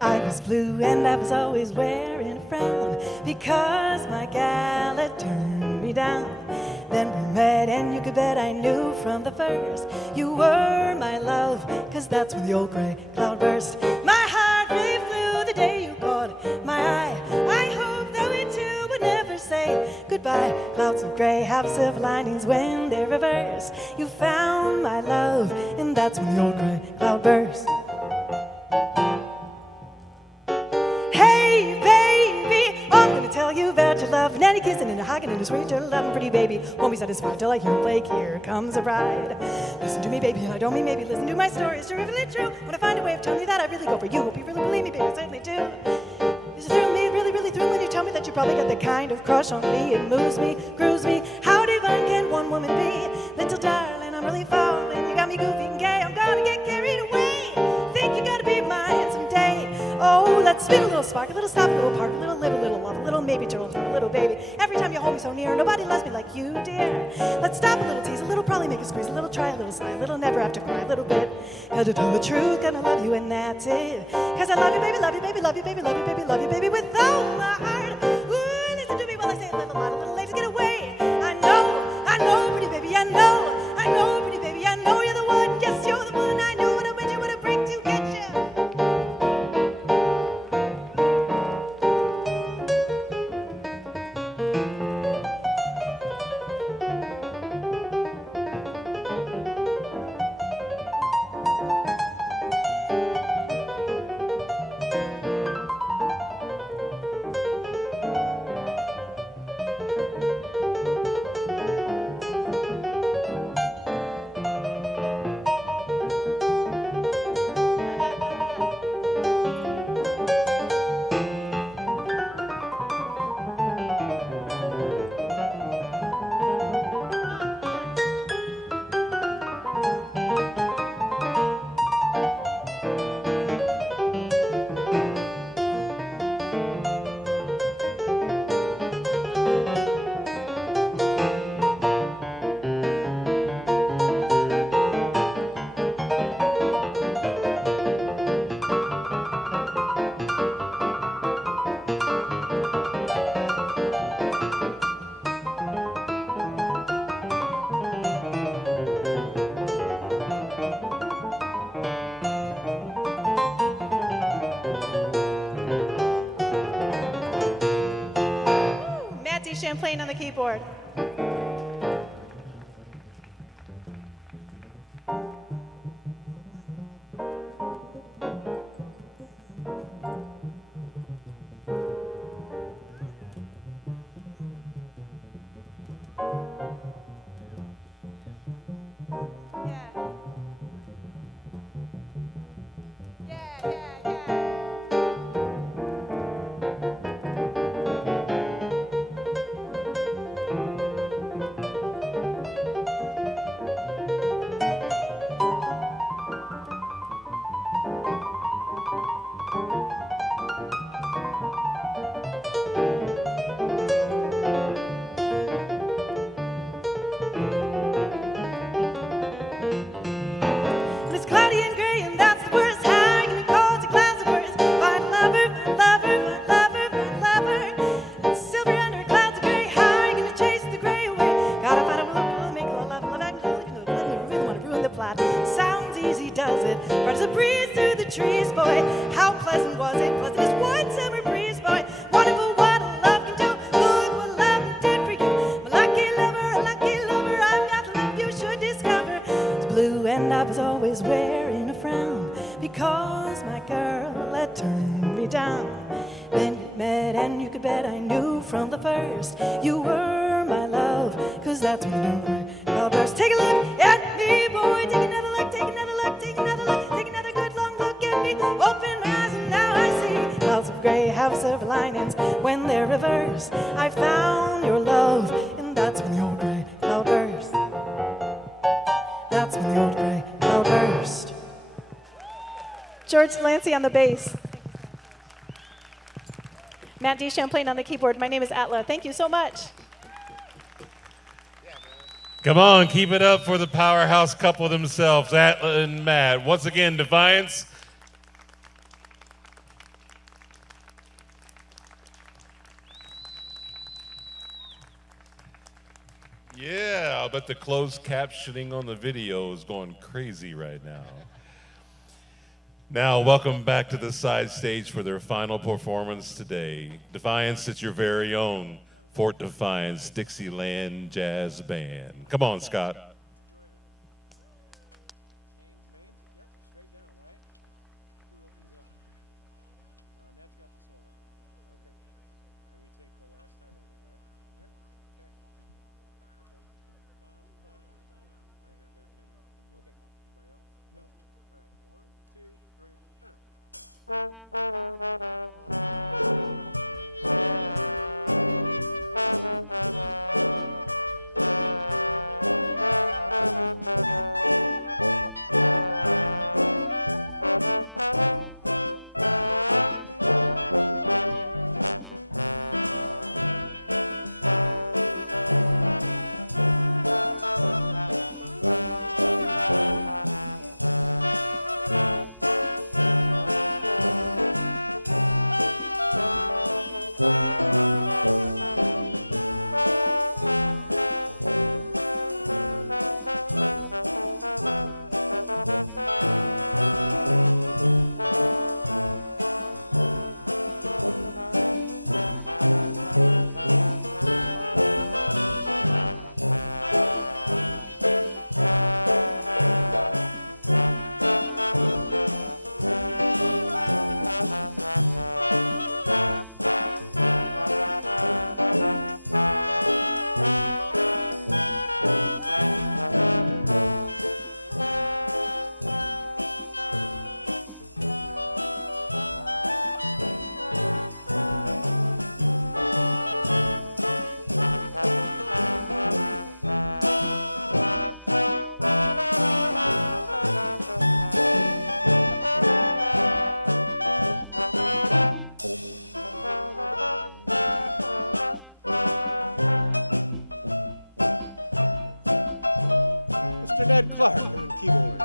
I was blue and I was always wearing a frown because my gal had turned me down. Then we met and you could bet I knew from the first you were my love, cause that's when the old gray cloud burst. My heart really flew the day you caught my eye. I hope that we two would never say goodbye. Clouds of gray have silver linings when they reverse. You found my love and that's when the old gray cloud burst. Hey, baby, I'm gonna tell you about your love. Nanny kissing and a hugging and a sweet little loving pretty baby. Won't be satisfied till I hear Blake, here comes a bride. Listen to me, baby, and I don't mean maybe. Listen to my story, it's terrifically true. When I find a way of telling you that I really go for you. Hope you really believe me, baby, I certainly do. Does it thrill me, really, really thrill when you tell me that you probably got the kind of crush on me? It moves me, grooves me. How divine can one woman be? Little darling, I'm really falling. You got me goofy and gay, I'm gonna get carried away. Think you gotta be mine someday. Oh, let's spin a little spark, a little stop, a little park, a little live, a little love, a little maybe turtle, a little baby. Every time you hold me so near, nobody loves me like you, dear. Let's stop a little tease, a little probably make a squeeze, a little try, a little sigh, a little never have to cry, a little bit. Gotta tell the truth, gonna love you and that's it. Cause I love you, baby, love you, baby, love you, baby, love you, baby, love you, baby, with all my heart. Ooh, listen to me while I say live a lot, a little late to get away. I know, pretty baby, I know, pretty baby, I know you're the one, yes, you're the one. I know what I meant you, what I bring to get you. Champlain on the keyboard. It's cloudy and gray, and that's the worst. How you call it clouds of words? Find lover, lover, lover, lover. It's silver under clouds of gray. How you gonna chase the gray away? Gotta find a love, make a love, love, act, really wanna ruin the plot. Sounds easy, does it? Runs a breeze through the trees, boy. How pleasant was it? Pleasant as one summer breeze, boy. Wonderful what a love can do. Look what love did for you. My lucky lover, I've got the love you should discover. It's blue and I was always wearing a frown because my girl had turned me down. Then you met and you could bet I knew from the first you were my love, cause that's when you know love burst. Take a look at me, boy. Take another look, take another look, take another look, take another good long look at me. Open my eyes and now I see clouds of gray have silver linings when they're reversed. I found your love, and that's when the old gray cloud burst. That's when the old gray cloud burst. George Delancey on the bass. Matt D. Champlain on the keyboard. My name is Atla. Thank you so much. Come on, keep it up for the powerhouse couple themselves, Atla and Matt. Once again, Defiance. Yeah, I bet the closed captioning on the video is going crazy right now. Now, welcome back to the side stage for their final performance today. Defiance, it's your very own Fort Defiance Dixieland Jazz Band. Come on, Scott. Main? Yep, straight down, right? Who opens up? Ned's got the solo. Okay. And we take the last time ending, right? Right? Okay. Okay. I got that thing. Okay. Anybody else? No. All right. 1, 2, 3, Mr. Ned Clark on keyboard.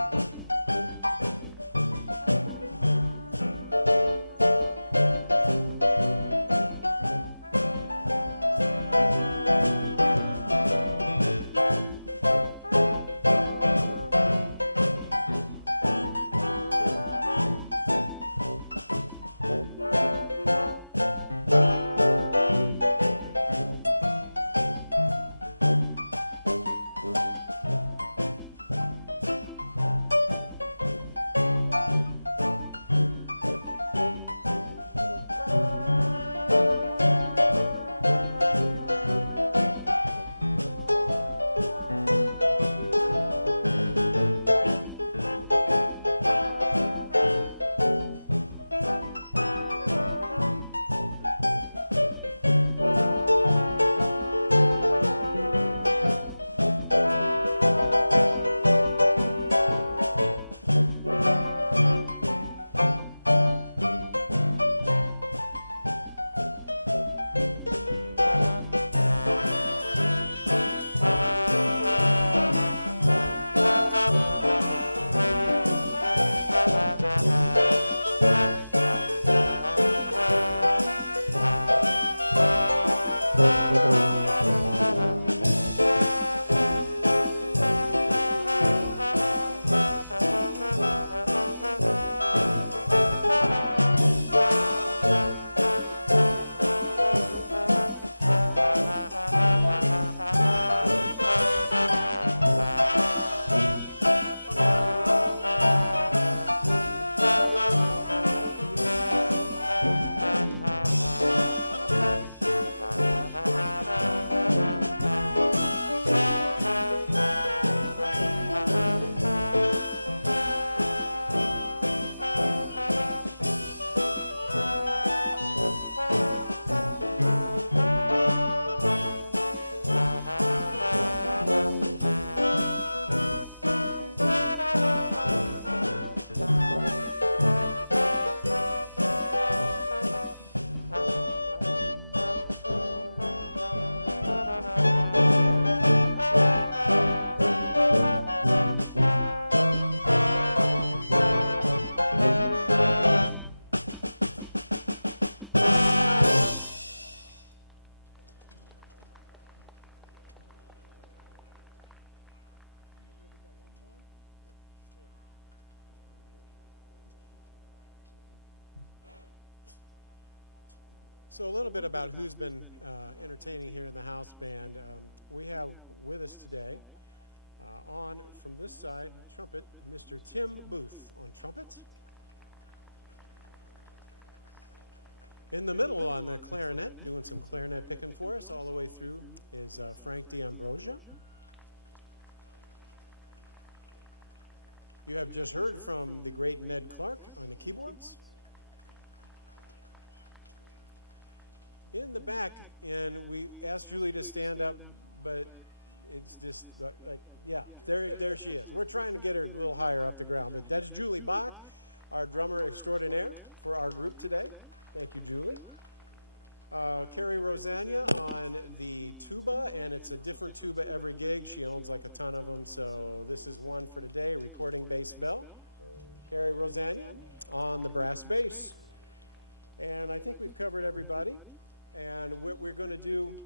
So a little bit about who's been entertaining here in the house band. We have with us today, on from this side, trumpet, Mr. Tim Booth on trumpet. In the middle on the clarinet, doing some clarinet picking for us all the way through, is Frank D'Ambrosia. You have just heard from the great Ned Clark on the keyboards. In the back, and we asked Julie to stand up, but it's just like, yeah, there she is. We're trying to get her a little higher up the ground, but that's Julie Bach, our drummer extraordinaire for our group today. Thank you, Julie. Carrie Rosania on the tuba, and it's a different tuba every gig. She owns like a ton of them, so this is one for today, recording bass bell. Carrie Rosania on the brass bass. And I think we've covered everybody. And what we're going to do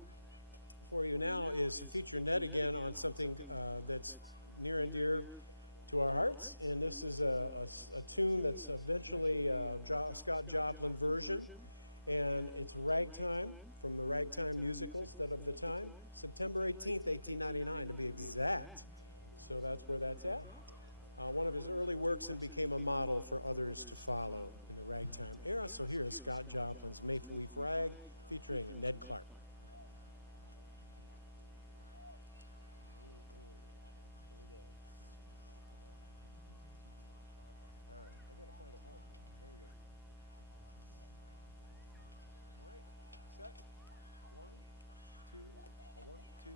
for you now is to feature Ned again on something that's near and dear to our hearts. And this is a tune that's eventually a Scott Joplin version. And it's Ragtime from the Ragtime musicals that of the time. September 18th, 1899 to be exact. So that's where that's at. One of his early works and became a model for others to follow in the Ragtime era. So here is Scott Joplin's Maple Leaf Rag, featuring Ned Clark. All right, I gotta find a home. There we go. All right, set. 1, 2, 1, 2,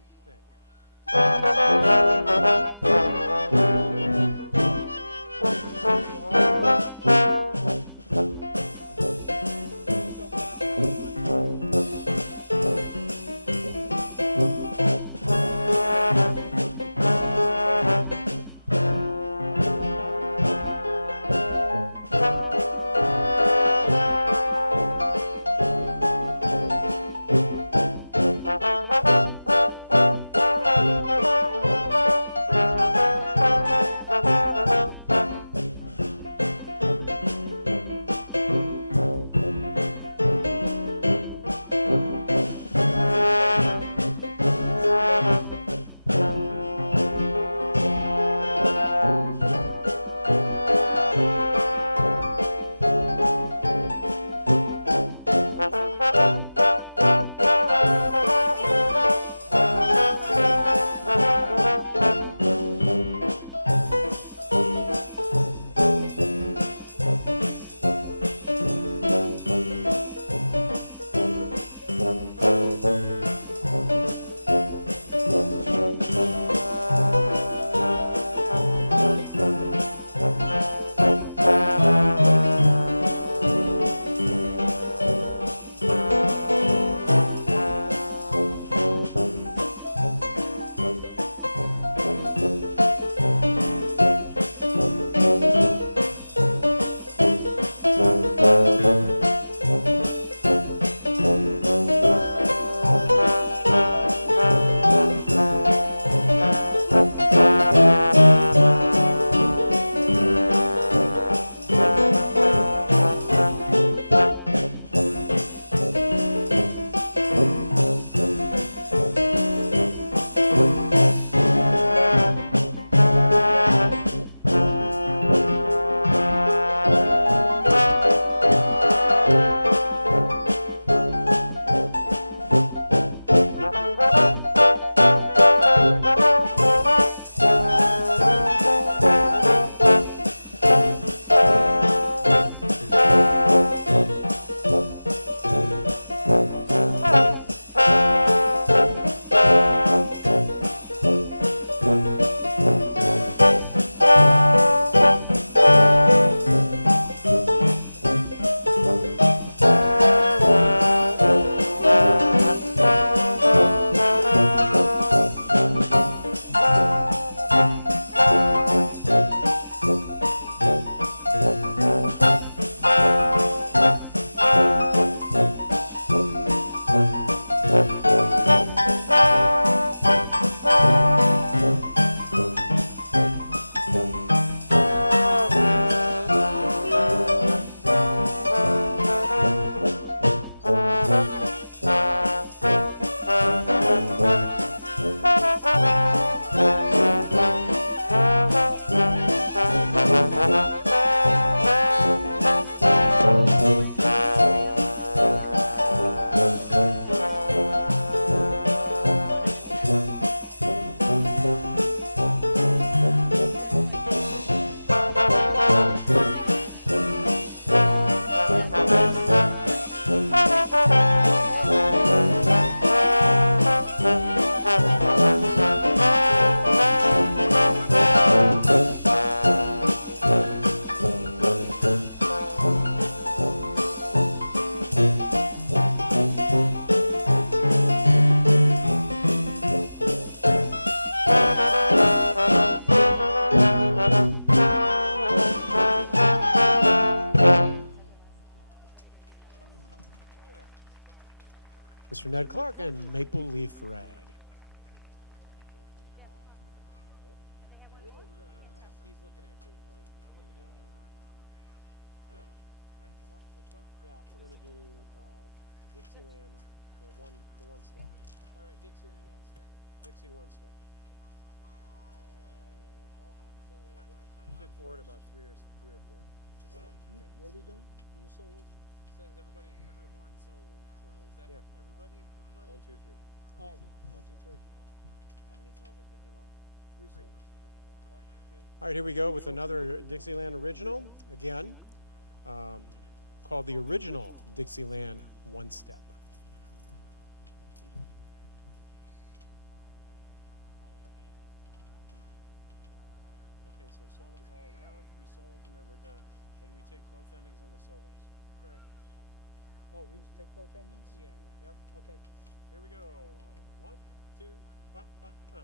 Ned Clark and Maple Leaf Rag. Yeah, we're going to do Dixieland, the one step. All right, Dixieland on step. Dixie one step. Flip forward about three or four. What are we doing? In the solos? Says every horn solo. So is that Yeah. everybody? 1, 2, 3. Oh, 1, 2, 3. How many solos are 51? 3 solos. All right, here we go with another Dixieland original, again, called the original Dixieland One Step. Okay, so solos all around, 3 solos, and then we're done. And we take both endings on the solos. Correct. Oh, we take both endings? Yeah. Yep. Okay. Here we go. 1, 2, ba, ba, ba.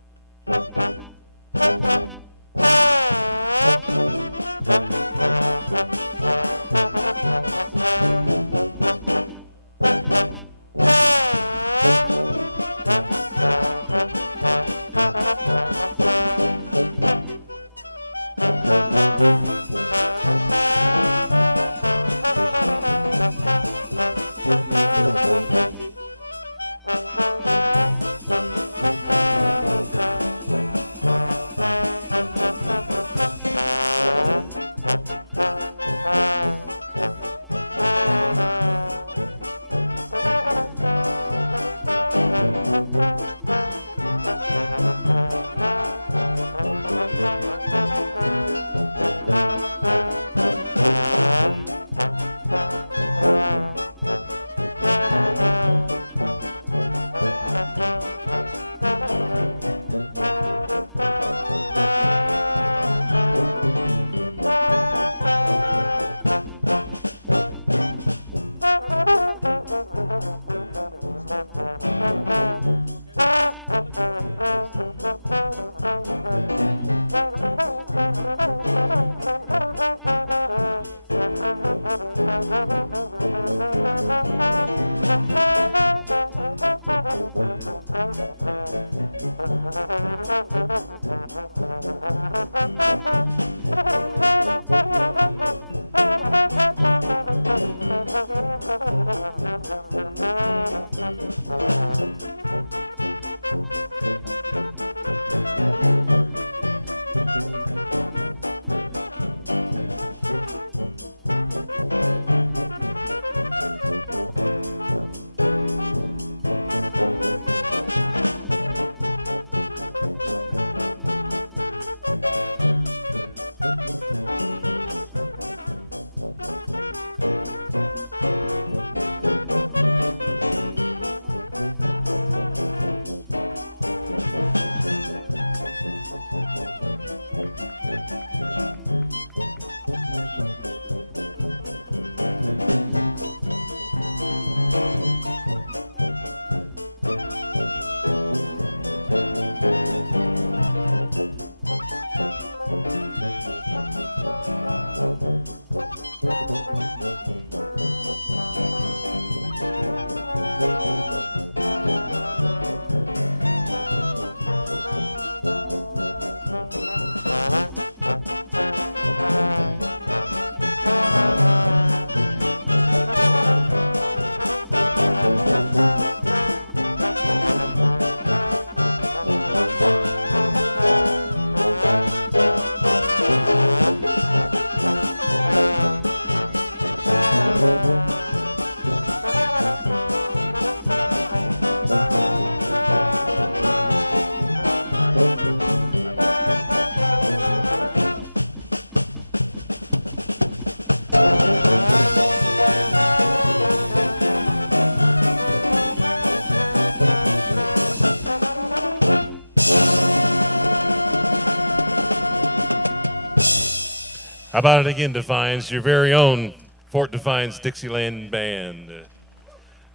How about it again, Defiance, your very own Fort Defiance Dixieland Band.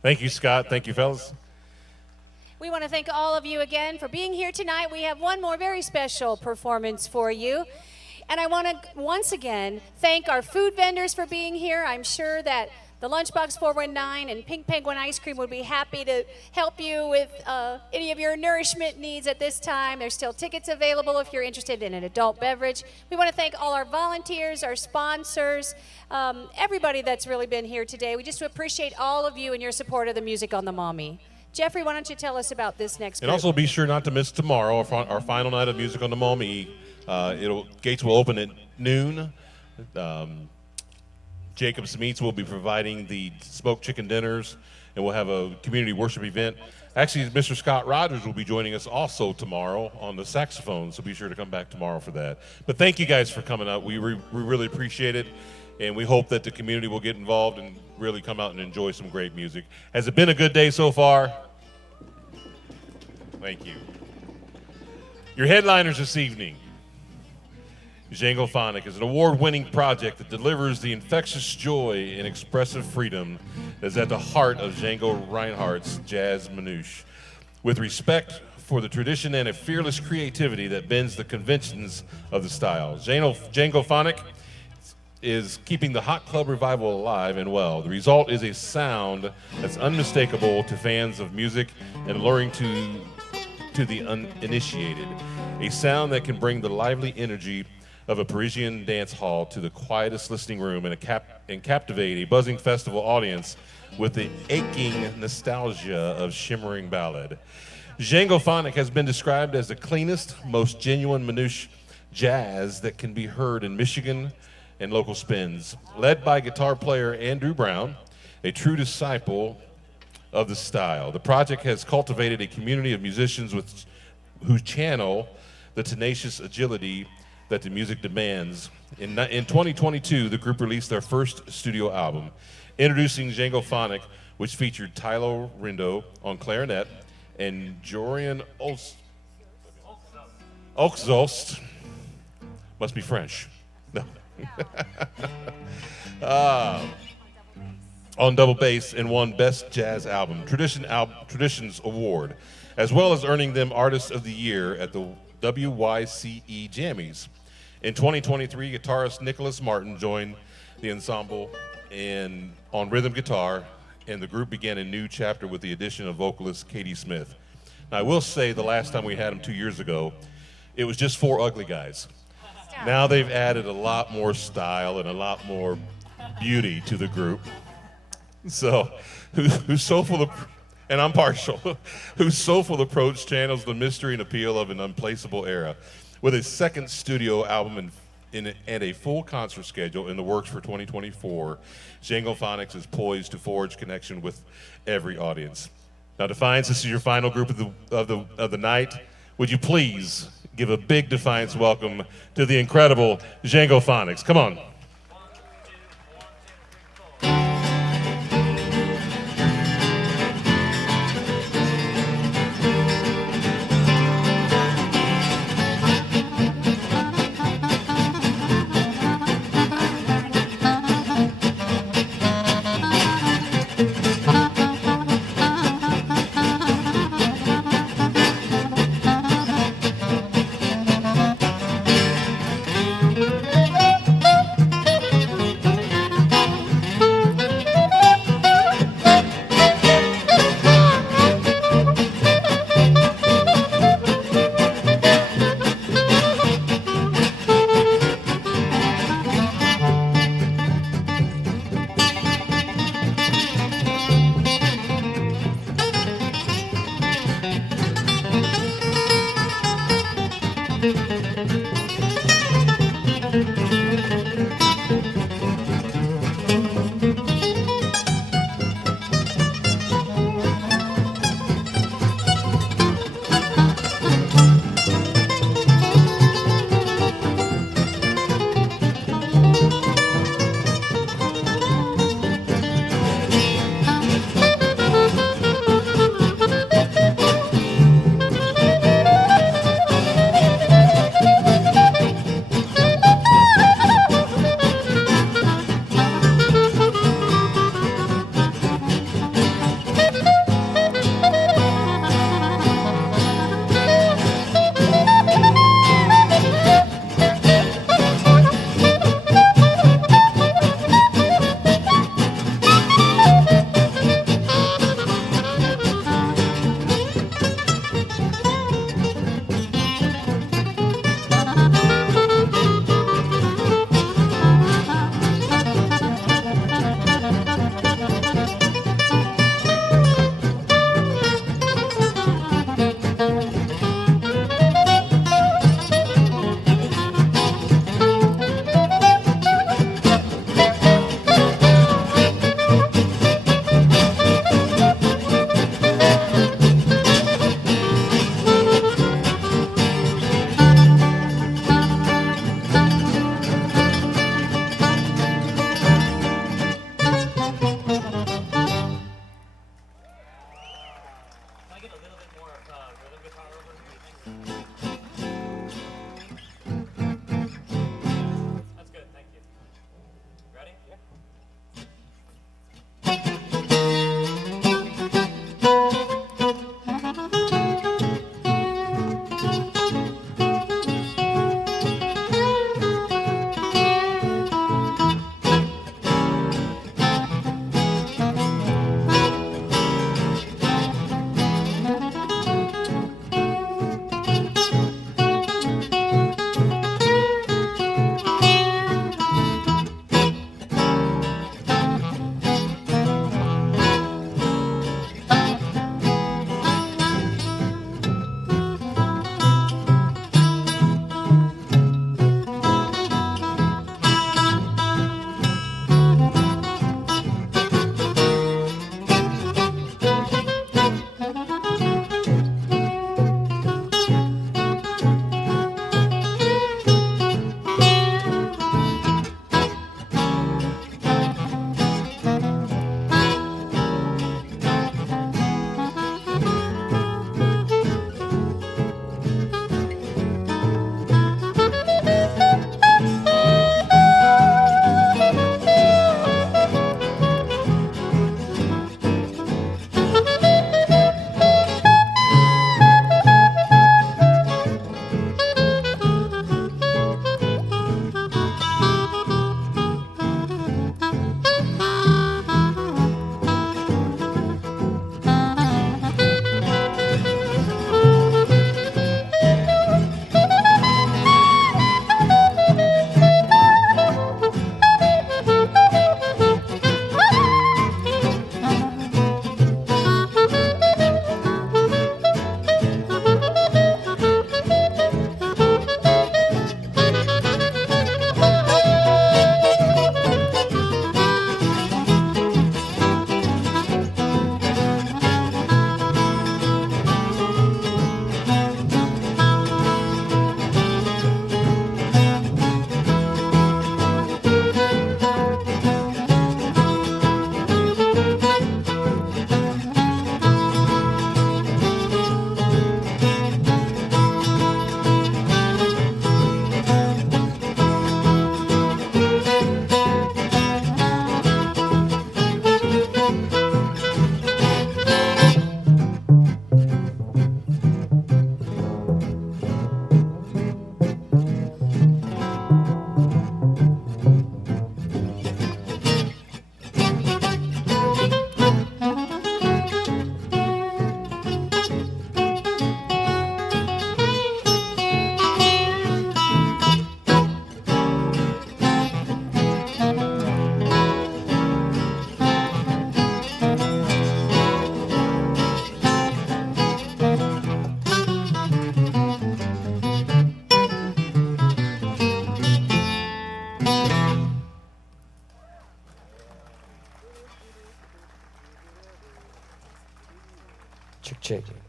Thank you, Scott. Thank you, fellas. We want to thank all of you again for being here tonight. We have one more very special performance for you. And I want to once again thank our food vendors for being here. I'm sure that The Lunchbox 419 and Pink Penguin Ice Cream would be happy to help you with any of your nourishment needs at this time. There's still tickets available if you're interested in an adult beverage. We want to thank all our volunteers, our sponsors, everybody that's really been here today. We just appreciate all of you and your support of the Music on the Mommy. Jeffrey, why don't you tell us about this next group? And also be sure not to miss tomorrow, our final night of Music on the Mommy. Gates will open at noon. Jacob's Meats will be providing the smoked chicken dinners, and we'll have a community worship event. Actually, Mr. Scott Rogers will be joining us also tomorrow on the saxophone, so be sure to come back tomorrow for that. But thank you guys for coming out. We really appreciate it, and we hope that the community will get involved and really come out and enjoy some great music. Has it been a good day so far? Thank you. Your headliners this evening. Jangophonic is an award-winning project that delivers the infectious joy and expressive freedom that is at the heart of Django Reinhardt's jazz manouche. With respect for the tradition and a fearless creativity that bends the conventions of the style, Jangophonic is keeping the hot club revival alive and well. The result is a sound that's unmistakable to fans of music and alluring to the uninitiated. A sound that can bring the lively energy of a Parisian dance hall to the quietest listening room and captivate a buzzing festival audience with the aching nostalgia of shimmering ballad. Jangophonic has been described as the cleanest, most genuine manouche jazz that can be heard in Michigan and local spins. Led by guitar player Andrew Brown, a true disciple of the style, the project has cultivated a community of musicians who channel the tenacious agility that the music demands. In 2022, the group released their first studio album, introducing Jangophonic, which featured Tyler Rindo on clarinet and Jorian Oxzost, must be French, no, on double bass, and won Best Jazz Album, Traditions Award, as well as earning them Artist of the Year at the WYCE Jammies. In 2023, guitarist Nicholas Martin joined the ensemble on rhythm guitar, and the group began a new chapter with the addition of vocalist Katie Smith. Now, I will say the last time we had them 2 years ago, it was just 4 ugly guys. Now they've added a lot more style and a lot more beauty to the group. So, whose soulful, and I'm partial, whose soulful approach channels the mystery and appeal of an unplaceable era. With a second studio album and a full concert schedule in the works for 2024, Jangophonics is poised to forge connection with every audience. Now, Defiance, this is your final group of the night. Would you please give a big Defiance welcome to the incredible Jangophonics? Come on.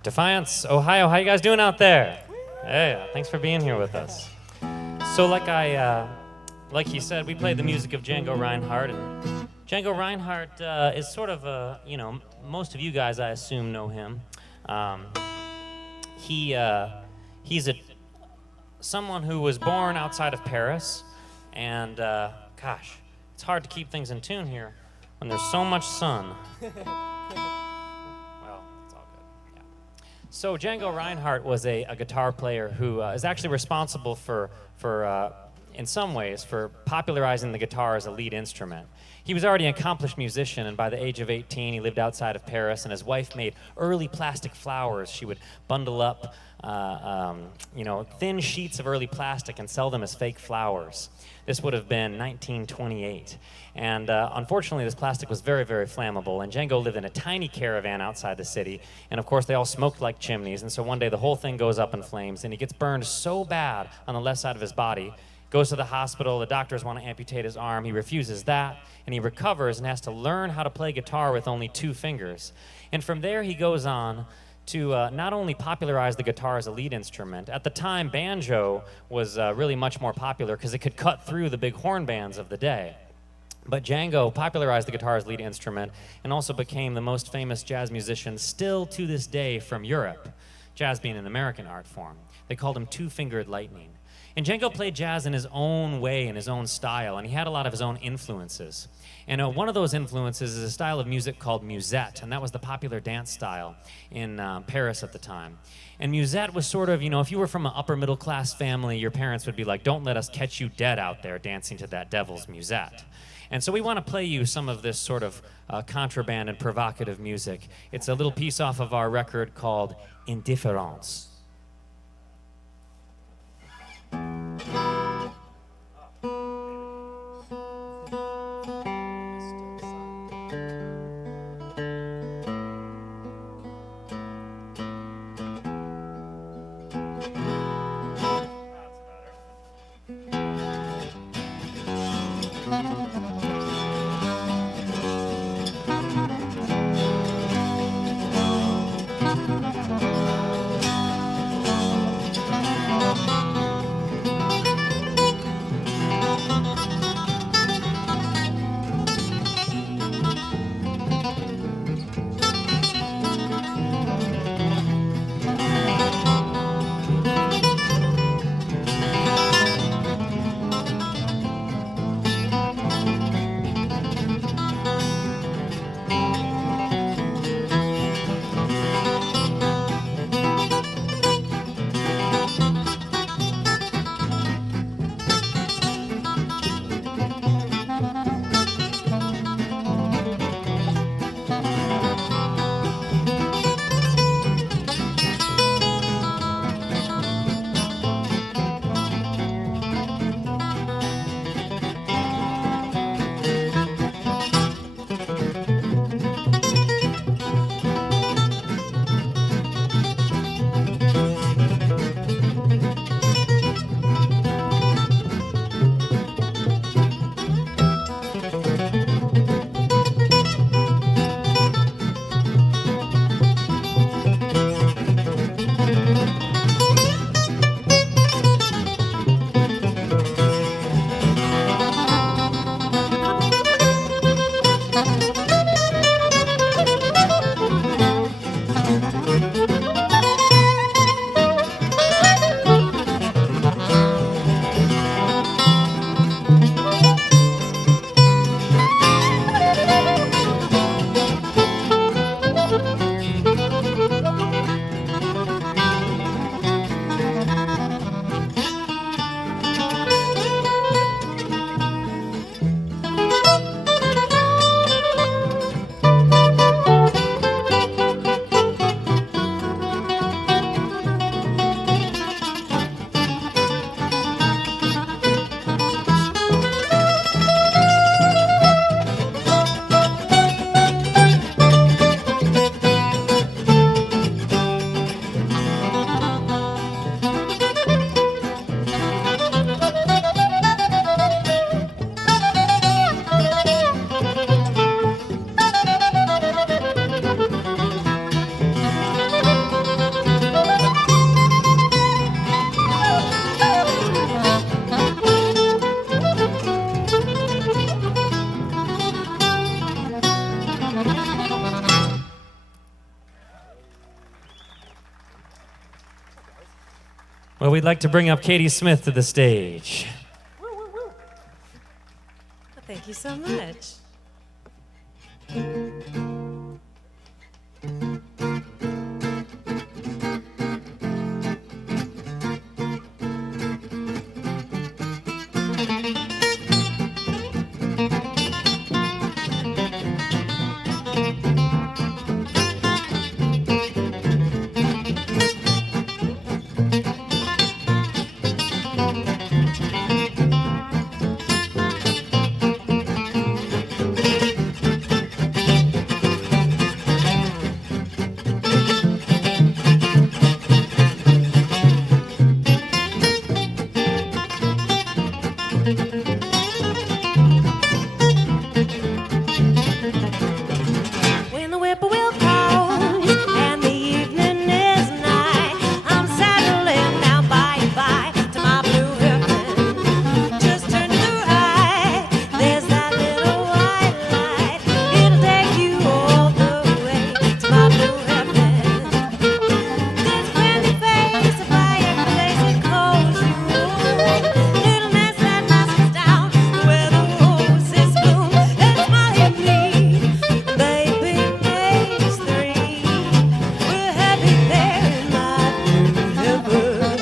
Defiance, Ohio. How you guys doing out there? Hey, thanks for being here with us. So like he said, we played the music of Django Reinhardt, and Django Reinhardt is sort of a, most of you guys, I assume, know him. He's someone who was born outside of Paris, and gosh, it's hard to keep things in tune here when there's so much sun. So Django Reinhardt was a guitar player who is actually responsible for in some ways, for popularizing the guitar as a lead instrument. He was already an accomplished musician, and by the age of 18, he lived outside of Paris, and his wife made early plastic flowers. She would bundle up, thin sheets of early plastic and sell them as fake flowers. This would have been 1928. And unfortunately, this plastic was very, very flammable, and Django lived in a tiny caravan outside the city, and of course, they all smoked like chimneys, and so one day the whole thing goes up in flames, and he gets burned so bad on the left side of his body, goes to the hospital, the doctors want to amputate his arm, he refuses that, and he recovers and has to learn how to play guitar with only 2 fingers. And from there, he goes on to not only popularize the guitar as a lead instrument. At the time, banjo was really much more popular because it could cut through the big horn bands of the day. But Django popularized the guitar as lead instrument and also became the most famous jazz musician still to this day from Europe, jazz being an American art form. They called him Two-Fingered Lightning. And Django played jazz in his own way, in his own style, and he had a lot of his own influences. And one of those influences is a style of music called musette, and that was the popular dance style in Paris at the time. And musette was sort of, if you were from an upper middle class family, your parents would be like, don't let us catch you dead out there dancing to that devil's musette. And so we want to play you some of this sort of contraband and provocative music. It's a little piece off of our record called Defiance. we'd like to bring up Katie Smith to the stage. Thank you so much. When the whippoorwill calls and the evening is nigh, I'm settling down by and by to my blue heaven. Just turn to the right, there's that little white light. It'll take you all the way to my blue heaven. There's a friendly face, a fire place that calls you home. Little nest that nestles down where the roses bloom. It's my me, baby makes three. We're happy there in my blue heaven.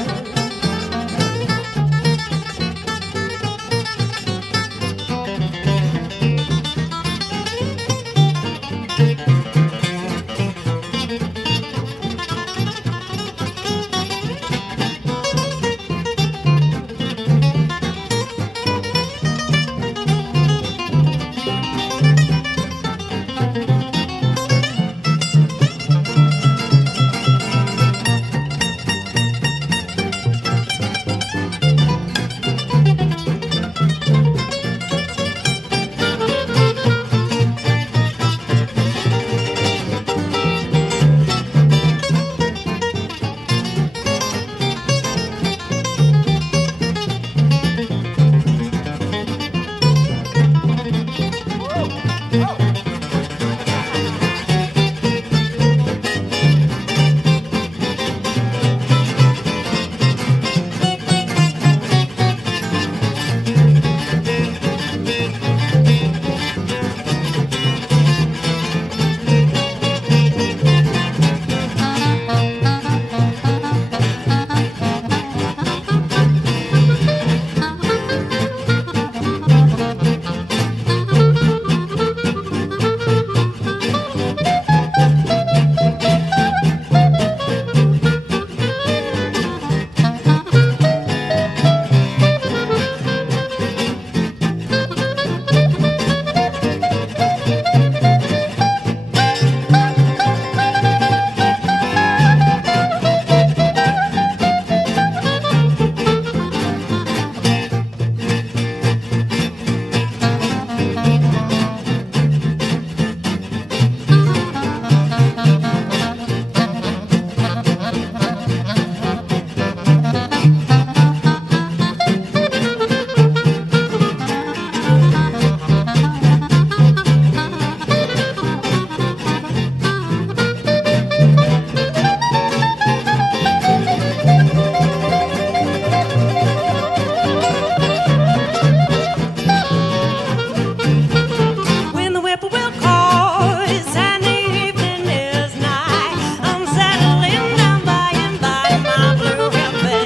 When the whippoorwill calls and the evening is nigh, I'm settling down by and by to my blue heaven.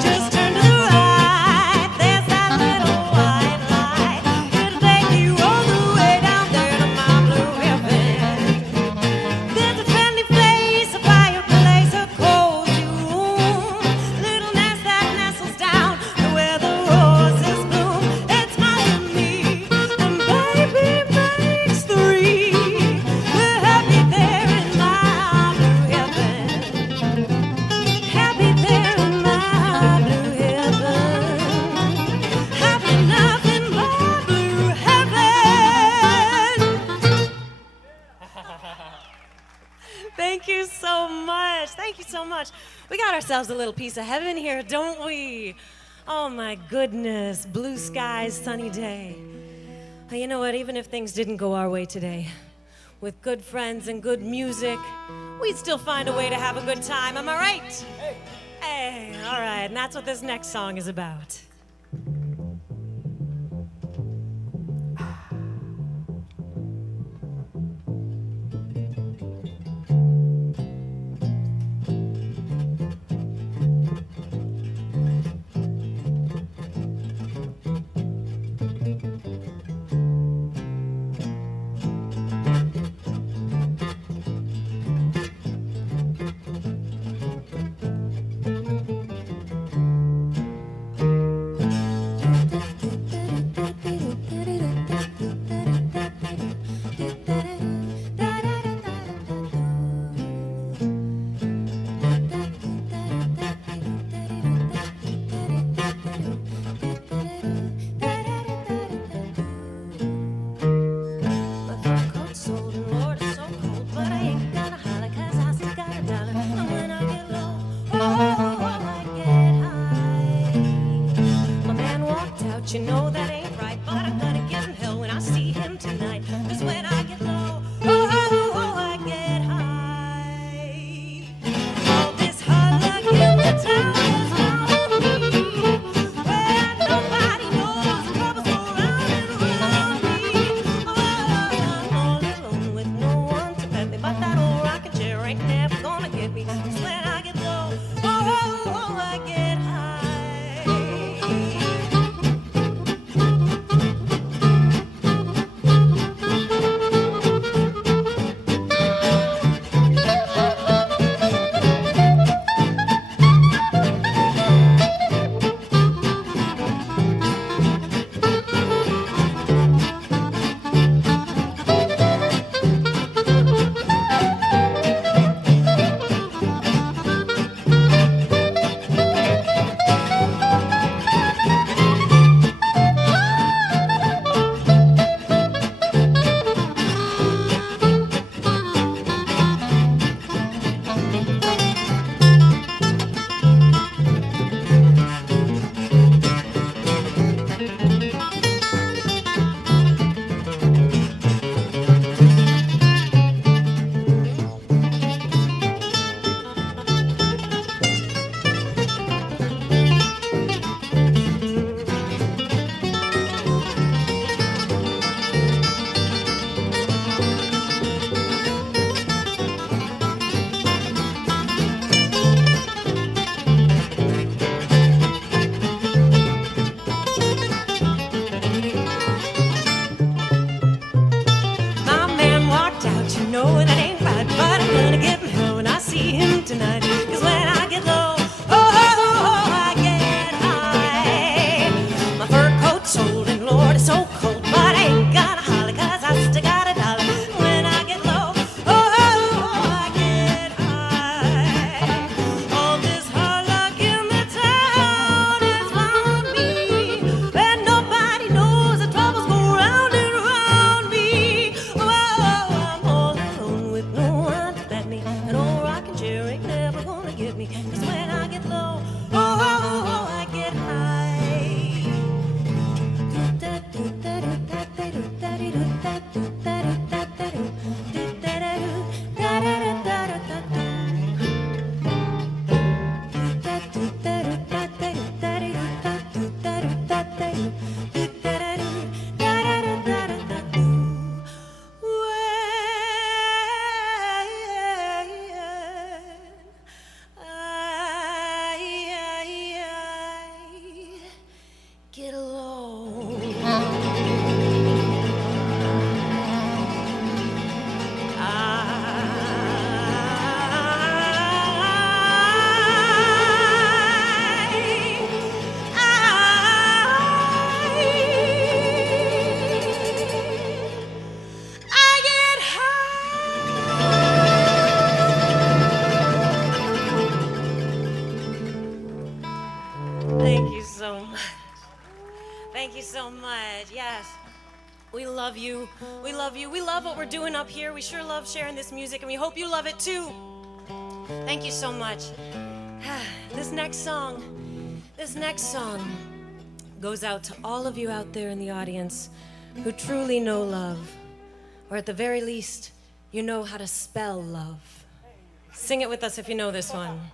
Just turn to the right, there's that little white light. It'll take you all the way down there to my blue heaven. There's a friendly face, a fireplace, a cold room, little nest that nestles down where the roses bloom. It's my me, and baby makes three. We're happy there in my blue heaven. Happy there in my blue heaven. Happy enough in my blue heaven. Thank you so much. Thank you so much. We got ourselves a little piece of heaven here, don't we? Oh my goodness. Blue skies, sunny day. Well, you know what? Even if things didn't go our way today, with good friends and good music, we'd still find a way to have a good time. Am I right? Hey, All right, and that's what this next song is about. You know that ain't right, but I'm gonna give him hell when I see him tonight. 'Cause when I get low, I get high. All this hard luck in the town is on me, where nobody knows the troubles go round and around me. I'm all alone with no one to pet me, but that old rocking chair ain't never gonna get me. 'Cause when I get low, I get high. We love you. We love you. We love what we're doing up here. We sure love sharing this music, and we hope you love it too. Thank you so much. This next song goes out to all of you out there in the audience who truly know love, or at the very least, you know how to spell love. Sing it with us if you know this one.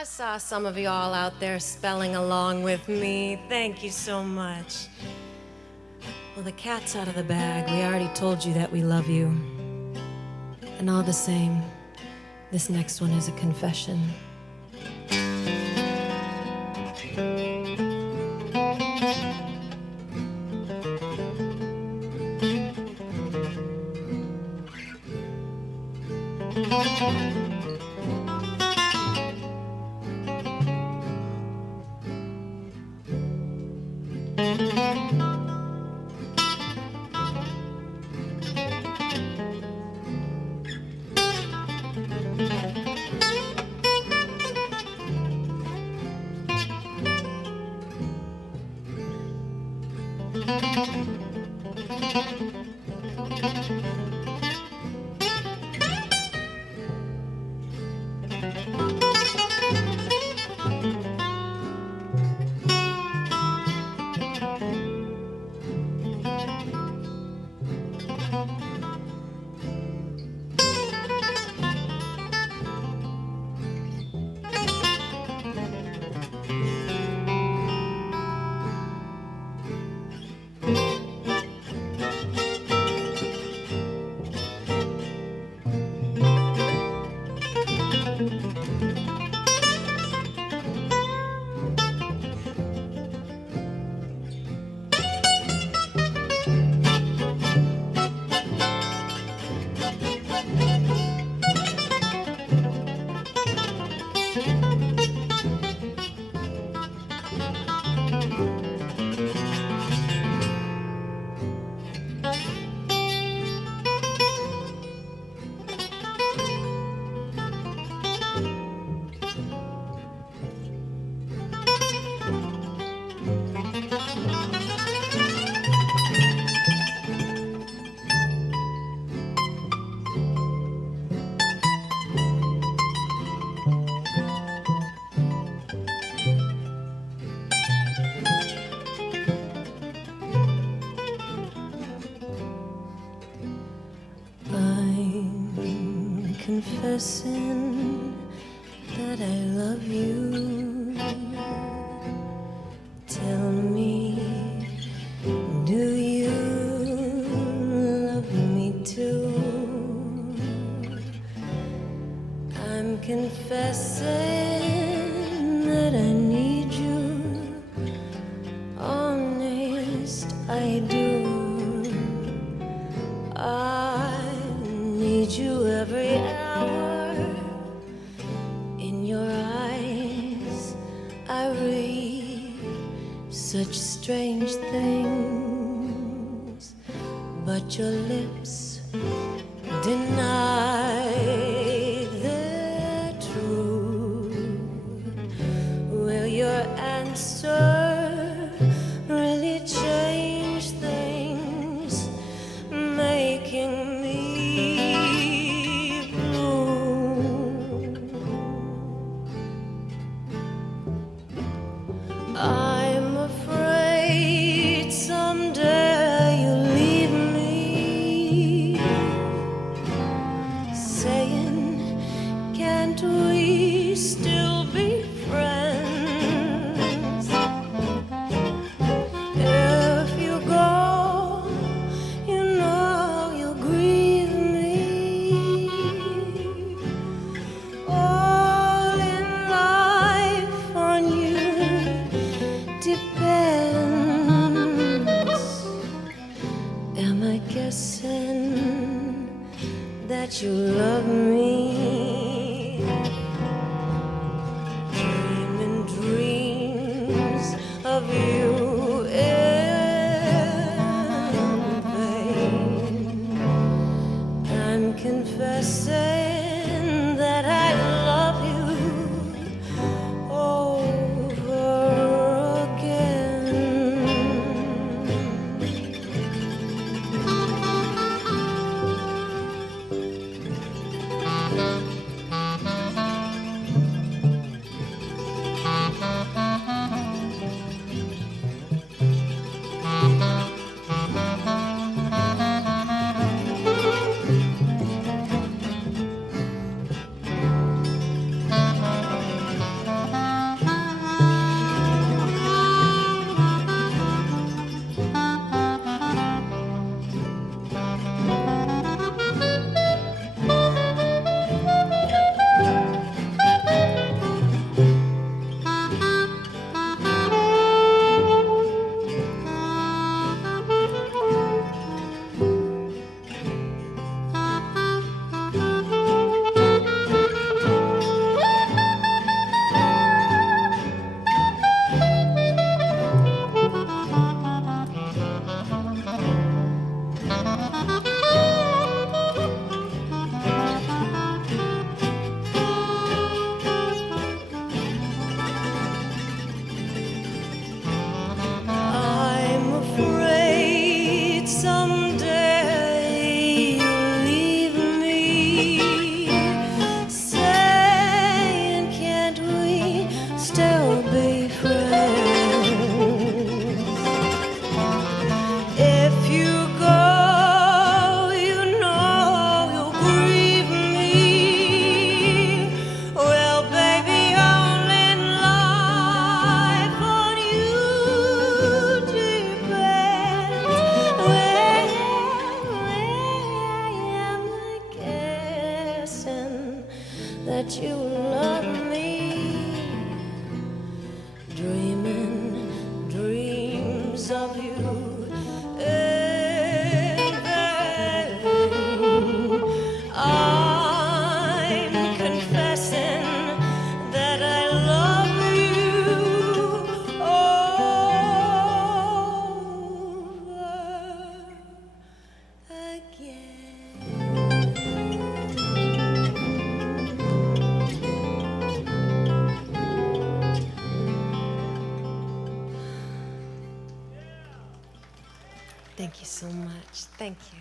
I saw some of y'all out there spelling along with me. Thank you so much. Well, the cat's out of the bag. We already told you that we love you. And all the same, this next one is a confession. I'm confessing that I love you. Tell me, do you love me too? I'm confessing that I need you. Honest, I do. I need you every hour. In your eyes, I read such strange things, but your lips deny the truth. Will your answer really change things, making me blue? I'm afraid someday you'll leave me, saying, can't we still be friends? If you go, you know you'll grieve me. All in life on you depends. Am I guessing that you love me? Dreaming dreams of you in vain. I'm confessing that I love you over again. dreaming dreams of you in vain. I'm confessing that I love you over again. Thank you so much. Thank you.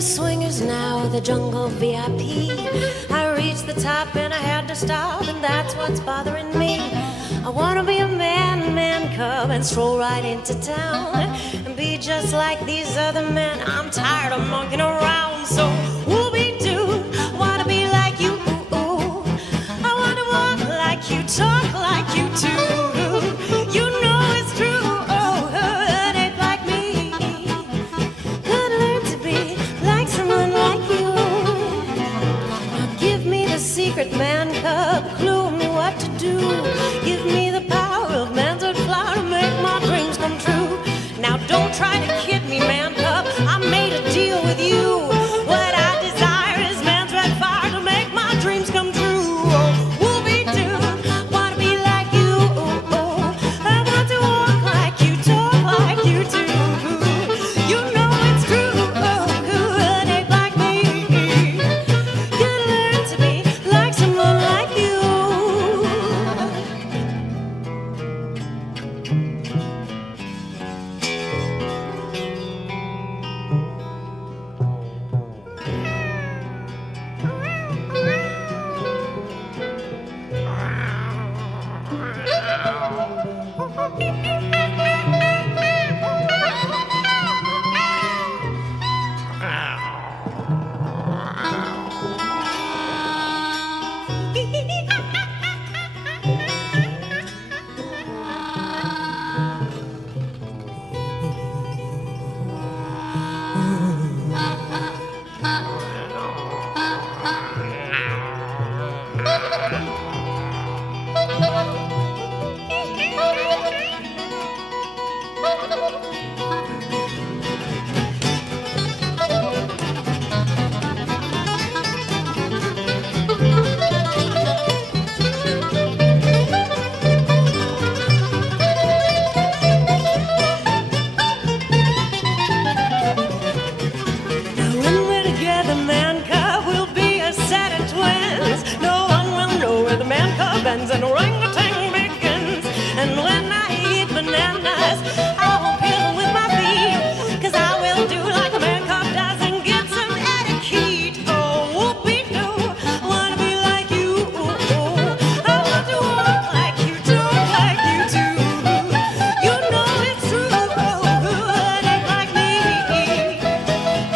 the swingers now, the jungle VIP. I reached the top and I had to stop, and that's what's bothering me. I wanna be a man, man cub, and stroll right into town and be just like these other men. I'm tired of monkeying around, so whoopee-doo, wanna be like you. I wanna walk like you, talk like you too. You know it's true. Oh, an ape like me could learn to be like When we're together, man cub will be a set of twins. No one will know where the man cub ends and orangutan begins. And when I eat bananas, I won't peel them with my feet, 'cause I will do like a man cub does and get some etiquette. Oh, whoopie-doo, wanna be like you. I want to walk like you, talk like you do. You know it's true, good ain't like me.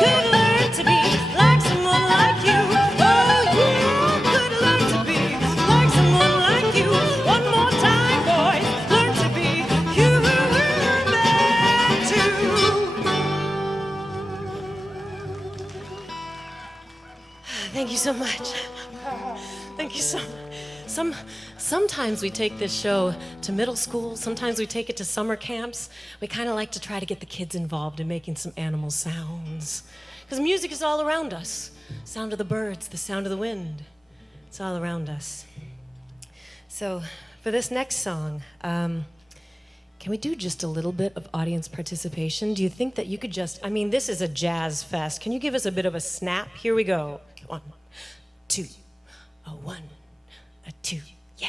Could learn to be like someone like you. Oh, yeah, could learn to be like someone like you. One more time, boys, learn to be human too. Thank you so much. Thank you so much. Sometimes we take this show to middle school, sometimes we take it to summer camps. We kind of like to try to get the kids involved in making some animal sounds. Because music is all around us. Sound of the birds, the sound of the wind. It's all around us. So for this next song, can we do just a little bit of audience participation? Do you think that you could this is a jazz fest. Can you give us a bit of a snap? Here we go. 1, 2, a 1, a 2, yeah.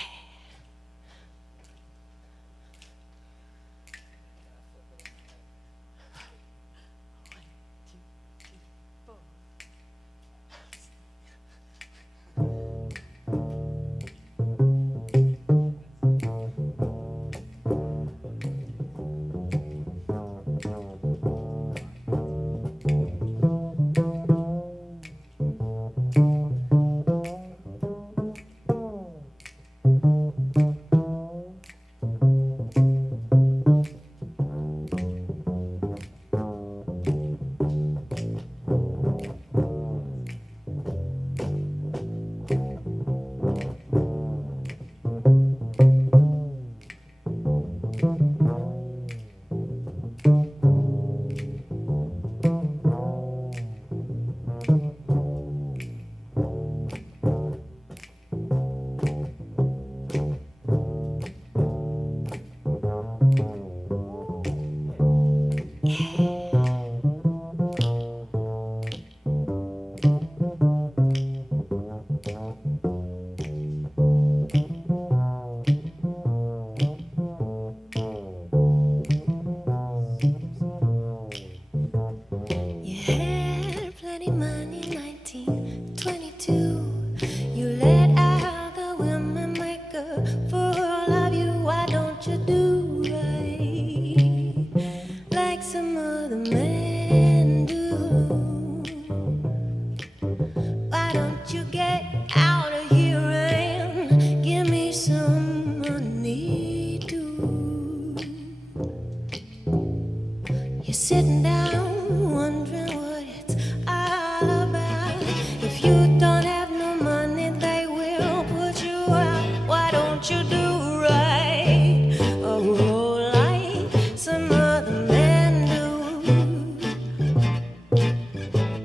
Sitting down, wondering what it's all about. If you don't have no money, they will put you out. Why don't you do right? Oh, like some other men do.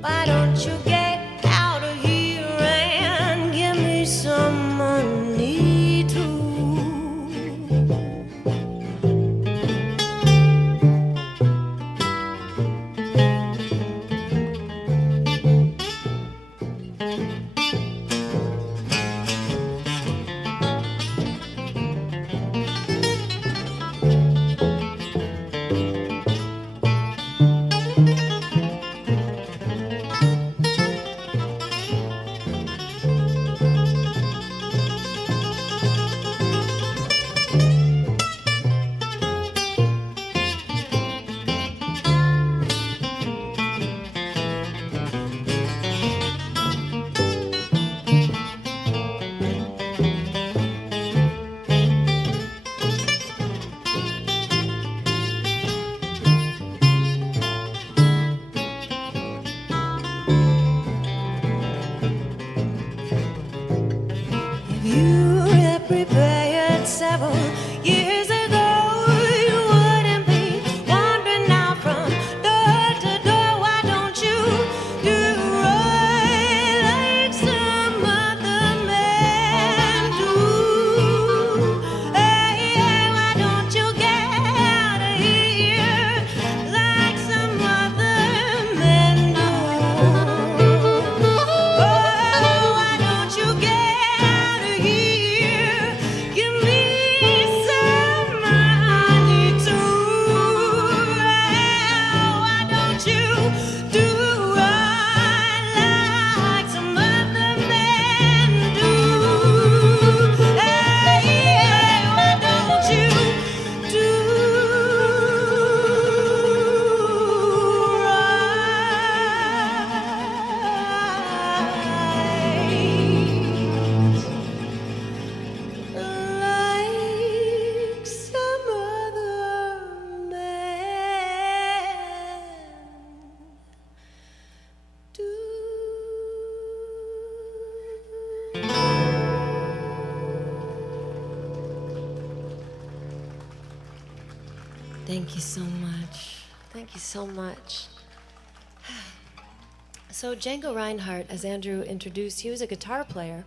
Why don't you get out of here Thank you so much. Thank you so much. So Django Reinhardt, as Andrew introduced, he was a guitar player,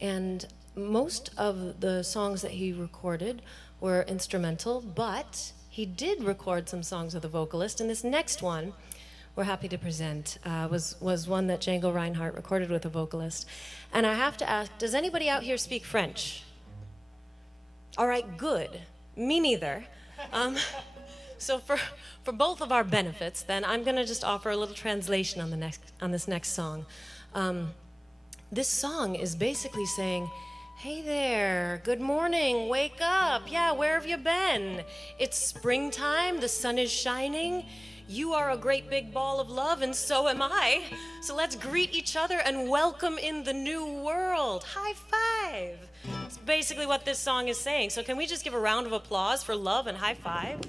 and most of the songs that he recorded were instrumental, but he did record some songs with a vocalist, and this next one we're happy to present was one that Django Reinhardt recorded with a vocalist. And I have to ask, does anybody out here speak French? All right, good. Me neither. So for both of our benefits, then I'm gonna just offer a little translation on this next song. This song is basically saying, hey there, good morning, wake up, yeah, where have you been? It's springtime, the sun is shining, you are a great big ball of love, and so am I. So let's greet each other and welcome in the new world. High five. That's basically what this song is saying. So can we just give a round of applause for love and high five?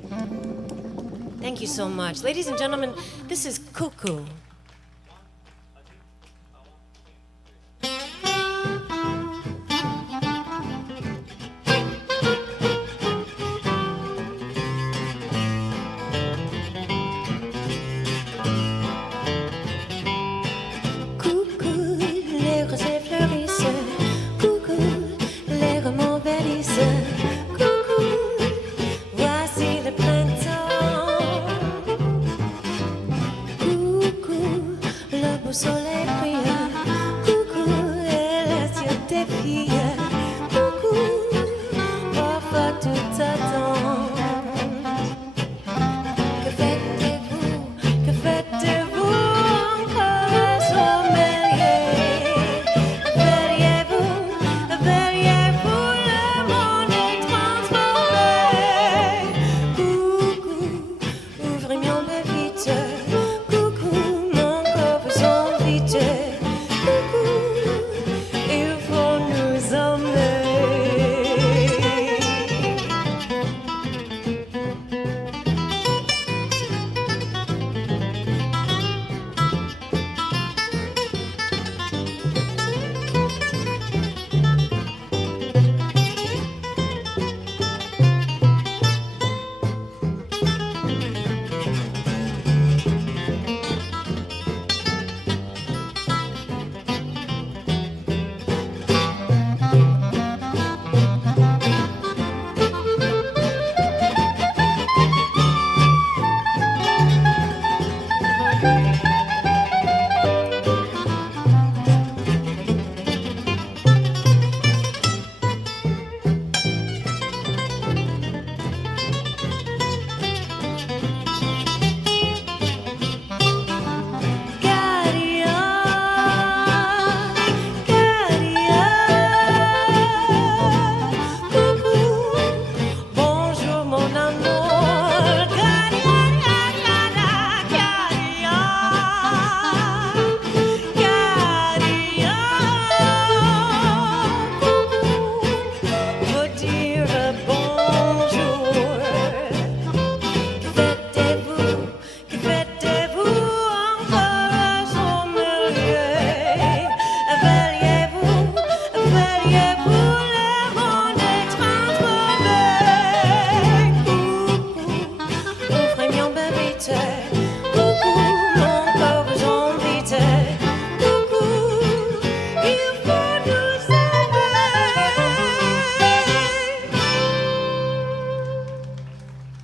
Thank you so much. Ladies and gentlemen, this is Cuckoo.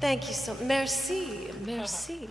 Thank you so much. Merci, merci.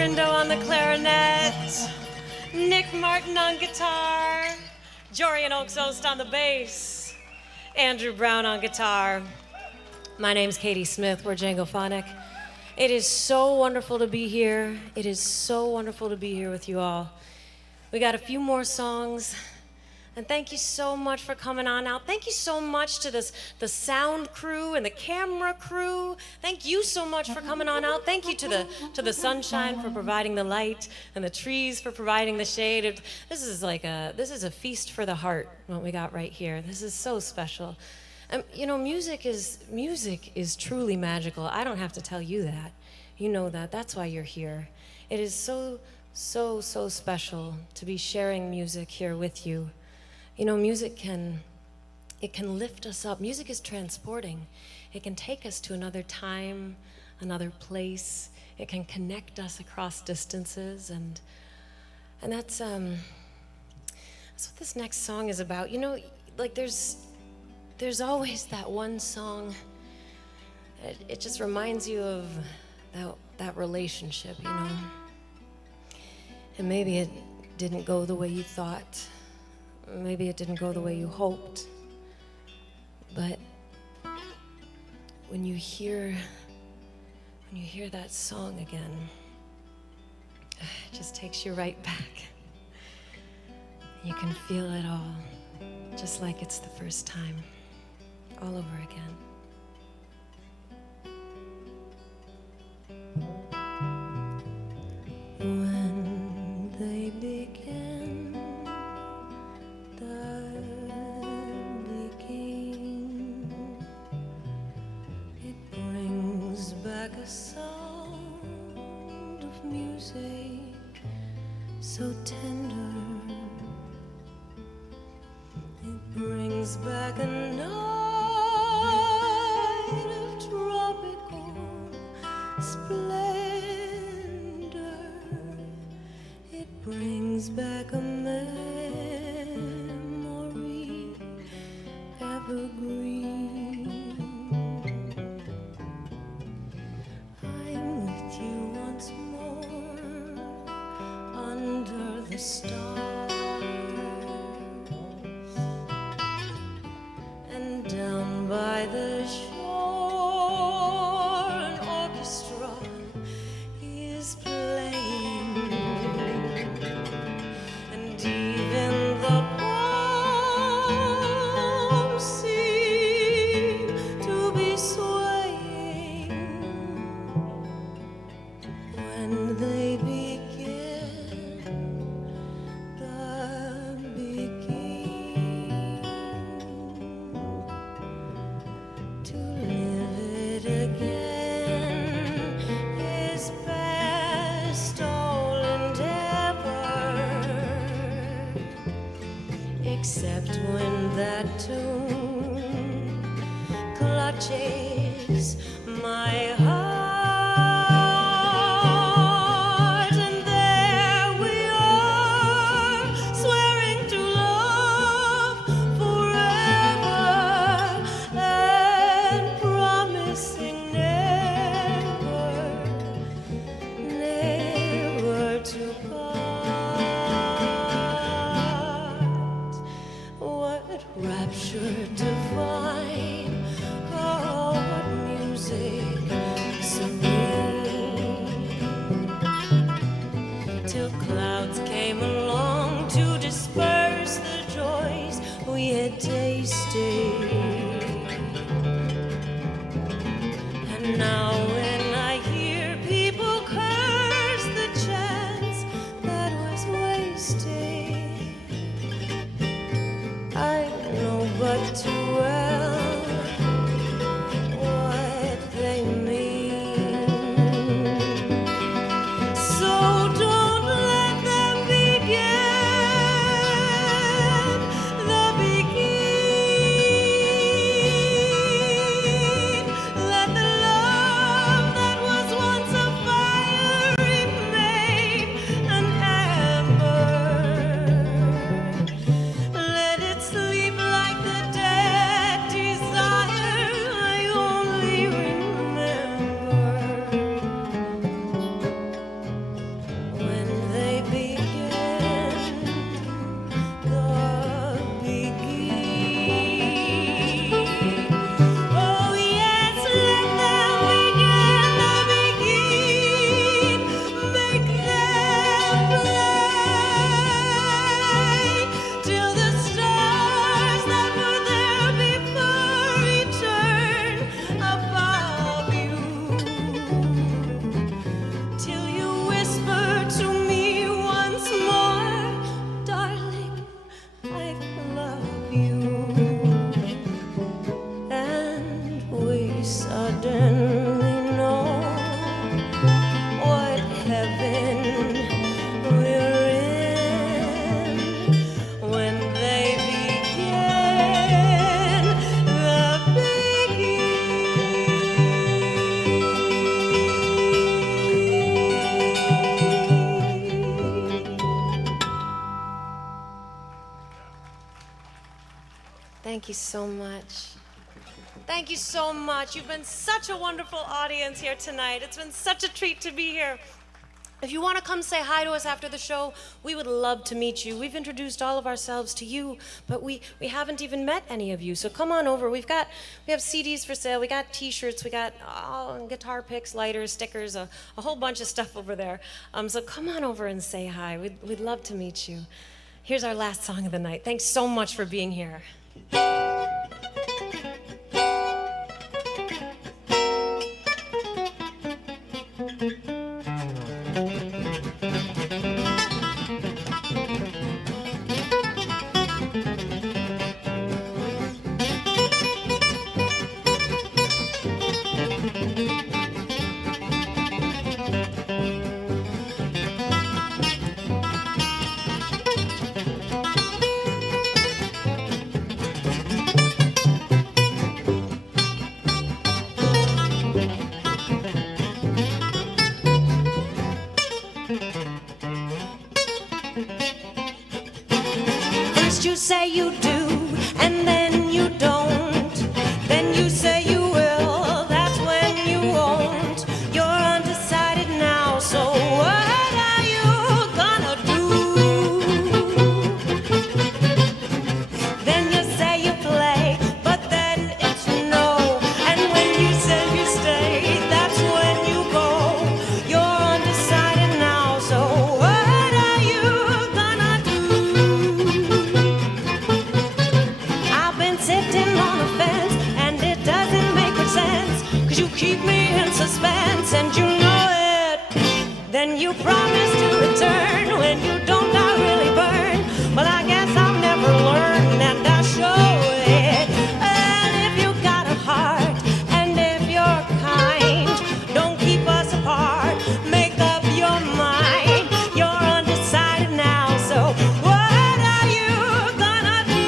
Rindo on the clarinet, Nick Martin on guitar, Jorian Oaksost on the bass, Andrew Brown on guitar. My name's Katie Smith. We're Jangophonic. It is so wonderful to be here. It is so wonderful to be here with you all. We got a few more songs. And thank you so much for coming on out. Thank you so much to the sound crew and the camera crew. Thank you so much for coming on out. Thank you to the sunshine for providing the light and the trees for providing the shade. This is a feast for the heart, what we got right here. This is so special. You know, music is truly magical. I don't have to tell you that. You know that. That's why you're here. It is so special to be sharing music here with you. You know, music can lift us up. Music is transporting. It can take us to another time, another place. It can connect us across distances, and that's what this next song is about. You know, like there's always that one song. It just reminds you of that relationship, you know. And maybe it didn't go the way you thought. Maybe it didn't go the way you hoped, but when you hear that song again, it just takes you right back. You can feel it all, just like it's the first time, all over again. When they begin back a sound of music so tender. It brings back a night of tropical splendor. It brings back a memory evergreen. The stars and down by the shore an orchestra is playing, and even the palms seem to be swaying when they except when that tune clutches my heart, and there we are, swearing to love forever and promising never to part. What rapture divine, oh, what music serene, till clouds came along to disperse the joys we had tasted. And now when I hear people curse the chance that was wasted, I know but too well what they mean. So don't let them begin the begin. Let the love suddenly know what heaven we're in when they begin the Thank you so much. Thank you so much. You've been such a wonderful audience here tonight. It's been such a treat to be here. If you want to come say hi to us after the show, we would love to meet you. We've introduced all of ourselves to you, but we haven't even met any of you. So come on over. We have CDs for sale. We got T-shirts. We got guitar picks, lighters, stickers, a whole bunch of stuff over there. So come on over and say hi. We'd love to meet you. Here's our last song of the night. Thanks so much for being here. First you say you do, and then you don't. Then you say you will, that's when you won't. You're undecided now, so what are you gonna do? Then you say you play, but then it's no. And when you say you stay, that's when you go. You're undecided now, so what are you gonna do? I've been sitting on the fence, and it doesn't make much sense, 'cause you keep me in suspense, and you know it. Then you promise to return. When you don't, I really burn. Well, I guess I'll never learn, and I show it. And if you got a heart, and if you're kind, don't keep us apart. Make up your mind. You're undecided now, so what are you gonna do?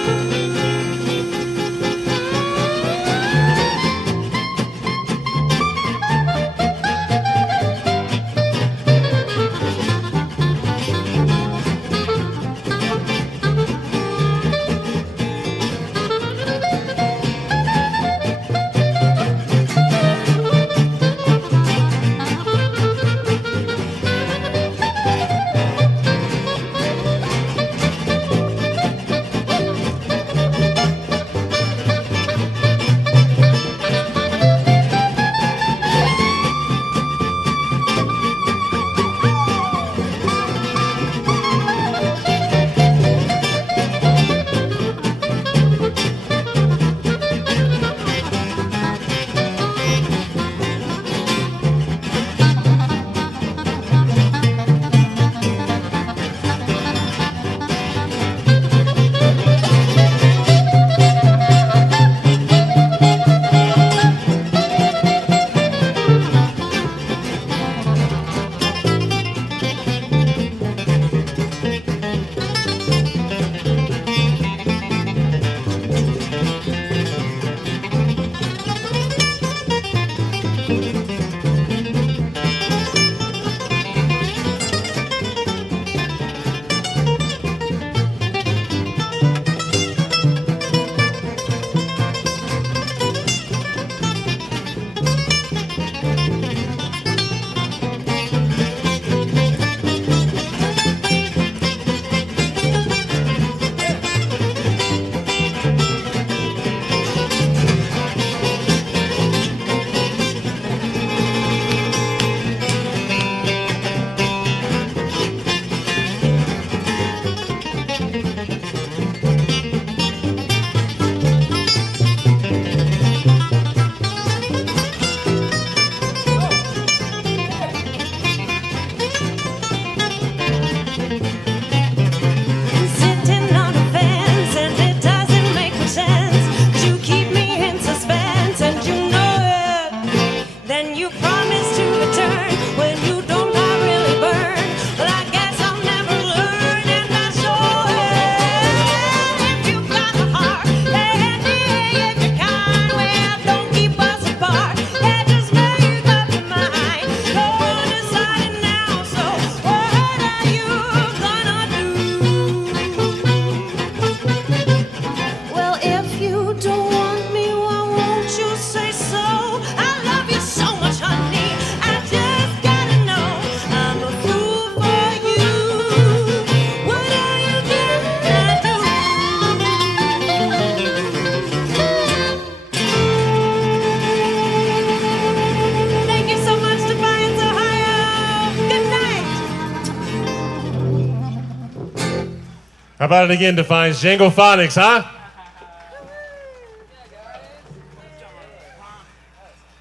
How about it again, Defiance? Django Phonics, huh?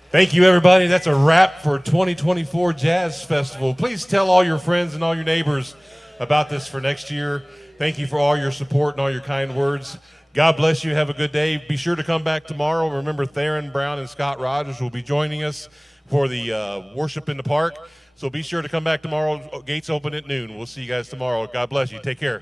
Thank you, everybody. That's a wrap for 2024 Jazz Festival. Please tell all your friends and all your neighbors about this for next year. Thank you for all your support and all your kind words. God bless you. Have a good day. Be sure to come back tomorrow. Remember, Theron Brown and Scott Rogers will be joining us for the worship in the park. So be sure to come back tomorrow. Gates open at noon. We'll see you guys tomorrow. God bless you. Take care.